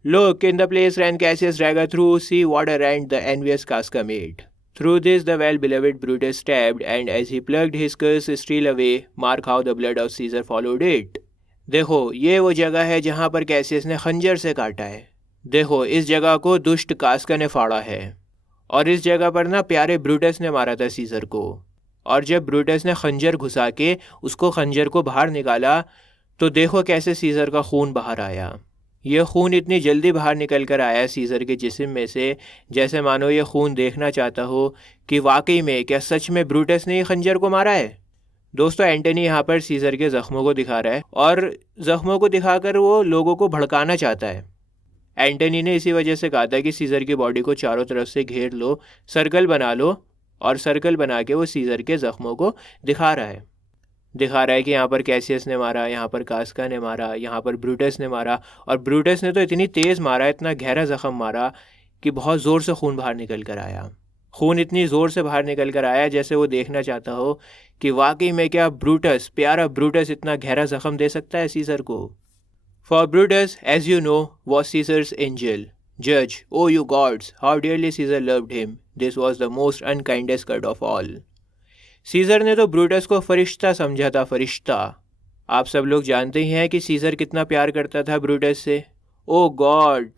Look, in the place ran Cassius Dagger through, see what a rant the envious Casca made. Through this the well-beloved Brutus stabbed, and as he plucked his curse steel away, mark how the blood of Caesar followed it. देखो, ये वो जगह है जहाँ पर Cassius ने खंजर से काटा है। देखो, इस जगह को दुष्ट कास्का ने फाड़ा है, और इस जगह पर ना प्यारे ब्रूटस ने मारा था सीज़र को। और जब ब्रूटस ने खंजर घुसा के उसको खंजर को बाहर निकाला तो देखो कैसे सीज़र का खून बाहर आया। यह खून इतनी जल्दी बाहर निकल कर आया सीज़र के जिस्म में से जैसे मानो ये खून देखना चाहता हो कि वाकई में क्या सच में ब्रूटस ने ये खंजर को मारा है। दोस्तों, एंटनी यहाँ पर सीज़र के ज़ख्मों को दिखा रहा है और ज़ख्मों को दिखाकर वो लोगों को भड़काना चाहता है। एंटनी ने इसी वजह से कहा था कि सीज़र की बॉडी को चारों तरफ से घेर लो, सर्कल बना लो, और सर्कल बना के वो सीज़र के ज़ख्मों को दिखा रहा है कि यहाँ पर कैसियस ने मारा, यहाँ पर कास्का ने मारा, यहाँ पर ब्रूटस ने मारा, और ब्रूटस ने तो इतनी तेज़ मारा, इतना गहरा ज़ख्म मारा कि बहुत ज़ोर से खून बाहर निकल कर आया। खून इतनी ज़ोर से बाहर निकल कर आया जैसे वो देखना चाहता हो कि वाकई में क्या ब्रूटस, प्यारा ब्रूटस इतना गहरा ज़ख्म दे सकता है सीज़र को। For Brutus, as you know, was Caesar's angel, जज, O you gods, how dearly Caesar loved him, this was the most unkindest cut of all. Caesar ने तो ब्रूटस को फरिश्ता समझा था, फरिश्ता। आप सब लोग जानते ही हैं कि सीज़र कितना प्यार करता था ब्रूटस से। ओ गॉड,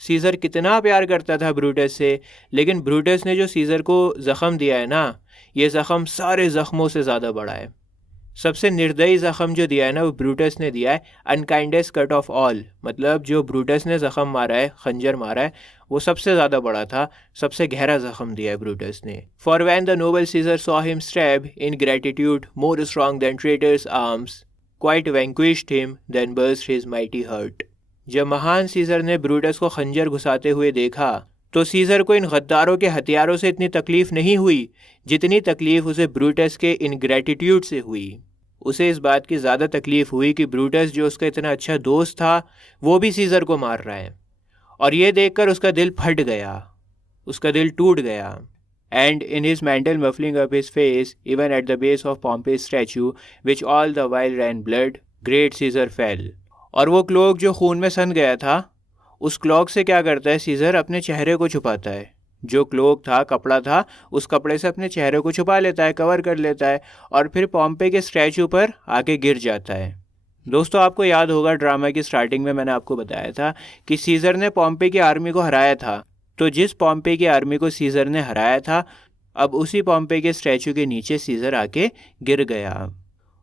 सीज़र कितना प्यार करता था ब्रूटस से, लेकिन ब्रूटस ने जो सीज़र को ज़ख़म दिया है ना, ये ज़ख़म सारे ज़ख़मों से ज़्यादा बड़ा है। सबसे निर्दयी ज़ख़म जो दिया है ना वो ब्रूटस ने दिया है, अनकाइंडेस्ट कट ऑफ ऑल, मतलब जो ब्रूटस ने ज़ख़म मारा है, खंजर मारा है, वो सबसे ज़्यादा बड़ा था, सबसे गहरा ज़ख़म दिया है ब्रूटस ने। For when the noble Caesar saw him stab ingratitude more strong than traitors arms, quite vanquished him then burst his mighty heart. जब महान सीज़र ने ब्रूटस को खंजर घुसाते हुए देखा तो सीज़र को इन गद्दारों के हथियारों से इतनी तकलीफ़ नहीं हुई जितनी तकलीफ़ उसे ब्रूटस के इनग्रेटिट्यूड से हुई। उसे इस बात की ज़्यादा तकलीफ़ हुई कि ब्रूटस जो उसका इतना अच्छा दोस्त था वो भी सीज़र को मार रहा है, और ये देखकर उसका दिल फट गया, उसका दिल टूट गया। And in his mantle muffling up his face even at the base of Pompey's statue which all the while ran blood, great Caesar fell. और वो क्लोक जो खून में सन गया था, उस क्लोक से क्या करता है सीज़र, अपने चेहरे को छुपाता है। जो क्लोक था, कपड़ा था, उस कपड़े से अपने चेहरे को छुपा लेता है, कवर कर लेता है, और फिर पॉम्पे के स्टैचू पर आके गिर जाता है। दोस्तों, आपको याद होगा ड्रामा की स्टार्टिंग में मैंने आपको बताया था कि सीज़र ने पॉम्पे की आर्मी को हराया था। तो जिस पॉम्पे की आर्मी को सीज़र ने हराया था, अब उसी पॉम्पे के स्टैचू के नीचे सीज़र आके गिर गया।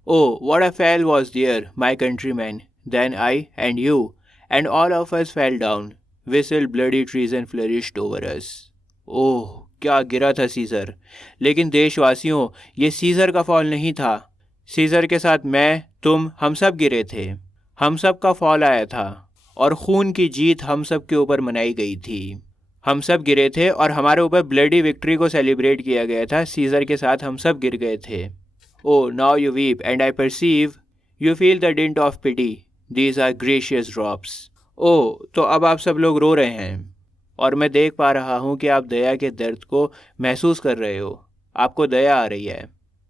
O what a fall was there my countrymen, then I and you and all of us fell down, विसल bloody treason flourished over us. ओह, क्या गिरा था सीज़र। लेकिन देशवासियों, ये सीज़र का फॉल नहीं था। सीज़र के साथ मैं, तुम, हम सब गिरे थे। हम सब का फॉल आया था और खून की जीत हम सब के ऊपर मनाई गई थी। हम सब गिरे थे और हमारे ऊपर ब्लडी विक्ट्री को सेलिब्रेट किया गया था। सीज़र के साथ हम सब गिर गए थे। O now you weep and I perceive you feel the dint of pity, these are gracious drops. ओ, तो अब आप सब लोग रो रहे हैं और मैं देख पा रहा हूँ कि आप दया के दर्द को महसूस कर रहे हो। आपको दया आ रही है।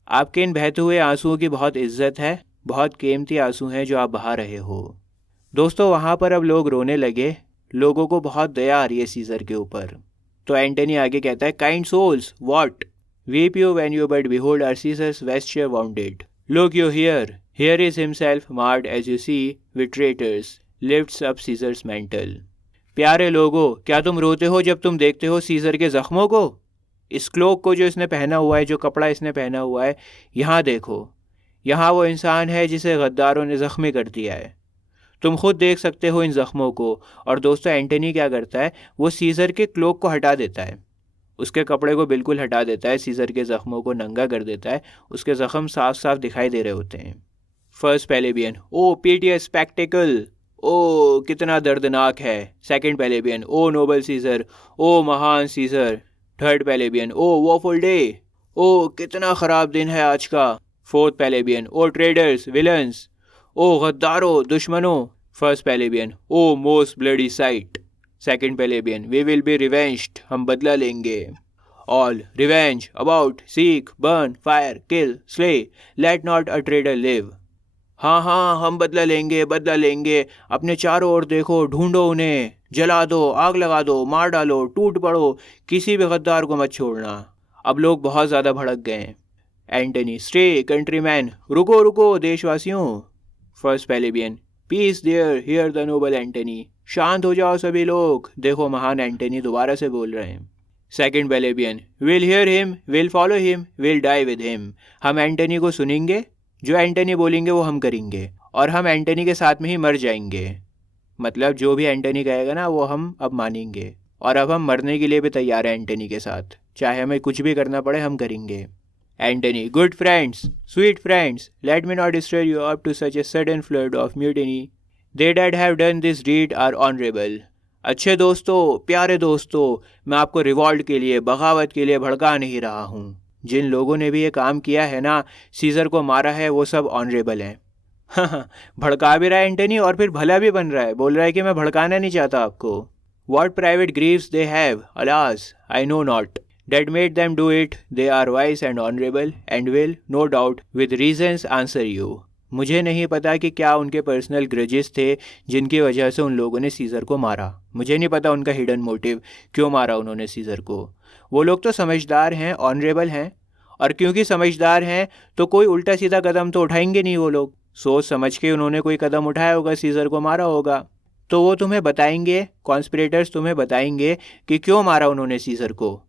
आपके इन बहते हुए आंसुओं की बहुत इज्जत है। बहुत कीमती आंसू हैं जो आप बहा रहे हो। दोस्तों वहाँ पर अब लोग रोने लगे, लोगों को बहुत दया आ रही है सीजर के ऊपर। तो एंटनी आगे कहता है, kind souls what weep you when you but behold our Caesar's vesture wounded, look you here is himself marred as you see with traitors, lifts up Caesar's mantle. प्यारे लोगों, क्या तुम रोते हो जब तुम देखते हो सीजर के जख्मों को? इस क्लोक को जो इसने पहना हुआ है, जो कपड़ा इसने पहना हुआ है, यहाँ देखो, यहाँ वो इंसान है जिसे गद्दारों ने ज़ख्मी कर दिया है। तुम खुद देख सकते हो इन ज़ख्मों को। और दोस्तों एंटनी क्या करता है, वो सीज़र के क्लोक को हटा देता है, उसके कपड़े को बिल्कुल हटा देता है, सीज़र के ज़ख्मों को नंगा कर देता है, उसके ज़ख्म साफ साफ दिखाई दे रहे होते हैं। फर्स्ट पेलेबियन, ओ पीटियस स्पेक्टिकल, ओ कितना दर्दनाक है। Second plebeian, O noble Caesar, ओ महान Caesar. Third plebeian, O woeful day, ओ कितना ख़राब दिन है आज का। Fourth plebeian, O traitors villains, ओ गद्दारों दुश्मनों। First plebeian, O most bloody sight. Second plebeian, we will be revenged, हम बदला लेंगे। All revenge about seek burn fire kill slay, let not a traitor live. हाँ हाँ, हम बदला लेंगे। अपने चारों ओर देखो, ढूंढो उन्हें, जला दो, आग लगा दो, मार डालो, टूट पड़ो, किसी भी गद्दार को मत छोड़ना। अब लोग बहुत ज़्यादा भड़क गए हैं। एंटनी, स्टे कंट्रीमैन, रुको देशवासियों। First plebeian, peace there hear the noble Antony, शांत हो जाओ सभी लोग, देखो महान एंटनी दोबारा से बोल रहे हैं। Second plebeian, will hear him, will follow him, will die with him, हम एंटनी को सुनेंगे, जो एंटनी बोलेंगे वो हम करेंगे, और हम एंटनी के साथ में ही मर जाएंगे। मतलब जो भी एंटनी कहेगा ना वो हम अब मानेंगे, और अब हम मरने के लिए भी तैयार हैं एंटनी के साथ, चाहे हमें कुछ भी करना पड़े हम करेंगे। Antony, good friends, sweet friends, let me not destroy you up to such a sudden flood of mutiny, they that have done this deed are honourable. अच्छे दोस्तों, प्यारे दोस्तों, मैं आपको रिवॉल्ट के लिए, बगावत के लिए भड़का नहीं रहा हूँ। जिन लोगों ने भी ये काम किया है ना, सीज़र को मारा है, वो सब ऑनरेबल हैं। हाँ, भड़का भी रहा है एंटनी और फिर भला भी बन रहा है, बोल रहा है कि मैं भड़काना नहीं चाहता आपको। What private griefs they have, alas I know not, that made them do it, they are wise and honourable and will no doubt with reasons answer you. मुझे नहीं पता कि क्या उनके पर्सनल ग्रजेस थे जिनकी वजह से उन लोगों ने सीज़र को मारा। मुझे नहीं पता उनका हिडन मोटिव, क्यों मारा उन्होंने सीज़र को। वो लोग तो समझदार हैं, ऑनरेबल हैं, और क्योंकि समझदार हैं तो कोई उल्टा सीधा कदम तो उठाएंगे नहीं। वो लोग सोच समझ के उन्होंने कोई कदम उठाया होगा, सीज़र को मारा होगा, तो वो तुम्हें बताएंगे, कॉन्स्पिरेटर्स तुम्हें बताएंगे कि क्यों मारा उन्होंने सीज़र को,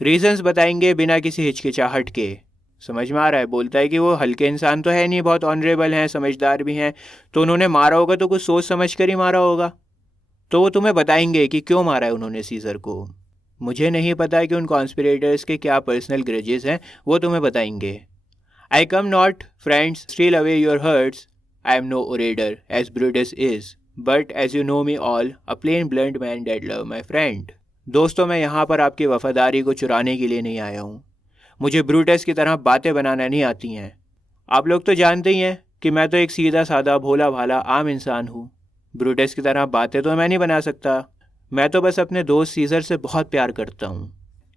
रीजंस बताएंगे बिना किसी हिचकिचाहट के। समझ में आ रहा है? बोलता है कि वो हल्के इंसान तो है नहीं, बहुत ऑनरेबल हैं, समझदार भी हैं, तो उन्होंने मारा होगा तो कुछ सोच समझ कर ही मारा होगा, तो वो तुम्हें बताएंगे कि क्यों मारा है उन्होंने सीज़र को। मुझे नहीं पता कि उन कॉन्स्पिरेटर्स के क्या पर्सनल ग्रजेस हैं, वो तुम्हें बताएंगे। I come not friends steal away your hearts, I am no orator as Brutus is, but as you know me all a plain blunt man that love my friend. दोस्तों, मैं यहाँ पर आपकी वफादारी को चुराने के लिए नहीं आया हूँ, मुझे ब्रूटस की तरह बातें बनाना नहीं आती हैं। आप लोग तो जानते ही हैं कि मैं तो एक सीधा साधा भोला भाला आम इंसान हूँ, ब्रूटस की तरह बातें तो मैं नहीं बना सकता। मैं तो बस अपने दोस्त सीज़र से बहुत प्यार करता हूँ।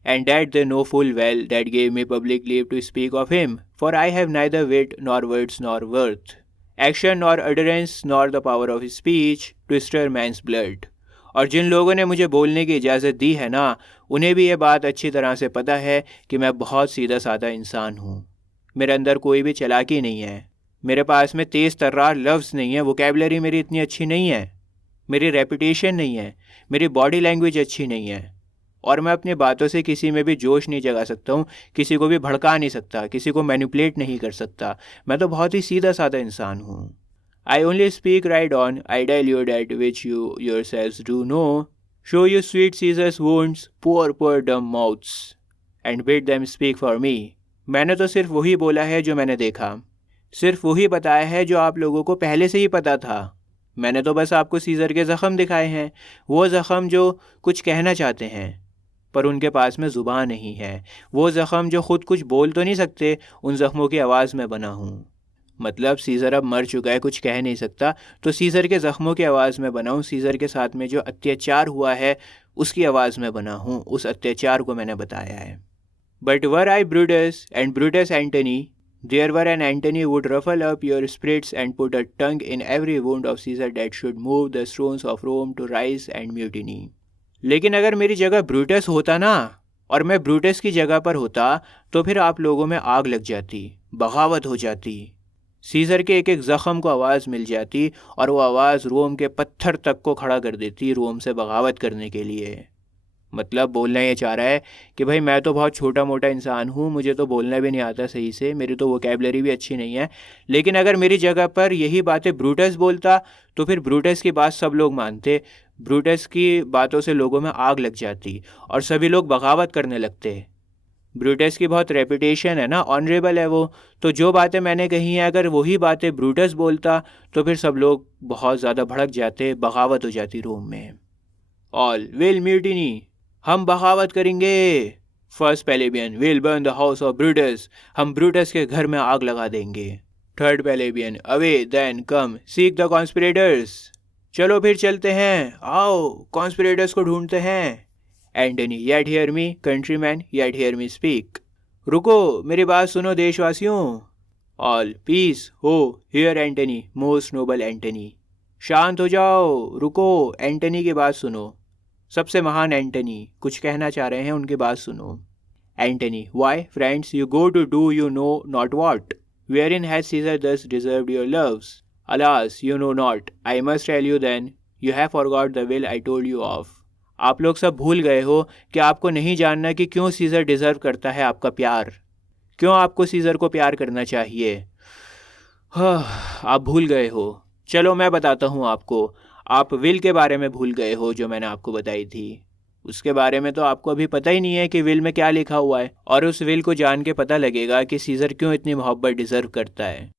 And that they know full well that gave me public leave to speak of him, for I have neither wit nor words nor worth, action nor utterance nor the power of speech to stir man's blood. और जिन लोगों ने मुझे बोलने की इजाज़त दी है ना, उन्हें भी ये बात अच्छी तरह से पता है कि मैं बहुत सीधा साधा इंसान हूँ। मेरे अंदर कोई भी चालाकी नहीं है, मेरे पास में तेज़ तर्रार लफ्ज़ नहीं है, वोकैबुलरी मेरी इतनी अच्छी नहीं है, मेरी रेपुटेशन नहीं है, मेरी बॉडी लैंग्वेज अच्छी नहीं है, और मैं अपनी बातों से किसी में भी जोश नहीं जगा सकता हूँ, किसी को भी भड़का नहीं सकता, किसी को मैनिपुलेट नहीं कर सकता। मैं तो बहुत ही सीधा साधा इंसान हूँ। I only speak right on, I tell you that which you yourselves do know, show you sweet Caesar's wounds, poor dumb mouths, and bid them speak for me. मैंने तो सिर्फ वही बोला है जो मैंने देखा, सिर्फ वही बताया है जो आप लोगों को पहले से ही पता था। मैंने तो बस आपको सीज़र के ज़ख़म दिखाए हैं, वो ज़ख़म जो कुछ कहना चाहते हैं पर उनके पास में ज़ुबान नहीं है, वो ज़ख़म जो ख़ुद कुछ बोल तो नहीं सकते, उन ज़ख़मों की आवाज़ में बना हूँ। मतलब सीज़र अब मर चुका है, कुछ कह नहीं सकता, तो सीज़र के ज़ख़मों की आवाज़ में बना हूँ। सीज़र के साथ में जो अत्याचार हुआ है उसकी आवाज़ में बना हूँ, उस अत्याचार को मैंने बताया है। But were I Brutus and Brutus Antony There were an Antony would ruffle up your spirits and put a tongue in every wound of Caesar that should move the thrones of Rome to rise and mutiny. लेकिन अगर मेरी जगह Brutus होता ना, और मैं Brutus की जगह पर होता, तो फिर आप लोगों में आग लग जाती, बगावत हो जाती, सीजर के एक एक ज़ख़म को आवाज़ मिल जाती और वो आवाज़ रोम के पत्थर तक को खड़ा कर देती रोम से बगावत करने के लिए। मतलब बोलना ये चाह रहा है कि भाई मैं तो बहुत छोटा मोटा इंसान हूँ, मुझे तो बोलना भी नहीं आता सही से, मेरी तो वोकैबलरी भी अच्छी नहीं है, लेकिन अगर मेरी जगह पर यही बातें ब्रूटस बोलता तो फिर ब्रूटस की बात सब लोग मानते, ब्रूटस की बातों से लोगों में आग लग जाती और सभी लोग बगावत करने लगते। ब्रूटस की बहुत रेपुटेशन है ना, ऑनरेबल है वो, तो जो बातें मैंने कही हैं अगर वही बातें ब्रूटस बोलता तो फिर सब लोग बहुत ज़्यादा भड़क जाते, बगावत हो जाती रोम में। ऑल विल म्यूटिनी, हम बगावत करेंगे। First plebeian will burn the house of Brutus, हम ब्रूटस के घर में आग लगा देंगे। Third plebeian away then come seek the conspirators, चलो फिर चलते हैं, आओ कॉन्स्पिरेटर्स को ढूंढते हैं। Antony yet hear me countryman, yet hear me speak, रुको मेरी बात सुनो देशवासियों। All peace ho hear Antony most noble Antony, शांत हो जाओ, रुको एंटनी की बात सुनो, सबसे महान एंटनी कुछ कहना चाह रहे हैं, उनकी बात सुनो। Antony why friends you go to do you know not what, wherein has Caesar thus deserved your loves, alas you know not, I must tell you then you have forgot the will I told you of, आप लोग सब भूल गए हो कि आपको नहीं जानना कि क्यों सीजर डिजर्व करता है आपका प्यार, क्यों आपको सीजर को प्यार करना चाहिए। आप भूल गए हो, चलो मैं बताता हूँ आपको, आप विल के बारे में भूल गए हो जो मैंने आपको बताई थी, उसके बारे में तो आपको अभी पता ही नहीं है कि विल में क्या लिखा हुआ है, और उस विल को जान के पता लगेगा कि सीजर क्यों इतनी मोहब्बत डिजर्व करता है।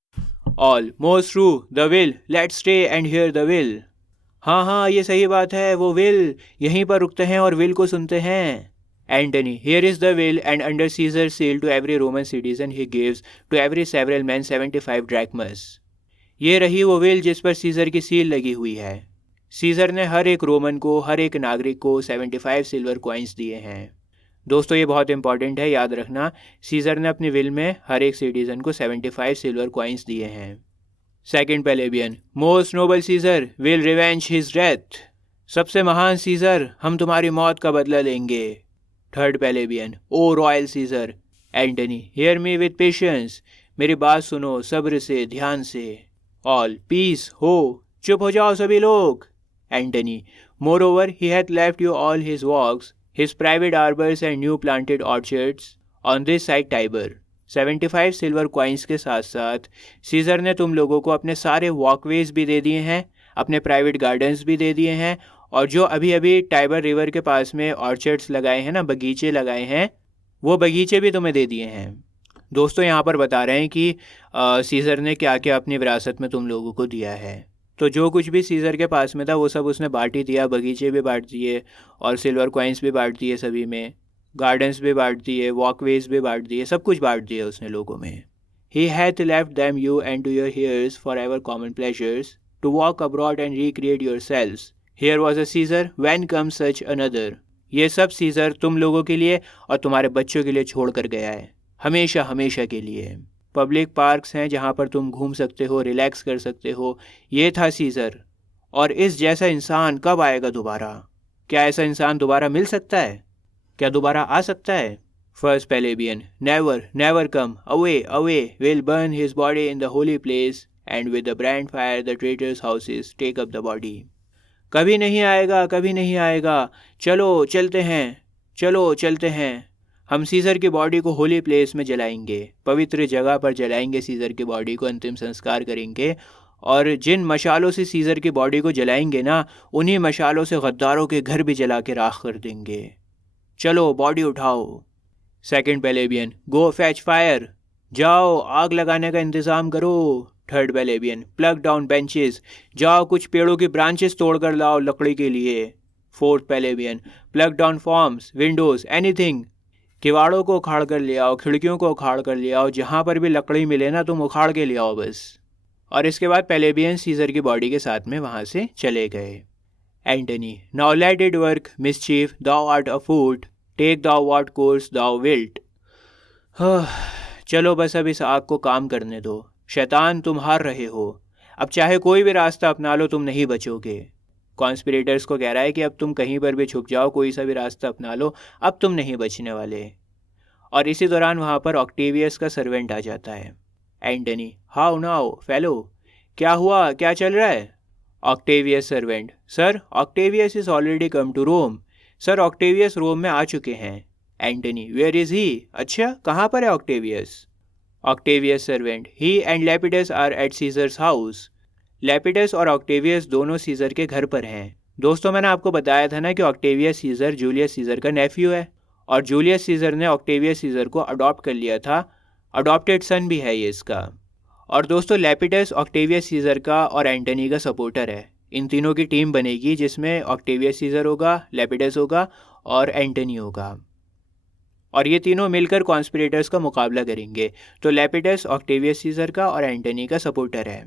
All most true the will, let's stay and here the will, हाँ हाँ ये सही बात है, वो विल, यहीं पर रुकते हैं और विल को सुनते हैं। Antony here is the will and under Caesar seal to every Roman citizen he gives to every several man 75 drachmas, ये रही वो विल जिस पर सीजर की सील लगी हुई है, सीजर ने हर एक रोमन को, हर एक नागरिक को 75 सिल्वर कॉइन्स दिए हैं। दोस्तों ये बहुत इंपॉर्टेंट है, याद रखना, सीजर ने अपनी विल में हर एक सिटीजन को 75 सिल्वर कॉइन्स दिए हैं। Second plebeian most noble Caesar will revenge his death, सबसे महान सीजर हम तुम्हारी मौत का बदला लेंगे। Third plebeian O royal Caesar, Antony hear me with patience, मेरी बात सुनो सब्र से, ध्यान से। ऑल पीस हो, चुप हो जाओ सभी लोग। Antony moreover he hath left you all his walks, his private arbours and new planted orchards on this side Tiber, 75 silver coins के साथ साथ सीजर ने तुम लोगों को अपने सारे वॉकवेज भी दे दिए हैं, अपने प्राइवेट गार्डन्स भी दे दिए हैं, और जो अभी अभी टाइबर रिवर के पास में ऑर्चर्ड्स लगाए हैं ना, बगीचे लगाए हैं, वो बगीचे भी तुम्हें दे दिए हैं। दोस्तों यहाँ पर बता रहे हैं कि सीजर ने क्या क्या अपनी विरासत में तुम लोगों को दिया है, तो जो कुछ भी सीजर के पास में था वो सब उसने बांट ही दिया, बगीचे भी बांट दिए और सिल्वर कॉइन्स भी बांट दिए सभी में, गार्डन्स भी बांट दिए, वॉकवेज भी बांट दिए, सब कुछ बांट दिए उसने लोगों में। He hath left them you and to your heirs for ever common pleasures to walk abroad and recreate yourselves, here was a Caesar when come such another, ये सब सीजर तुम लोगों के लिए और तुम्हारे बच्चों के लिए छोड़ कर गया है, हमेशा हमेशा के लिए। पब्लिक पार्क्स हैं जहाँ पर तुम घूम सकते हो, रिलैक्स कर सकते हो, ये था सीजर। और इस जैसा इंसान कब आएगा दोबारा, क्या ऐसा इंसान दोबारा मिल सकता है, क्या दोबारा आ सकता है। First plebeian never never come, away away will burn his body in the holy place and with the brands fire the traitors houses take up the body, कभी नहीं आएगा, कभी नहीं आएगा, चलो चलते हैं, चलो चलते हैं, हम सीजर की बॉडी को होली प्लेस में जलाएंगे, पवित्र जगह पर जलाएंगे सीजर की बॉडी को, अंतिम संस्कार करेंगे, और जिन मशालों से सीजर की बॉडी को जलाएंगे ना, उन्हीं मशालों से गद्दारों के घर भी जला के राख कर देंगे, चलो बॉडी उठाओ। सेकंड पेलेबियन गो फैच फायर, जाओ आग लगाने का इंतज़ाम करो। थर्ड पेलेबियन प्लग डाउन बेंचेस, जाओ कुछ पेड़ों की ब्रांचेस तोड़ कर लाओ लकड़ी के लिए। Fourth plebeian pluck down forms windows anything, किवाड़ों को उखाड़ कर ले आओ, खिड़कियों को उखाड़ कर ले आओ, जहाँ पर भी लकड़ी मिले ना तुम उखाड़ के ले आओ बस। और इसके बाद पेलेबियन सीजर की बॉडी के साथ में वहाँ से चले गए। Antony now let it work mischief, thou art afoot, take thou what course thou wilt, चलो बस अब इस आग को काम करने दो। शैतान, तुम हार रहे हो। अब चाहे कोई भी रास्ता अपना लो, तुम नहीं बचोगे। कॉन्स्पिरेटर्स को कह रहा है कि अब तुम कहीं पर भी छुप जाओ, कोई सा भी रास्ता अपना लो, अब तुम नहीं बचने वाले। और इसी दौरान वहाँ पर ऑक्टेवियस का सर्वेंट आ जाता है। एंटनी, हाउ नाउ फेलो, क्या हुआ, क्या चल रहा है? Octavius servant, sir Octavius is already come to Rome. Sir Octavius Rome में आ चुके हैं। Antony, where is he? अच्छा, कहाँ पर है Octavius? Octavius servant, he and Lepidus are at Caesar's house. Lepidus और ऑक्टेवियस दोनों सीजर के घर पर हैं। दोस्तों, मैंने आपको बताया था ना कि ऑक्टेवियस सीजर जूलियस सीजर का नेफ्यू है और जूलियस सीजर ने ऑक्टेवियस सीजर को अडॉप्ट कर लिया था। अडॉप्टेड सन भी है ये इसका। और दोस्तों, लेपिडस ऑक्टेवियस सीजर का और एंटनी का सपोर्टर है। इन तीनों की टीम बनेगी जिसमें ऑक्टेवियस सीजर होगा, लेपिडस होगा और एंटनी होगा। और ये तीनों मिलकर कॉन्स्पिरेटर्स का मुकाबला करेंगे। तो लेपिडस ऑक्टेवियस सीजर का और एंटनी का सपोर्टर है।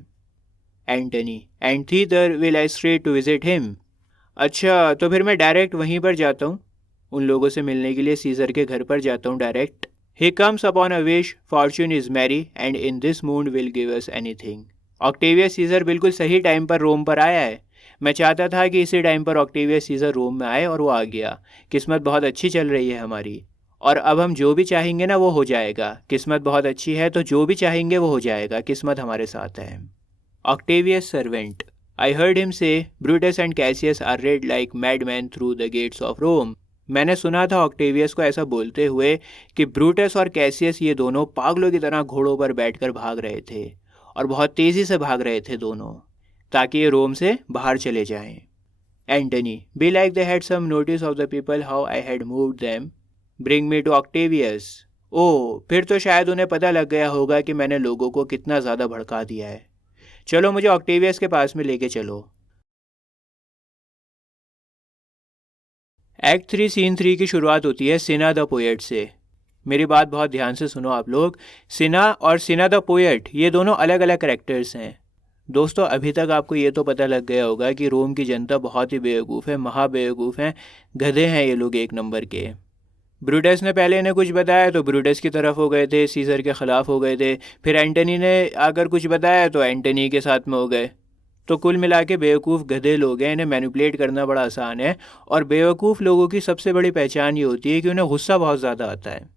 Antony, and thither will I straight to visit him. अच्छा, तो फिर मैं डायरेक्ट वहीं पर जाता हूँ, उन लोगों से मिलने के लिए सीजर के घर पर जाता हूँ direct. He comes upon a wish, fortune is merry and in this mood will give us anything. Octavius Caesar बिल्कुल सही टाइम पर रोम पर आया है। मैं चाहता था कि इसी टाइम पर ऑक्टेवियस सीजर रोम में आए और वो आ गया। किस्मत बहुत अच्छी चल रही है हमारी, और अब हम जो भी चाहेंगे ना वो हो जाएगा। किस्मत बहुत अच्छी है तो जो भी चाहेंगे वो हो जाएगा, किस्मत हमारे साथ है। Octavius servant, I heard him say Brutus and Cassius are rid like madman through the gates of Rome. मैंने सुना था ऑक्टेवियस को ऐसा बोलते हुए कि ब्रूटस और कैसियस ये दोनों पागलों की तरह घोड़ों पर बैठकर भाग रहे थे, और बहुत तेज़ी से भाग रहे थे दोनों, ताकि ये रोम से बाहर चले जाएं। Antony, belike they had some notice of the people how I had moved them, bring me to Octavius. ओह, फिर तो शायद उन्हें पता लग गया होगा कि मैंने लोगों को कितना ज़्यादा भड़का दिया है। चलो मुझे ऑक्टेवियस के पास में लेके चलो। एक्ट 3 सीन 3 की शुरुआत होती है सिना द पोएट से। मेरी बात बहुत ध्यान से सुनो आप लोग। सिना और सिना द पोएट ये दोनों अलग अलग कैरेक्टर्स हैं। दोस्तों, अभी तक आपको ये तो पता लग गया होगा कि रोम की जनता बहुत ही बेवकूफ़ है, महा बेवकूफ़ हैं, गधे हैं ये लोग एक नंबर के। ब्रूटस ने पहले इन्हें कुछ बताया तो ब्रूटस की तरफ हो गए थे, सीजर के ख़िलाफ़ हो गए थे। फिर एंटनी ने आकर कुछ बताया तो एंटनी के साथ में हो गए। तो कुल मिला के बेवकूफ़ गधे लोग हैं, इन्हें मैनिपुलेट करना बड़ा आसान है। और बेवकूफ़ लोगों की सबसे बड़ी पहचान ये होती है कि उन्हें गुस्सा बहुत ज़्यादा आता है।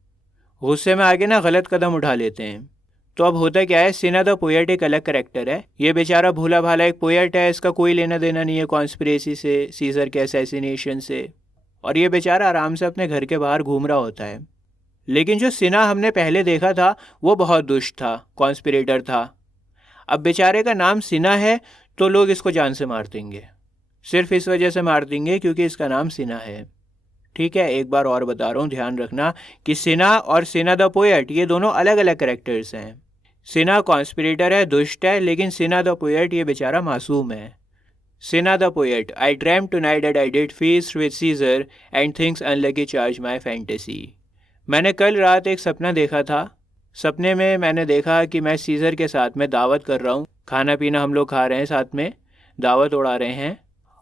गुस्से में आके ना गलत कदम उठा लेते हैं। तो अब होता क्या है, सिना द पोएट एक अलग करेक्टर है। ये बेचारा भूला भाला एक पोएट है, इसका कोई लेना देना नहीं है कॉन्स्पिरेसी से, सीजर के असैसिनेशन से, और ये बेचारा आराम से अपने घर के बाहर घूम रहा होता है। लेकिन जो सिना हमने पहले देखा था वो बहुत दुष्ट था, कॉन्स्पिरेटर था। अब बेचारे का नाम सिना है तो लोग इसको जान से मार देंगे, सिर्फ इस वजह से मार देंगे क्योंकि इसका नाम सिना है। ठीक है, एक बार और बता रहा हूँ, ध्यान रखना कि सिना और सिना द पोएट ये दोनों अलग अलग कैरेक्टर्स हैं। सिना कॉन्स्पिरेटर है, दुष्ट है, लेकिन सिना द पोएट ये बेचारा मासूम है। Cinna the poet, I dream tonight that I did feast with Caesar and things unlucky charge my fantasy. मैंने कल रात एक सपना देखा था। सपने में मैंने देखा कि मैं सीजर के साथ में दावत कर रहा हूँ, खाना पीना हम लोग खा रहे हैं, साथ में दावत उड़ा रहे हैं।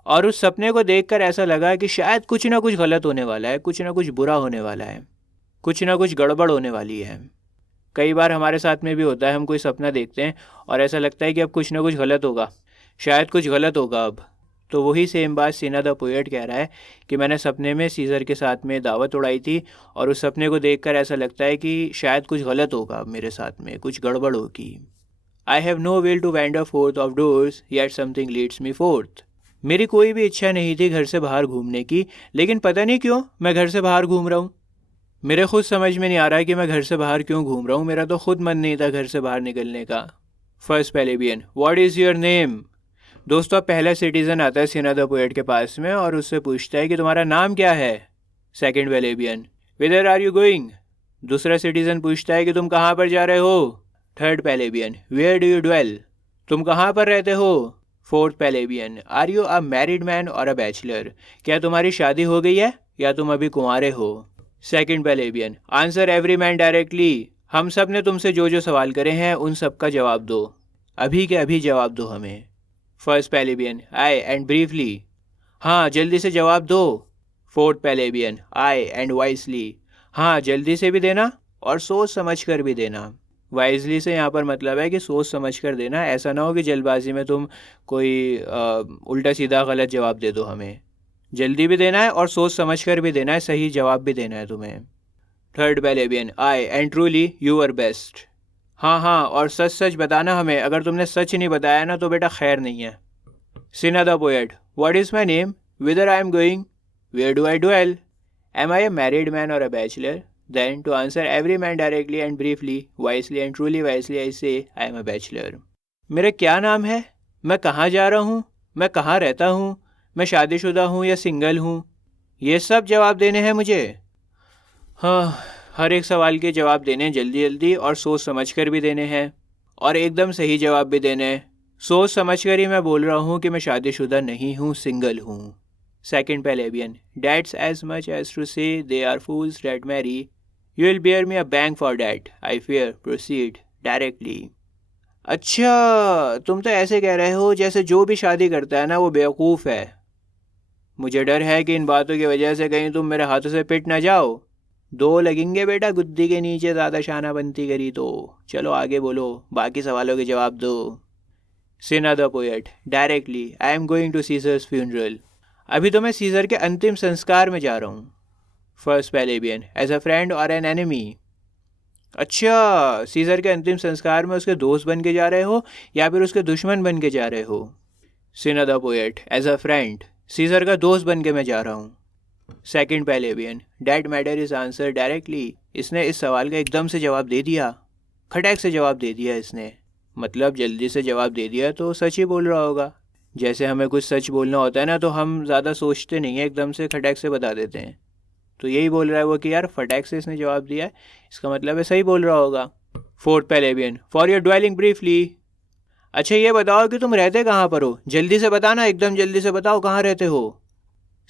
और उस सपने को देखकर ऐसा लगा कि शायद कुछ ना कुछ गलत होने वाला है, कुछ ना कुछ बुरा होने वाला है, कुछ ना कुछ गड़बड़ होने वाली है। कई बार हमारे साथ में भी होता है, हम कोई सपना देखते हैं और ऐसा लगता है कि अब कुछ ना कुछ गलत होगा, शायद कुछ गलत होगा अब। तो वही सेम बात सिना द पोएट कह रहा है कि मैंने सपने में सीजर के साथ में दावत उड़ाई थी और उस सपने को देखकर ऐसा लगता है कि शायद कुछ गलत होगा अब मेरे साथ में, कुछ गड़बड़ होगी। I have no will to wander forth of doors yet something leads me forth. मेरी कोई भी इच्छा नहीं थी घर से बाहर घूमने की, लेकिन पता नहीं क्यों मैं घर से बाहर घूम रहा हूँ। मेरे खुद समझ में नहीं आ रहा है कि मैं घर से बाहर क्यों घूम रहा हूँ, मेरा तो खुद मन नहीं था घर से बाहर निकलने का। First plebeian, what is your name? दोस्तों, अब पहला सिटीजन आता है सिना द पोएट के पास में और उससे पूछता है कि तुम्हारा नाम क्या है? Second plebeian, whither are you going? दूसरा सिटीजन पूछता है कि तुम कहाँ पर जा रहे हो? Third plebeian, where do you dwell? तुम कहाँ पर रहते हो? Fourth plebeian, are you a married man or a bachelor? क्या तुम्हारी शादी हो गई है या तुम अभी कुंवारे हो? Second plebeian, answer every man directly. हम सब ने तुमसे जो जो सवाल करे हैं उन सब का जवाब दो, अभी के अभी जवाब दो हमें। First plebeian, I and briefly. हाँ, जल्दी से जवाब दो। Fourth plebeian, I and wisely. हाँ, जल्दी से भी देना और सोच समझ कर भी देना। वाइजली से यहाँ पर मतलब है कि सोच समझ कर देना, ऐसा ना हो कि जल्दबाजी में तुम कोई उल्टा सीधा गलत जवाब दे दो। हमें जल्दी भी देना है और सोच समझ कर भी देना है, सही जवाब भी देना है तुम्हें। Third plebeian, ay and truly you are best. हाँ हाँ, और सच सच बताना हमें, अगर तुमने सच नहीं बताया ना तो बेटा खैर नहीं है। Cinna the poet, what is my name, whither am I going, where do I dwell, am I a married man or a bachelor. Then, to answer every man directly and briefly, wisely and truly wisely, I say, I am a bachelor. मेरा क्या नाम है, मैं कहाँ जा रहा हूँ, मैं कहाँ रहता हूँ, मैं शादीशुदा हूँ या सिंगल हूँ, ये सब जवाब देने हैं मुझे। हाँ, हर एक सवाल के जवाब देने जल्दी जल्दी और सोच समझ कर भी देने हैं, और एकदम सही जवाब भी देने हैं। सोच समझ कर ही मैं बोल रहा हूँ कि मैं शादीशुदा नहीं हूँ, सिंगल हूँ। Second Pelagian, that's as much as to say they are fools that marry. You will bear me a bang for that, I fear. Proceed directly. अच्छा, तुम तो ऐसे कह रहे हो जैसे जो भी शादी करता है ना वो बेवकूफ़ है। मुझे डर है कि इन बातों की वजह से कहीं तुम मेरे हाथों से पिट ना जाओ। 2 लगेंगे बेटा गुद्दी के नीचे, ज़्यादा शाना बनती करी तो। चलो आगे बोलो, बाकी सवालों के जवाब दो। Cinna the poet, directly, I am going to Caesar's funeral. अभी तो मैं सीजर के अंतिम संस्कार में जा रहा हूँ। फर्स्ट पेलेबियन, एज अ फ्रेंड और एन एनिमी। अच्छा, सीजर के अंतिम संस्कार में उसके दोस्त बन के जा रहे हो या फिर उसके दुश्मन बन के जा रहे हो? Cinna the poet, as a friend, Caesar का दोस्त बन के मैं जा रहा हूँ। Second plebeian, that matter is answer directly. इसने इस सवाल का एकदम से जवाब दे दिया, खटैक से जवाब दे दिया इसने। मतलब जल्दी से जवाब दे दिया तो सच ही बोल रहा होगा। जैसे हमें कुछ सच बोलना होता है ना तो हम ज़्यादा सोचते नहीं हैं, एकदम से खटैक से बता देते हैं। तो यही बोल रहा है वो कि यार फटैक से इसने जवाब दिया है, इसका मतलब है सही बोल रहा होगा। Fourth plebeian, for your dwelling briefly. अच्छा ये बताओ कि तुम रहते कहाँ पर हो, जल्दी से बताना, एकदम जल्दी से बताओ कहाँ रहते हो।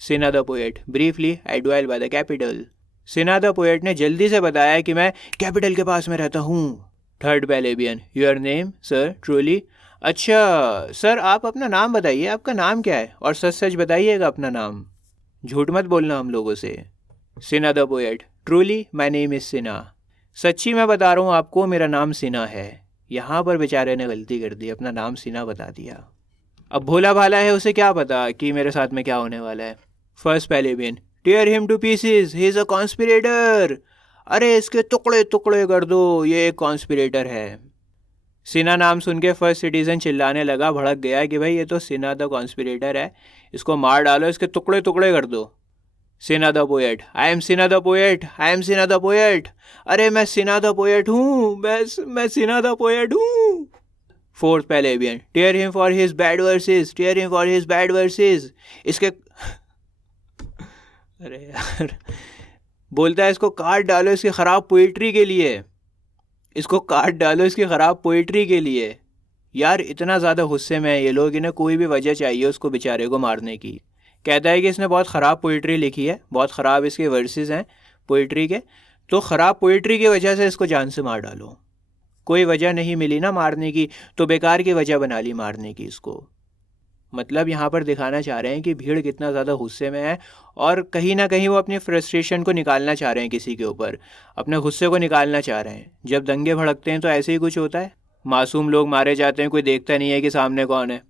Cinna the poet, briefly I dwell by the Capitol. Cinna the poet ने जल्दी से बताया कि मैं कैपिटल के पास में रहता हूँ। Third plebeian, your name sir truly. अच्छा सर, आप अपना नाम बताइए, आपका नाम क्या है, और सच सच बताइएगा अपना नाम, झूठ मत बोलना हम लोगों से। Cinna the poet, truly my name is Cinna. सच्ची मैं बता रहा हूँ आपको, मेरा नाम सिना है। यहाँ पर बेचारे ने गलती कर दी, अपना नाम सिना बता दिया। अब भोला भाला है, उसे क्या पता कि मेरे साथ में क्या होने वाला है। First plebeian, tear him to pieces, he is a conspirator. अरे इसके टुकड़े टुकड़े कर दो, ये एक कॉन्स्पिरेटर है। सिना नाम सुन के फर्स्ट सिटीजन चिल्लाने लगा, भड़क गया कि भाई ये तो सिना द कॉन्स्पिरेटर है, इसको मार डालो, इसके टुकड़े टुकड़े कर दो। Cinna the poet, I am Cinna the poet, I am Cinna the poet. अरे मैं सिना द पोएट हूँ, मैं सिना द पोएट हूँ। Fourth plebeian, tear him for his bad verses, tear him for his bad verses. इसके अरे यार, बोलता है इसको काट डालो इसकी ख़राब पोइट्री के लिए, इसको काट डालो इसकी ख़राब पोइट्री के लिए। यार इतना ज़्यादा गुस्से में है ये लोग, इन्हें कोई भी वजह चाहिए उसको बेचारे को मारने की। कहता है कि इसने बहुत ख़राब पोइट्री लिखी है, बहुत ख़राब इसके वर्सेस हैं पोइट्री के, तो ख़राब पोइट्री की वजह से इसको जान से मार डालो। कोई वजह नहीं मिली ना मारने की, तो बेकार की वजह बना ली मारने की इसको। मतलब यहाँ पर दिखाना चाह रहे हैं कि भीड़ कितना ज़्यादा गुस्से में है, और कहीं ना कहीं वो अपनी फ्रस्ट्रेशन को निकालना चाह रहे हैं किसी के ऊपर, अपने गुस्से को निकालना चाह रहे हैं। जब दंगे भड़कते हैं तो ऐसे ही कुछ होता है, मासूम लोग मारे जाते हैं, कोई देखता नहीं है कि सामने कौन है।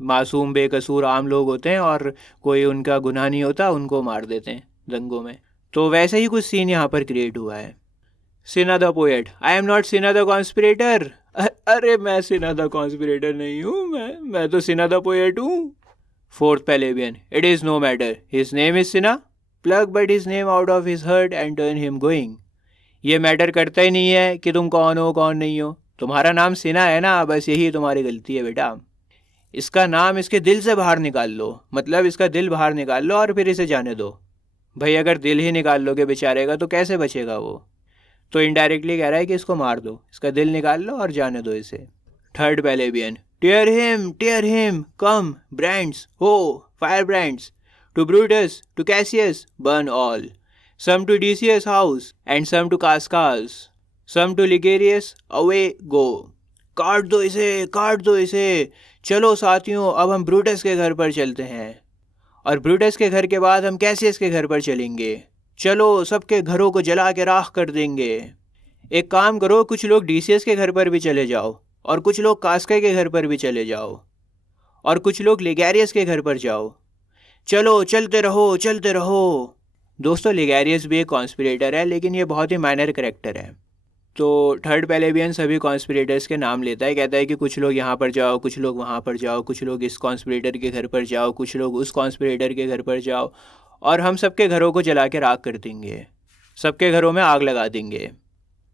मासूम बेकसूर आम लोग होते हैं और कोई उनका गुनाह नहीं होता, उनको मार देते हैं दंगों में। तो वैसे ही कुछ सीन यहाँ पर क्रिएट हुआ है। Cinna the poet, I am not Cinna the conspirator. अरे मैं सिना द कॉन्स्पिरेटर नहीं हूँ, मैं तो सिना द पोएट हूँ। Fourth plebeian, it is no matter, his name is Cinna, pluck but his name out of his heart and turn him going. ये matter करता ही नहीं है कि तुम कौन हो कौन नहीं हो, तुम्हारा नाम सिना है ना, बस यही तुम्हारी गलती है बेटा। इसका नाम इसके दिल से बाहर निकाल लो, मतलब इसका दिल बाहर निकाल लो और फिर इसे जाने दो। भाई अगर दिल ही निकाल लोगे बेचारे का तो कैसे बचेगा वो। तो इनडायरेक्टली कह रहा है कि इसको मार दो, इसका दिल निकाल लो और जाने दो इसे। Third plebeian, tear him, come brands ho, fire brands, to Brutus, to Cassius, burn all, some to Decius house and some to Casca's, some to Ligarius, away go. काट दो इसे, काट दो इसे। चलो साथियों, अब हम ब्रूटस के घर पर चलते हैं, और ब्रूटस के घर के बाद हम कैसियस के घर पर चलेंगे। चलो सबके घरों को जला के राख कर देंगे। एक काम करो, कुछ लोग डीसीएस के घर पर भी चले जाओ, और कुछ लोग कास्का के घर पर भी चले जाओ, और कुछ लोग लिगैरियस के घर पर जाओ। चलो चलते रहो चलते रहो। दोस्तों, लिगैरियस भी एक कॉन्स्पिरेटर है, लेकिन ये बहुत ही माइनर करेक्टर है। तो थर्ड पेलेबियन सभी कॉन्स्पिरेटर्स के नाम लेता है, कहता है कि कुछ लोग यहाँ पर जाओ, कुछ लोग वहाँ पर जाओ, कुछ लोग इस कॉन्स्पिरेटर के घर पर जाओ, कुछ लोग उस कॉन्स्पिरेटर के घर पर जाओ, और हम सबके घरों को जला के राख कर देंगे, सबके घरों में आग लगा देंगे।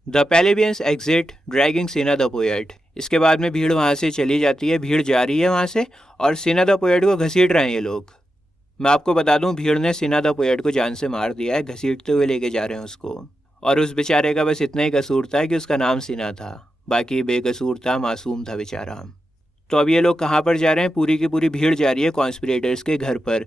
द पेलेबियंस एग्जिट ड्रैगिंग सीना द पोएट। इसके बाद में भीड़ वहाँ से चली जाती है, भीड़ जा रही है वहाँ से, और सीना द पोएट को घसीट रहे हैं ये लोग। मैं आपको बता दूं, भीड़ ने सीना द पोएट को जान से मार दिया है, घसीटते हुए लेके जा रहे हैं उसको। और उस बेचारे का बस इतना ही कसूर था कि उसका नाम सीना था, बाकी बेकसूर था, मासूम था बेचारा। तो अब ये लोग कहाँ पर जा रहे हैं? पूरी की पूरी भीड़ जा रही है कॉन्स्पिरेटर्स के घर पर,